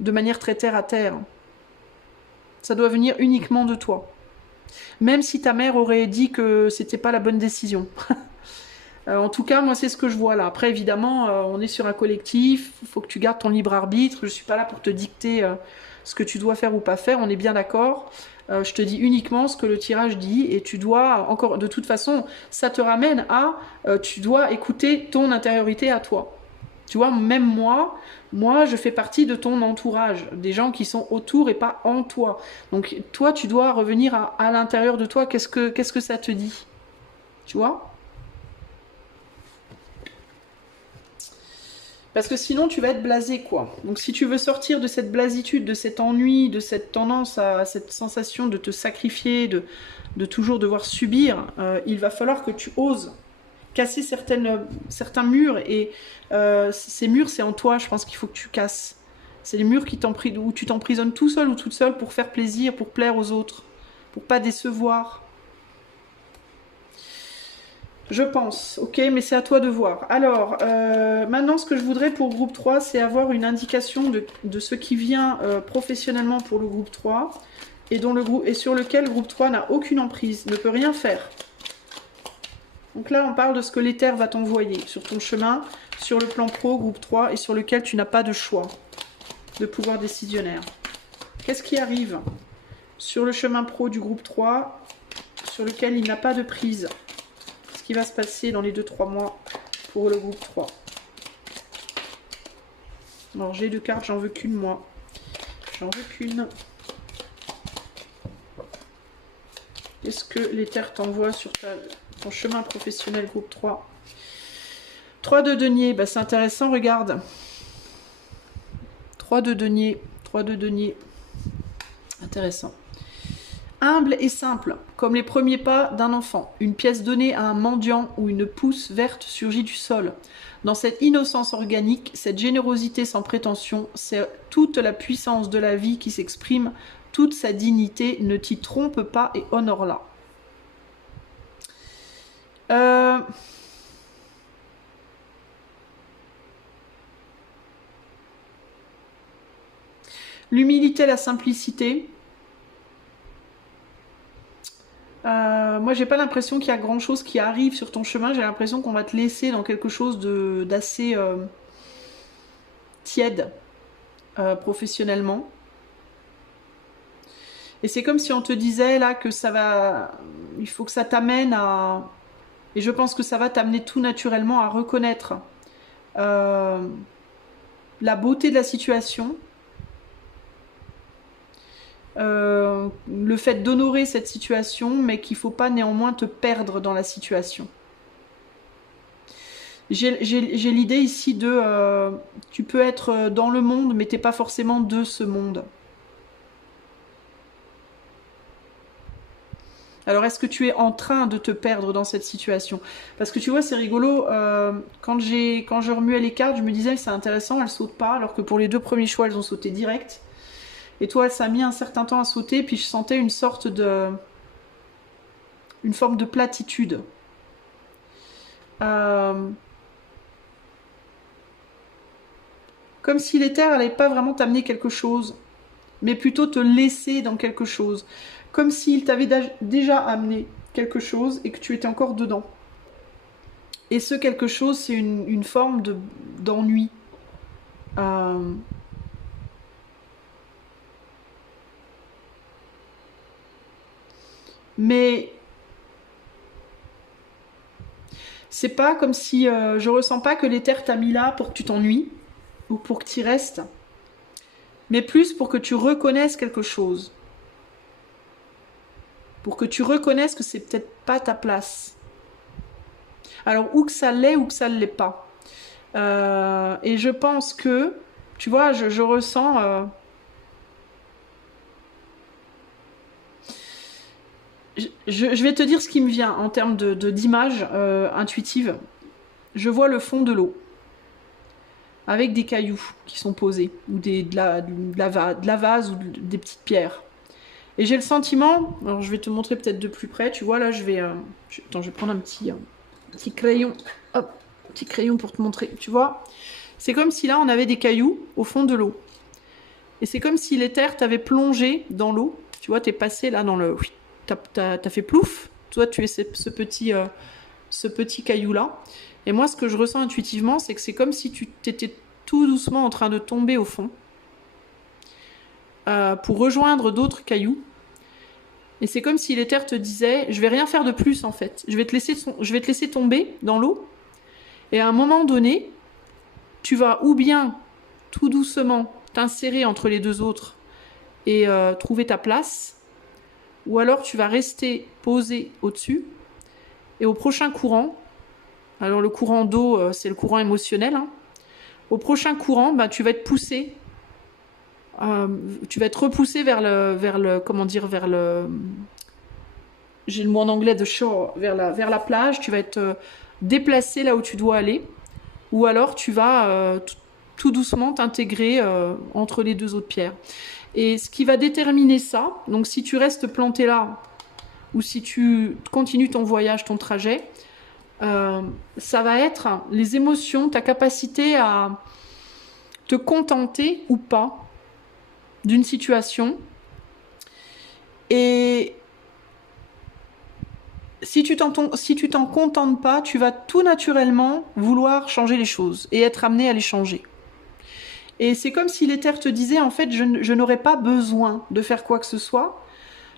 de manière très terre à terre. Ça doit venir uniquement de toi. Même si ta mère aurait dit que c'était pas la bonne décision. En tout cas, moi, c'est ce que je vois là. Après, évidemment, on est sur un collectif. Il faut que tu gardes ton libre arbitre. Je suis pas là pour te dicter ce que tu dois faire ou pas faire. On est bien d'accord. Je te dis uniquement ce que le tirage dit. Et tu dois, encore, de toute façon, ça te ramène à... tu dois écouter ton intériorité à toi. Tu vois, même moi, je fais partie de ton entourage. Des gens qui sont autour et pas en toi. Donc, toi, tu dois revenir à l'intérieur de toi. Qu'est-ce que ça te dit? Tu vois? Parce que sinon, tu vas être blasé, quoi. Donc, si tu veux sortir de cette blasitude, de cet ennui, de cette tendance à cette sensation de te sacrifier, de toujours devoir subir, il va falloir que tu oses casser certains murs. Et ces murs, c'est en toi, je pense qu'il faut que tu casses. C'est les murs où tu t'emprisonnes tout seul ou toute seule pour faire plaisir, pour plaire aux autres, pour pas décevoir. Je pense, ok, mais c'est à toi de voir. Alors, maintenant, ce que je voudrais pour groupe 3, c'est avoir une indication de ce qui vient professionnellement pour le groupe 3 et sur lequel le groupe 3 n'a aucune emprise, ne peut rien faire. Donc là, on parle de ce que l'éther va t'envoyer sur ton chemin, sur le plan pro, groupe 3, et sur lequel tu n'as pas de choix. de pouvoir décisionnaire. Qu'est-ce qui arrive sur le chemin pro du groupe 3, sur lequel il n'a pas de prise? Ce qui va se passer dans les 2-3 mois pour le groupe 3. Alors j'ai 2 cartes, j'en veux qu'une moi. J'en veux qu'une. Qu'est-ce que l'éther t'envoie sur ton chemin professionnel groupe 3? 3 de denier, bah c'est intéressant, regarde. 3 de denier, 3 de denier. Intéressant. Humble et simple, comme les premiers pas d'un enfant. Une pièce donnée à un mendiant ou une pousse verte surgit du sol. Dans cette innocence organique, cette générosité sans prétention, c'est toute la puissance de la vie qui s'exprime, toute sa dignité. Ne t'y trompe pas et honore-la. L'humilité, la simplicité. Moi, j'ai pas l'impression qu'il y a grand chose qui arrive sur ton chemin. J'ai l'impression qu'on va te laisser dans quelque chose d'assez tiède professionnellement. Et c'est comme si on te disait là que ça va. Il faut que ça t'amène à. Et je pense que ça va t'amener tout naturellement à reconnaître la beauté de la situation. Le fait d'honorer cette situation, mais qu'il ne faut pas néanmoins te perdre dans la situation. J'ai l'idée ici de tu peux être dans le monde, mais tu n'es pas forcément de ce monde. Alors est-ce que tu es en train de te perdre dans cette situation? Parce que tu vois, c'est rigolo, quand je remuais les cartes, je me disais c'est intéressant, elles ne sautent pas, alors que pour les 2 premiers choix, elles ont sauté direct. Et toi, ça a mis un certain temps à sauter, puis je sentais une sorte de... une forme de platitude. Comme si l'éther n'allait pas vraiment t'amener quelque chose, mais plutôt te laisser dans quelque chose. Comme s'il t'avait déjà amené quelque chose et que tu étais encore dedans. Et ce quelque chose, c'est une forme d'ennui. Mais c'est pas comme si je ressens pas que l'éther t'a mis là pour que tu t'ennuies ou pour que tu y restes, mais plus pour que tu reconnaisses quelque chose, pour que tu reconnaisses que c'est peut-être pas ta place. Alors ou que ça l'est ou que ça ne l'est pas. Et je pense que, tu vois, je ressens. Je vais te dire ce qui me vient en termes d'image intuitive. Je vois le fond de l'eau avec des cailloux qui sont posés ou de la vase ou des petites pierres. Et j'ai le sentiment, alors je vais te montrer peut-être de plus près, tu vois là je vais prendre un petit crayon, hop, petit crayon pour te montrer, tu vois. C'est comme si là on avait des cailloux au fond de l'eau. Et c'est comme si l'éther t'avait plongé dans l'eau, tu vois, t'es passé là dans le... T'as fait plouf, toi tu es ce petit caillou là. Et moi ce que je ressens intuitivement, c'est que c'est comme si tu t'étais tout doucement en train de tomber au fond pour rejoindre d'autres cailloux. Et c'est comme si l'éther te disait, je vais rien faire de plus en fait. Je vais te laisser tomber dans l'eau. Et à un moment donné, tu vas ou bien tout doucement t'insérer entre les deux autres et trouver ta place, ou alors tu vas rester posé au-dessus, et au prochain courant, alors le courant d'eau, c'est le courant émotionnel, hein, au prochain courant, bah, tu vas être poussé, tu vas être repoussé vers le comment dire, vers le... J'ai le mot en anglais de shore, vers la plage, tu vas être déplacé là où tu dois aller, ou alors tu vas tout doucement t'intégrer entre les deux autres pierres. Et ce qui va déterminer ça, donc si tu restes planté là, ou si tu continues ton voyage, ton trajet, ça va être les émotions, ta capacité à te contenter ou pas d'une situation. Et si tu t'en contentes pas, tu vas tout naturellement vouloir changer les choses et être amené à les changer. Et c'est comme si l'éther te disait, en fait, je n'aurais pas besoin de faire quoi que ce soit,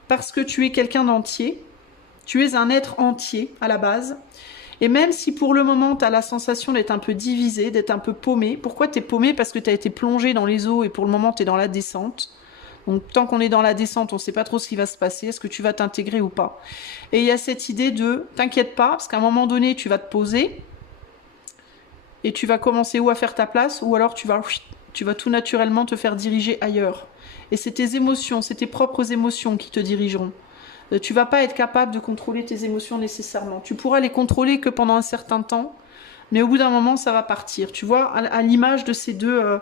parce que tu es quelqu'un d'entier, tu es un être entier à la base. Et même si pour le moment, tu as la sensation d'être un peu divisé, d'être un peu paumé, pourquoi tu es paumé? Parce que tu as été plongé dans les eaux et pour le moment, tu es dans la descente. Donc tant qu'on est dans la descente, on ne sait pas trop ce qui va se passer, est-ce que tu vas t'intégrer ou pas. Et il y a cette idée de, t'inquiète pas, parce qu'à un moment donné, tu vas te poser et tu vas commencer ou à faire ta place, ou alors tu vas tout naturellement te faire diriger ailleurs. Et c'est tes émotions, c'est tes propres émotions qui te dirigeront. Tu vas pas être capable de contrôler tes émotions nécessairement. Tu pourras les contrôler que pendant un certain temps, mais au bout d'un moment, ça va partir. Tu vois, à l'image de ces deux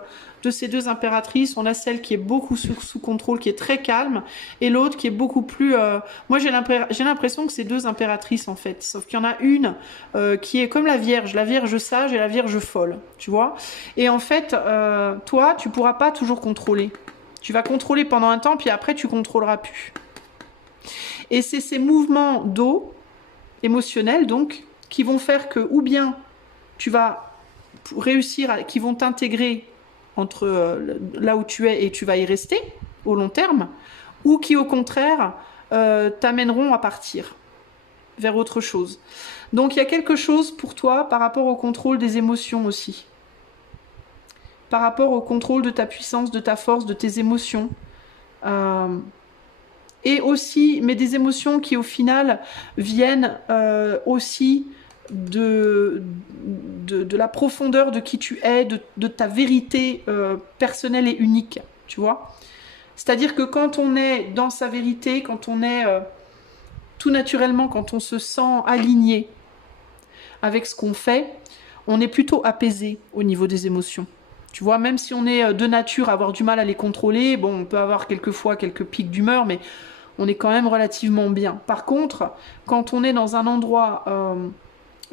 impératrices, on a celle qui est beaucoup sous contrôle, qui est très calme, et l'autre qui est beaucoup plus... Moi, j'ai l'impression que c'est deux impératrices, en fait. Sauf qu'il y en a une qui est comme la Vierge sage et la Vierge folle, tu vois. Et en fait, toi, tu pourras pas toujours contrôler. Tu vas contrôler pendant un temps, puis après, tu contrôleras plus. Et c'est ces mouvements d'eau, émotionnels donc, qui vont faire que, ou bien tu vas réussir, qui vont t'intégrer entre là où tu es et tu vas y rester au long terme, ou qui au contraire t'amèneront à partir vers autre chose. Donc il y a quelque chose pour toi par rapport au contrôle des émotions aussi, par rapport au contrôle de ta puissance, de ta force, de tes émotions. Et aussi, mais des émotions qui au final viennent aussi de la profondeur de qui tu es, de ta vérité personnelle et unique, tu vois. C'est-à-dire que quand on est dans sa vérité, quand on est tout naturellement, quand on se sent aligné avec ce qu'on fait, on est plutôt apaisé au niveau des émotions. Tu vois, même si on est de nature à avoir du mal à les contrôler, bon, on peut avoir quelquefois quelques pics d'humeur, mais on est quand même relativement bien. Par contre, quand on est dans un endroit,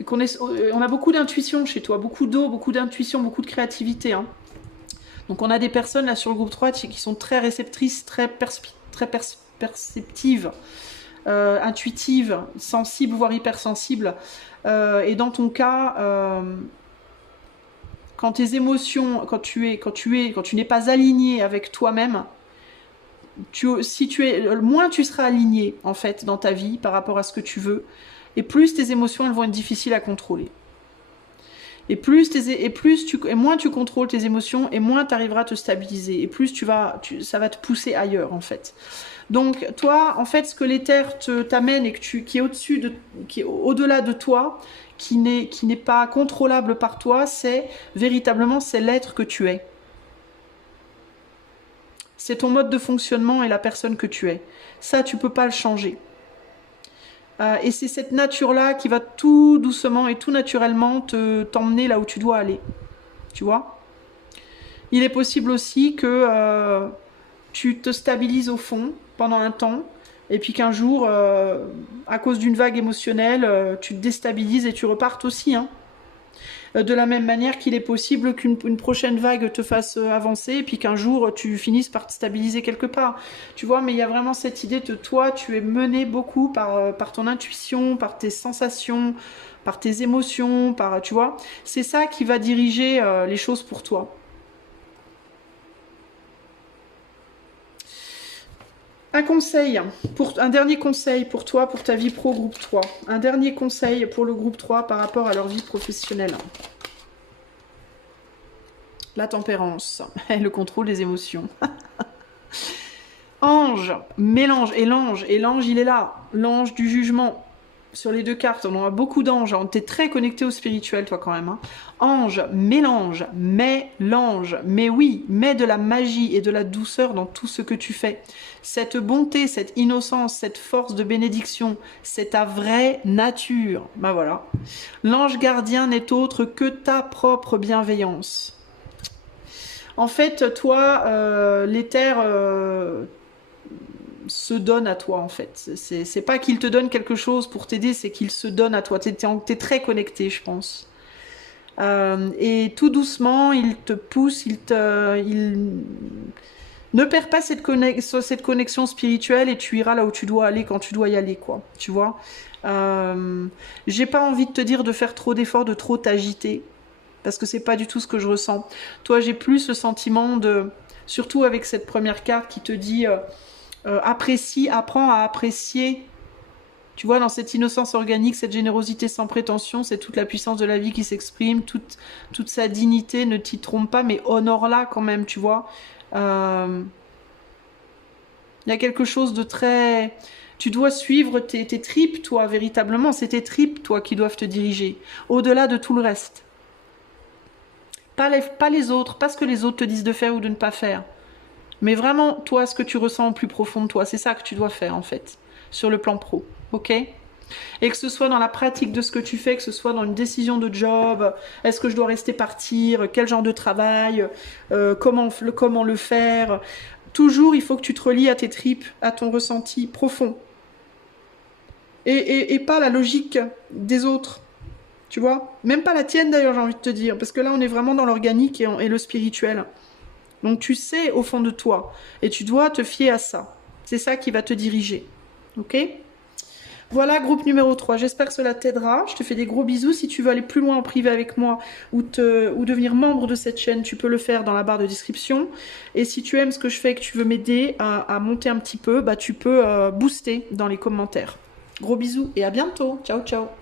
on a beaucoup d'intuition chez toi, beaucoup d'eau, beaucoup d'intuition, beaucoup de créativité. Hein. Donc on a des personnes là sur le groupe 3 qui sont très réceptrices, très perceptives, intuitives, sensibles, voire hypersensibles. Et dans ton cas, quand tes émotions, quand tu n'es pas aligné avec toi-même, moins tu seras aligné en fait dans ta vie par rapport à ce que tu veux, et plus tes émotions elles vont être difficiles à contrôler. Et moins tu contrôles tes émotions, et moins tu arriveras à te stabiliser, et plus ça va te pousser ailleurs en fait. Donc toi, en fait, ce que l'éther t'amène et qui est au-delà de toi, qui n'est pas contrôlable par toi, c'est l'être que tu es. C'est ton mode de fonctionnement et la personne que tu es. Ça, tu peux pas le changer. Et c'est cette nature-là qui va tout doucement et tout naturellement t'emmener là où tu dois aller. Tu vois ? Il est possible aussi que tu te stabilises au fond pendant un temps, et puis qu'un jour, à cause d'une vague émotionnelle, tu te déstabilises et tu repartes aussi, hein. De la même manière qu'il est possible qu'une prochaine vague te fasse avancer, et puis qu'un jour tu finisses par te stabiliser quelque part. Tu vois, mais il y a vraiment cette idée de toi, tu es mené beaucoup par ton intuition, par tes sensations, par tes émotions, tu vois. C'est ça qui va diriger les choses pour toi. Un dernier conseil pour toi, pour ta vie pro groupe 3. Un dernier conseil pour le groupe 3 par rapport à leur vie professionnelle. La tempérance, le contrôle des émotions. Ange, mélange, et l'ange, il est là. L'ange du jugement. Sur les deux cartes, on a beaucoup d'anges. On t'es très connecté au spirituel, toi, quand même. Hein. Ange, mélange, mais oui, mets de la magie et de la douceur dans tout ce que tu fais. Cette bonté, cette innocence, cette force de bénédiction, c'est ta vraie nature. Ben voilà. L'ange gardien n'est autre que ta propre bienveillance. En fait, toi, l'éther se donne à toi, en fait. C'est pas qu'il te donne quelque chose pour t'aider, c'est qu'il se donne à toi. T'es très connecté, je pense. Et tout doucement, il te pousse, ne perds pas cette connexion spirituelle, et tu iras là où tu dois aller quand tu dois y aller, quoi. Tu vois. J'ai pas envie de te dire de faire trop d'efforts, de trop t'agiter. parce que c'est pas du tout ce que je ressens. Toi, j'ai plus le sentiment de, surtout avec cette première carte qui te dit apprécie, apprends à apprécier. Tu vois, dans cette innocence organique, cette générosité sans prétention, c'est toute la puissance de la vie qui s'exprime, toute sa dignité, ne t'y trompe pas, mais honore-la quand même, tu vois. Il y a quelque chose de très... Tu dois suivre tes tripes, toi, véritablement. C'est tes tripes, toi, qui doivent te diriger, au-delà de tout le reste. Pas les autres, pas ce que les autres te disent de faire ou de ne pas faire. Mais vraiment, toi, ce que tu ressens au plus profond de toi, c'est ça que tu dois faire, en fait, sur le plan pro. Ok? Et que ce soit dans la pratique de ce que tu fais, que ce soit dans une décision de job, est-ce que je dois rester partir, quel genre de travail, comment le faire. Toujours, il faut que tu te relies à tes tripes, à ton ressenti profond. Et pas la logique des autres, tu vois. Même pas la tienne d'ailleurs, j'ai envie de te dire, parce que là, on est vraiment dans l'organique et le spirituel. Donc tu sais au fond de toi, et tu dois te fier à ça. C'est ça qui va te diriger. Ok ? Voilà, groupe numéro 3. J'espère que cela t'aidera. Je te fais des gros bisous. Si tu veux aller plus loin en privé avec moi ou devenir membre de cette chaîne, tu peux le faire dans la barre de description. Et si tu aimes ce que je fais et que tu veux m'aider à monter un petit peu, bah, tu peux booster dans les commentaires. Gros bisous et à bientôt. Ciao, ciao.